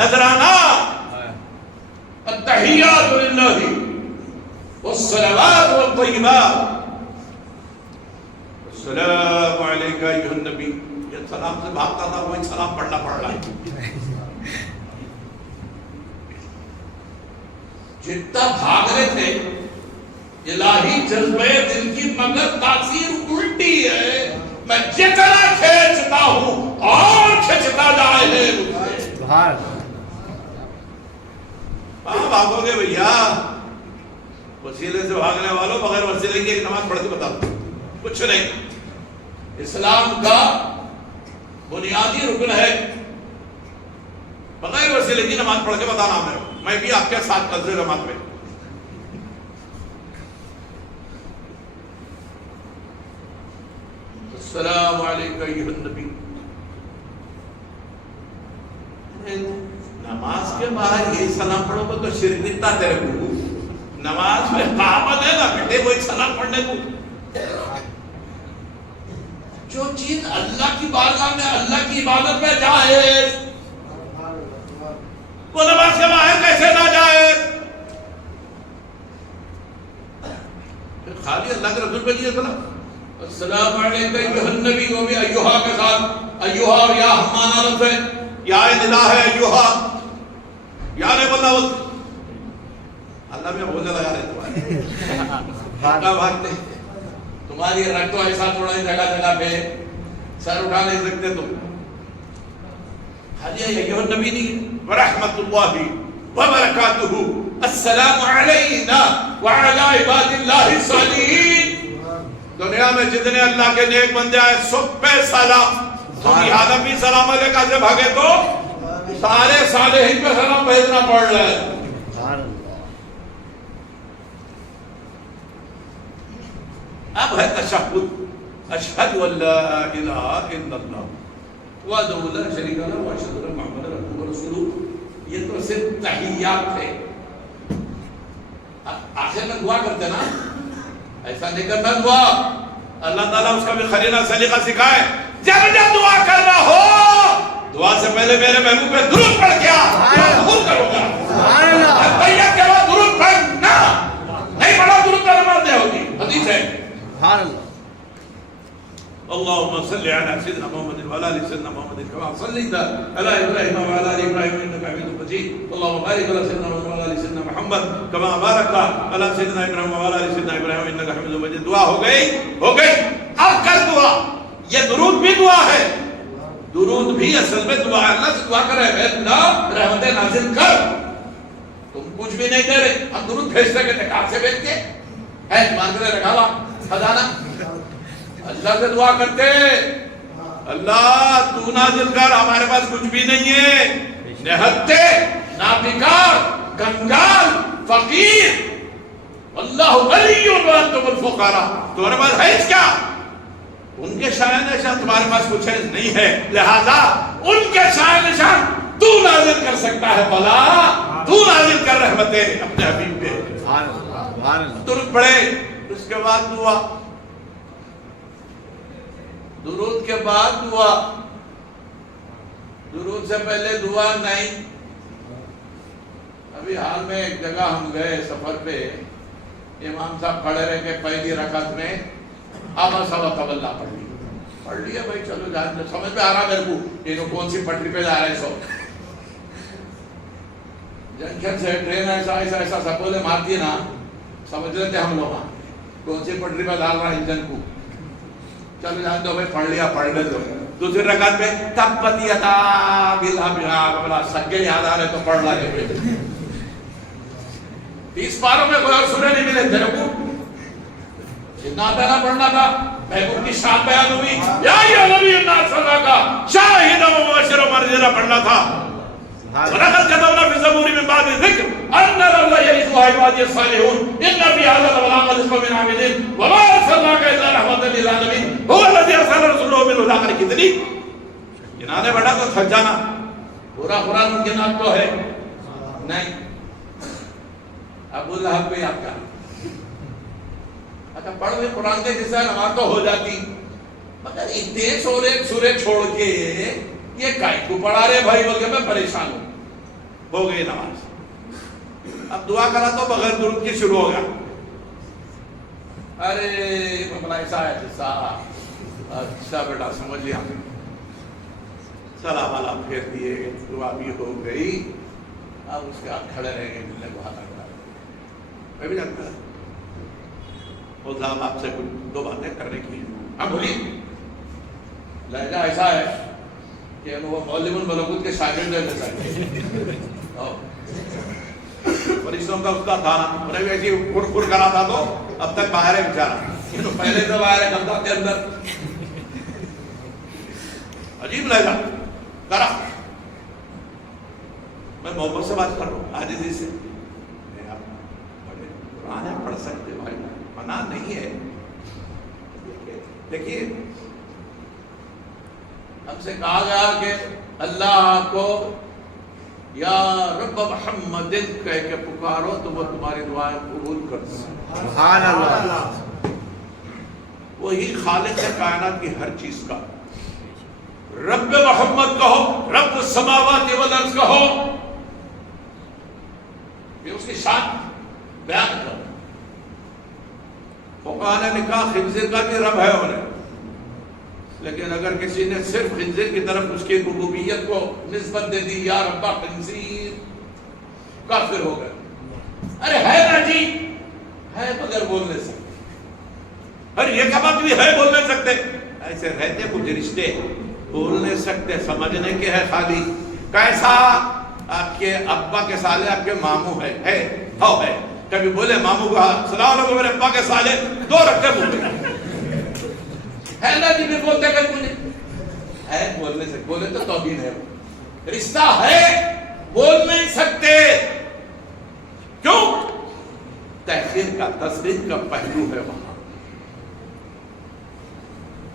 نذرانہ. التحیات للہ والصلوات والطیبات. السلام علیکہ ایھا النبی. یہ سلام سے بھاگتا تھا وہی سلام پڑھنا پڑ رہا ہے. جتنا بھاگ رہے تھے الہی جذبے دل کی مگر تاثیر الٹی ہے. میں جتنا کھینچتا ہوں اور کھینچتا جائے ہے مجھے. کہاں بھاگو گے بھیا؟ وسیلے سے بھاگنے والوں بغیر وسیلے کی ایک نماز پڑھ کے بتاؤ کچھ نہیں. اسلام کا بنیادی رکن ہے بغیر وسیلے کی نماز پڑھ کے بتانا. میں بھی آپ کے ساتھ قصر نماز میں. السلام علیکم ایھا النبی. نماز کے بعد یہ سلام پڑھو گے تو شرک نکتا تیرے کو. نماز میں قابل ہے نا بیٹے وہی سلام پڑھنے کو. جو چیز اللہ کی بارگاہ میں اللہ کی عبادت میں جائز وہ نماز کے باہر کیسے نہ جائز؟ خالی اللہ کے رسول پہ نہیں ہے. السلام علیکم ایھا النبی. وہ بھی ایھا کے ساتھ ایھا اور یا ہمانا لفظ ہے. یا ندا ہے ایھا. یا نے بندہ اللہ میں بولنے لگا رہے تمہارے بھاگتے تمہاری رنگ تو ایسا تھوڑا ہی جگہ جگہ پہ سر اٹھا نہیں سکتے تم. خالی ایھا النبی نہیں. ورحمۃ اللہ وبرکاتہ. السلام علینا وعلی عباد اللہ الصالحین. دنیا میں جتنے اللہ کے نیک بندے آئے سب پہ سلام. تم یہاں بھی سلام علیکہ سے بھاگے تو سارے صالحین پہ سلام بھیجنا پڑ رہا ہے. اب ہے تشہد. اشہد ان لا الہ الا اللہ وحدہ لا شریک لہ واشہد ان محمدا عبدہ ورسولہ. یہ تو صرف تحیات تھے. آخر میں دعا کرتے نا ایسا نہیں کرنا دعا. اللہ تعالیٰ اس کا بھی خلیلہ سلیقہ سکھائے. جب جب دعا کر رہا ہو دعا سے پہلے میرے محبوب پہ درود پڑھ کے ضرور کروں گا. تحیات کے بعد درود پڑھنا نہیں پڑھا درود کا نماز نہیں ہوگی. حدیث ہے. اللهم صل على سيدنا محمد وعلى ال سيدنا محمد كما صليت على ابراهيم وعلى ال ابراهيم انك حميد مجيد. اللهم بارك على سيدنا محمد وعلى ال سيدنا محمد كما باركت على سيدنا ابراهيم وعلى ال سيدنا ابراهيم انك حميد مجيد. دعا ہو گئی. اب کر دعا. یہ درود بھی دعا ہے. درود بھی اصل میں دعا ہے. اللہ سے دعا کر رہے ہیں اللہ رحمت نازل کر. تم کچھ بھی نہیں دے رہے. ہم درود بھیجتے کہتے کہاں سے بھیجتے ہے؟ مانگ رہے رکھا ہوا خزانہ. اللہ سے دعا کرتے اللہ تو نازل کر، ہمارے پاس کچھ بھی نہیں ہے، نہتے، نابکار، کنگال، فقیر، اللہ غنی وانتم الفقراء، تمہارے پاس ہے کیا؟ ان کے شان نشان تمہارے پاس کچھ ہے نہیں ہے، لہذا ان کے شان نشان تو نازل کر سکتا ہے، بلا تو نازل کر رحمتیں اپنے حبیب پہ۔ درود پڑھے، اس کے بعد دعا، درود کے بعد دعا، درود سے پہلے دعا نہیں۔ ابھی حال میں ایک جگہ ہم گئے سفر پہ، امام صاحب کھڑے رہے کہ پہلی رکعت میں عبس وتولی پڑھ لیا بھائی، چلو جان دے، سمجھ میں آ رہا میرے کو انہوں کون سی پٹری پہ جا رہے سو، جنکشن سے ٹرین ایسا ایسا ایسا سپولے مارتی ہے نا، سمجھ لیتے ہم لوگ کون سی پٹری پہ ڈال رہا انجن کو، چلو جان دو بھائی، پڑھ لے دو۔ دوسری رکعت میں تبت یدا ابی لہب، سگے یاد آ رہے تو پڑھ لے، 30 پاروں میں کوئی اور سورہ نہیں ملے تیرے کو، جتنا آتا نہ پڑھنا تھا۔ محبوب کی شان بیان ہوئی، یا ایھا نبی انا ارسلناک شاہدا ومبشرا ونذیرا پڑھنا تھا۔ وَلَقَدْ كَتَبْنَا فِي الزَّبُورِ مِن بَعْدِ الذِّكْرِ أَنَّ الْأَرْضَ يَرِثُهَا عِبَادِيَ الصَّالِحُونَ إِنَّ فِي هَذَا لَبَلَاغًا لِلْقَوْمِ الْعَابِدِينَ وَمَا أَرْسَلْنَاكَ إِلَّا رَحْمَةً لِلْعَالَمِينَ هُوَ الَّذِي أَرْسَلَ رَسُولَهُ بِالْهُدَىٰ، کتنی گنانے بڑھا تو تھک جانا، پورا قرآن گنا تو ہے نہیں۔ ابو لہب پہ آپ کا اچھا پڑھ لے قرآن کے جیسا نماز تو ہو جاتی، مگر اتنے سورے چھوڑ کے یہ کائی کو پڑھا رہے بھائی، بول کے میں پریشان ہوں۔ ہو گئی نماز، اب دعا کرا تو بغیر درود کی شروع ہو گیا، ارے بابا ایسا ہے جیسا، اچھا بیٹا سمجھ لیا، سلام علیکم پھیر دیے، دعا بھی ہو گئی، اب اس کے ہاتھ کھڑے رہیں گے، ملنے کو ہاتھ کھڑا میں بھی جانتا ہے وہ صاحب آپ سے کچھ 2 باتیں کرنے کی ہیں، ہاں بولیے۔ لہجہ ایسا ہے کہ وہ معلم الملکوت کے شاگرد جیسا ہے، فرشتوں کا استاد تھا نا، انہیں بھی ایسی کھر کرا تھا تو اب تک باہر ہے بیچارہ، پہلے سے باہر ہے کرتا کے اندر، عجیب لہجہ کرا۔ میں محبت سے بات کر رہا ہوں، عاجزی سے، قرآن ہے پڑھ سکتے بھائی، منع نہیں ہے۔ دیکھیے ہم سے کہا گیا کہ اللہ کو یا رب محمد کہہ کے پکارو تو وہ تمہاری دعائیں قبول کرتا ہے۔ سبحان اللہ، وہی خالق ہے کائنات کی ہر چیز کا، رب محمد کہو، رب السماوات والارض کہو، یہ اس کی شان بیان کرو۔ فقہاء نے لکھا خنزیر کا بھی رب ہے انہیں، لیکن اگر کسی نے صرف خنزیر کی طرف اس کی ربوبیت کو نسبت دے دی، یا رب خنزیر، کافر ہو گئے۔ ارے ہے نا جی، ہے مگر بول نہیں سکتے، ارے یہ کیا بات بھی ہے بول نہیں سکتے، ایسے رہتے کچھ رشتے، بول نہیں سکتے، سمجھنے کے ہے خالی۔ کیسا؟ آپ کے ابا کے سالے آپ کے ماموں ہے، ہاں ہے، کبھی بولے ماموں کا سلام علیکم میرے ابا کے سالے، 2 رکھتے بولتے ہے نا جی، بھی بولتے کہ بولے ہے، بول نہیں سکتے، بولے تو توہین ہے، رشتہ ہے بول نہیں سکتے، کیوں؟ تحقیر کا، تصدیق کا پہلو ہے وہاں۔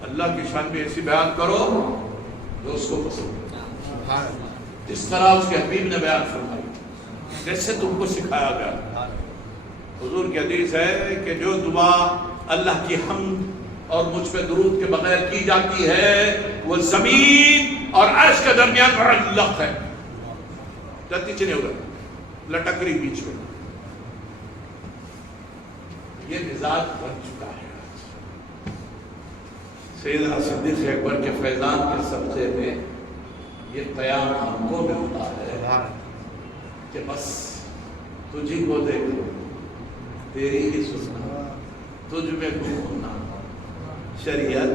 اللہ کی شان بھی ایسی بیان کرو جو اس کو پسند ہے، جس طرح اس کے حبیب نے بیان فرمائی، جیسے تم کو سکھایا گیا۔ حضور کی حدیث ہے کہ جو دعا اللہ کی حمد اور مجھ پہ درود کے بغیر کی جاتی ہے وہ زمین اور عرش کے درمیان معلق ہے، جاتی چنے ہوگا، لٹک رہی بیچ میں۔ یہ مزاج بن چکا ہے۔ سیدنا صدیق اکبر کے فیضان کے سبزے میں یہ قیام ہم کو ملتا ہے کہ بس تجھی کو دیکھو، تیری ہی سننا، تجھ میں گھومنا، شریعت،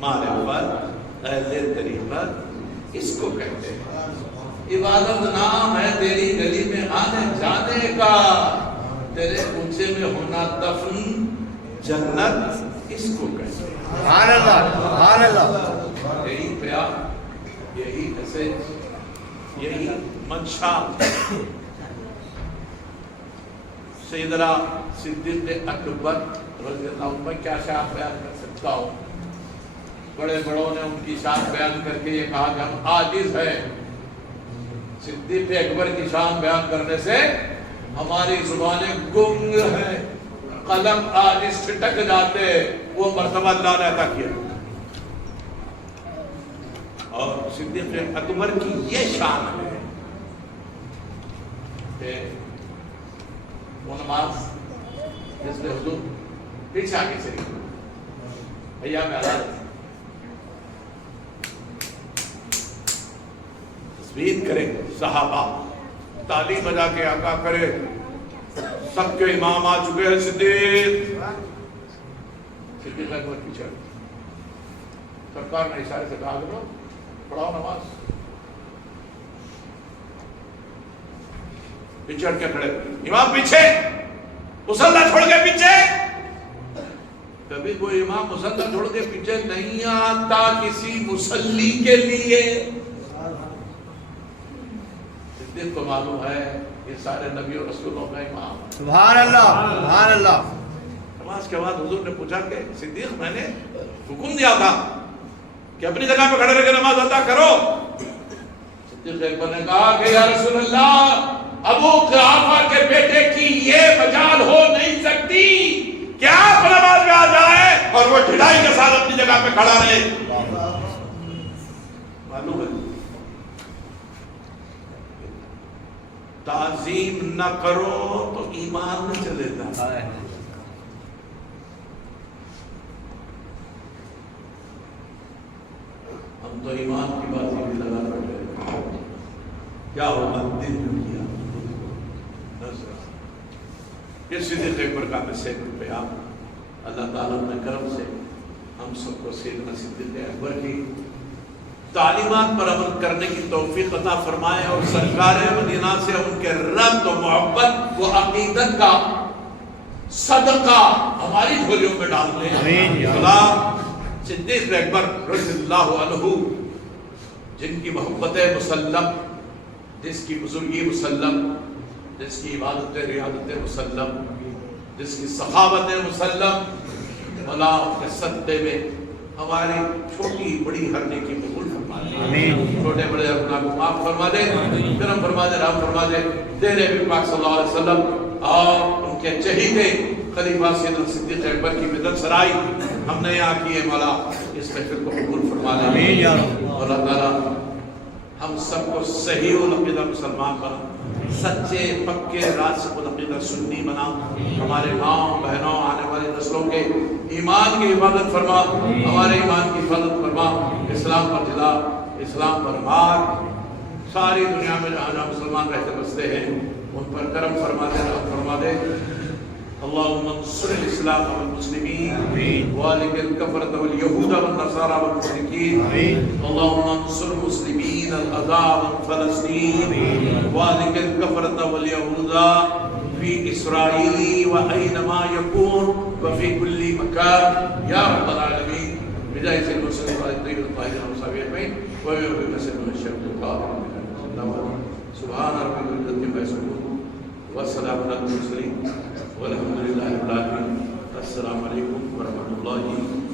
معرفت، اہل طریقت، اس کو کہتے ہیں۔ عبادت نام ہے تیری گلی میں آنے جانے کا، تیرے اونچے میں ہونا دفن، جنت، اس کو کہتے ہیں۔ سبحان اللہ، سبحان اللہ۔ یہی پیام، یہی میسج، یہی منشا سیدنا صدیق اکبر رضی اللہ عنہ میں کیا شان بیان کر سکتا ہوں. بڑے بڑوں نے ان کی شان بیان کر کے یہ کہا کہ ہم عاجز ہیں. صدیق اکبر کی شان بیان کرنے سے ہماری زبانیں گنگ ہیں، قلم عاجز چھٹک جاتے، وہ مرتبہ اللہ نے عطا کیا. اور صدیق اکبر کی یہ شان ہے کہ وہ نماز جس میں حضور پیچھے آگے چلی بھیا میں تسبیح کرے، صحابہ تالی بجا کے آقا کرے، سب کے امام آ چکے ہیں. صدیق اکبر پیچھے سرکار نے اشارے سے کہا کرو پڑھاؤ نماز. پیچھے ہٹ کے کھڑے، امام پیچھے، مصلی چھوڑ کے پیچھے. کبھی کوئی امام مصلی چھوڑ کے پیچھے نہیں آتا کسی مصلی کے لیے. صدیق کو معلوم ہے یہ سارے نبی اور رسولوں کا امام. سبحان اللہ، سبحان اللہ. نماز کے بعد حضور نے پوچھا کہ صدیق میں نے حکم دیا تھا کہ اپنی جگہ پہ کھڑے رہ کے نماز ادا کرو. صدیق اکبر نے کہا کہ یا رسول اللہ، ابو قحافہ کے بیٹے کی یہ مجال ہو نہیں سکتی کہ آپ نماز میں آ جائیں اور وہ ڈھلائی کے ساتھ اپنی جگہ پہ کھڑا رہے. معلوم ہے تعظیم نہ کرو تو ایمان نہ چلے گا. ہم تو ایمان کی بازی بھی لگا بیٹھے، کیا ہوگا دل میں کیا. یہ صدیق اکبر کا میسج پیام اللہ تعالیٰ نے کرم سے ہم سب کو سیدنا صدیق اکبر کی تعلیمات پر عمل کرنے کی توفیق عطا فرمائے اور سرکار مدینہ سے ان کے ربط و محبت و عقیدت کا صدقہ ہماری جھولیوں میں ڈال دیں. خدا صدیق اکبر رضی اللہ عنہ جن کی محبت مسلم، جس کی بزرگی مسلم، جس کی عبادت ریاضت مسلم، جس کی سخاوت مسلم، مولا کے صدقے میں ہماری چھوٹی بڑی ہر نیکی قبول فرما دے. چھوٹے بڑے گناہ کو معاف فرما دے، کرم فرما دے، رحم فرما دے. تیرے نبی پاک صلی اللہ علیہ وسلم اور ان کے چہیدے خلیفہ سیدنا صدیق اکبر کی مدد سرائی ہم نے یہاں کی ہے. مولا اس محفل کو قبول فرما دے. اور اللہ تعالیٰ ہم سب کو صحیح العقیدہ مسلمان بنا، سچے پکے راسخ العقیدہ سنی بنا. ہمارے ماں بہنوں آنے والی نسلوں کے ایمان کی حفاظت فرما، ہمارے ایمان کی حفاظت فرما. اسلام پر جلا، اسلام پر مار. ساری دنیا میں جہاں جہاں مسلمان رہتے بستے ہیں ان پر کرم فرما دے، رحم فرما دے. اللهم انصر الاسلام والمسلمين واهلك الكفرة واليهود والنصارى والمشركين. اللهم انصر المسلمين الاعداء فلسطين واهلك الكفرة واليهود في اسرائيل واينما يكون وفي كل مكان يا رب العالمين. بداية المسلمين الطيب الطاهرين والصابرين اجمعين وبمسجد الشرق القادم. سبحان ربك رب العزة عما يصفون والسلام على المرسلين والحمد لله رب العالمين. السلام علیکم ورحمۃ اللہ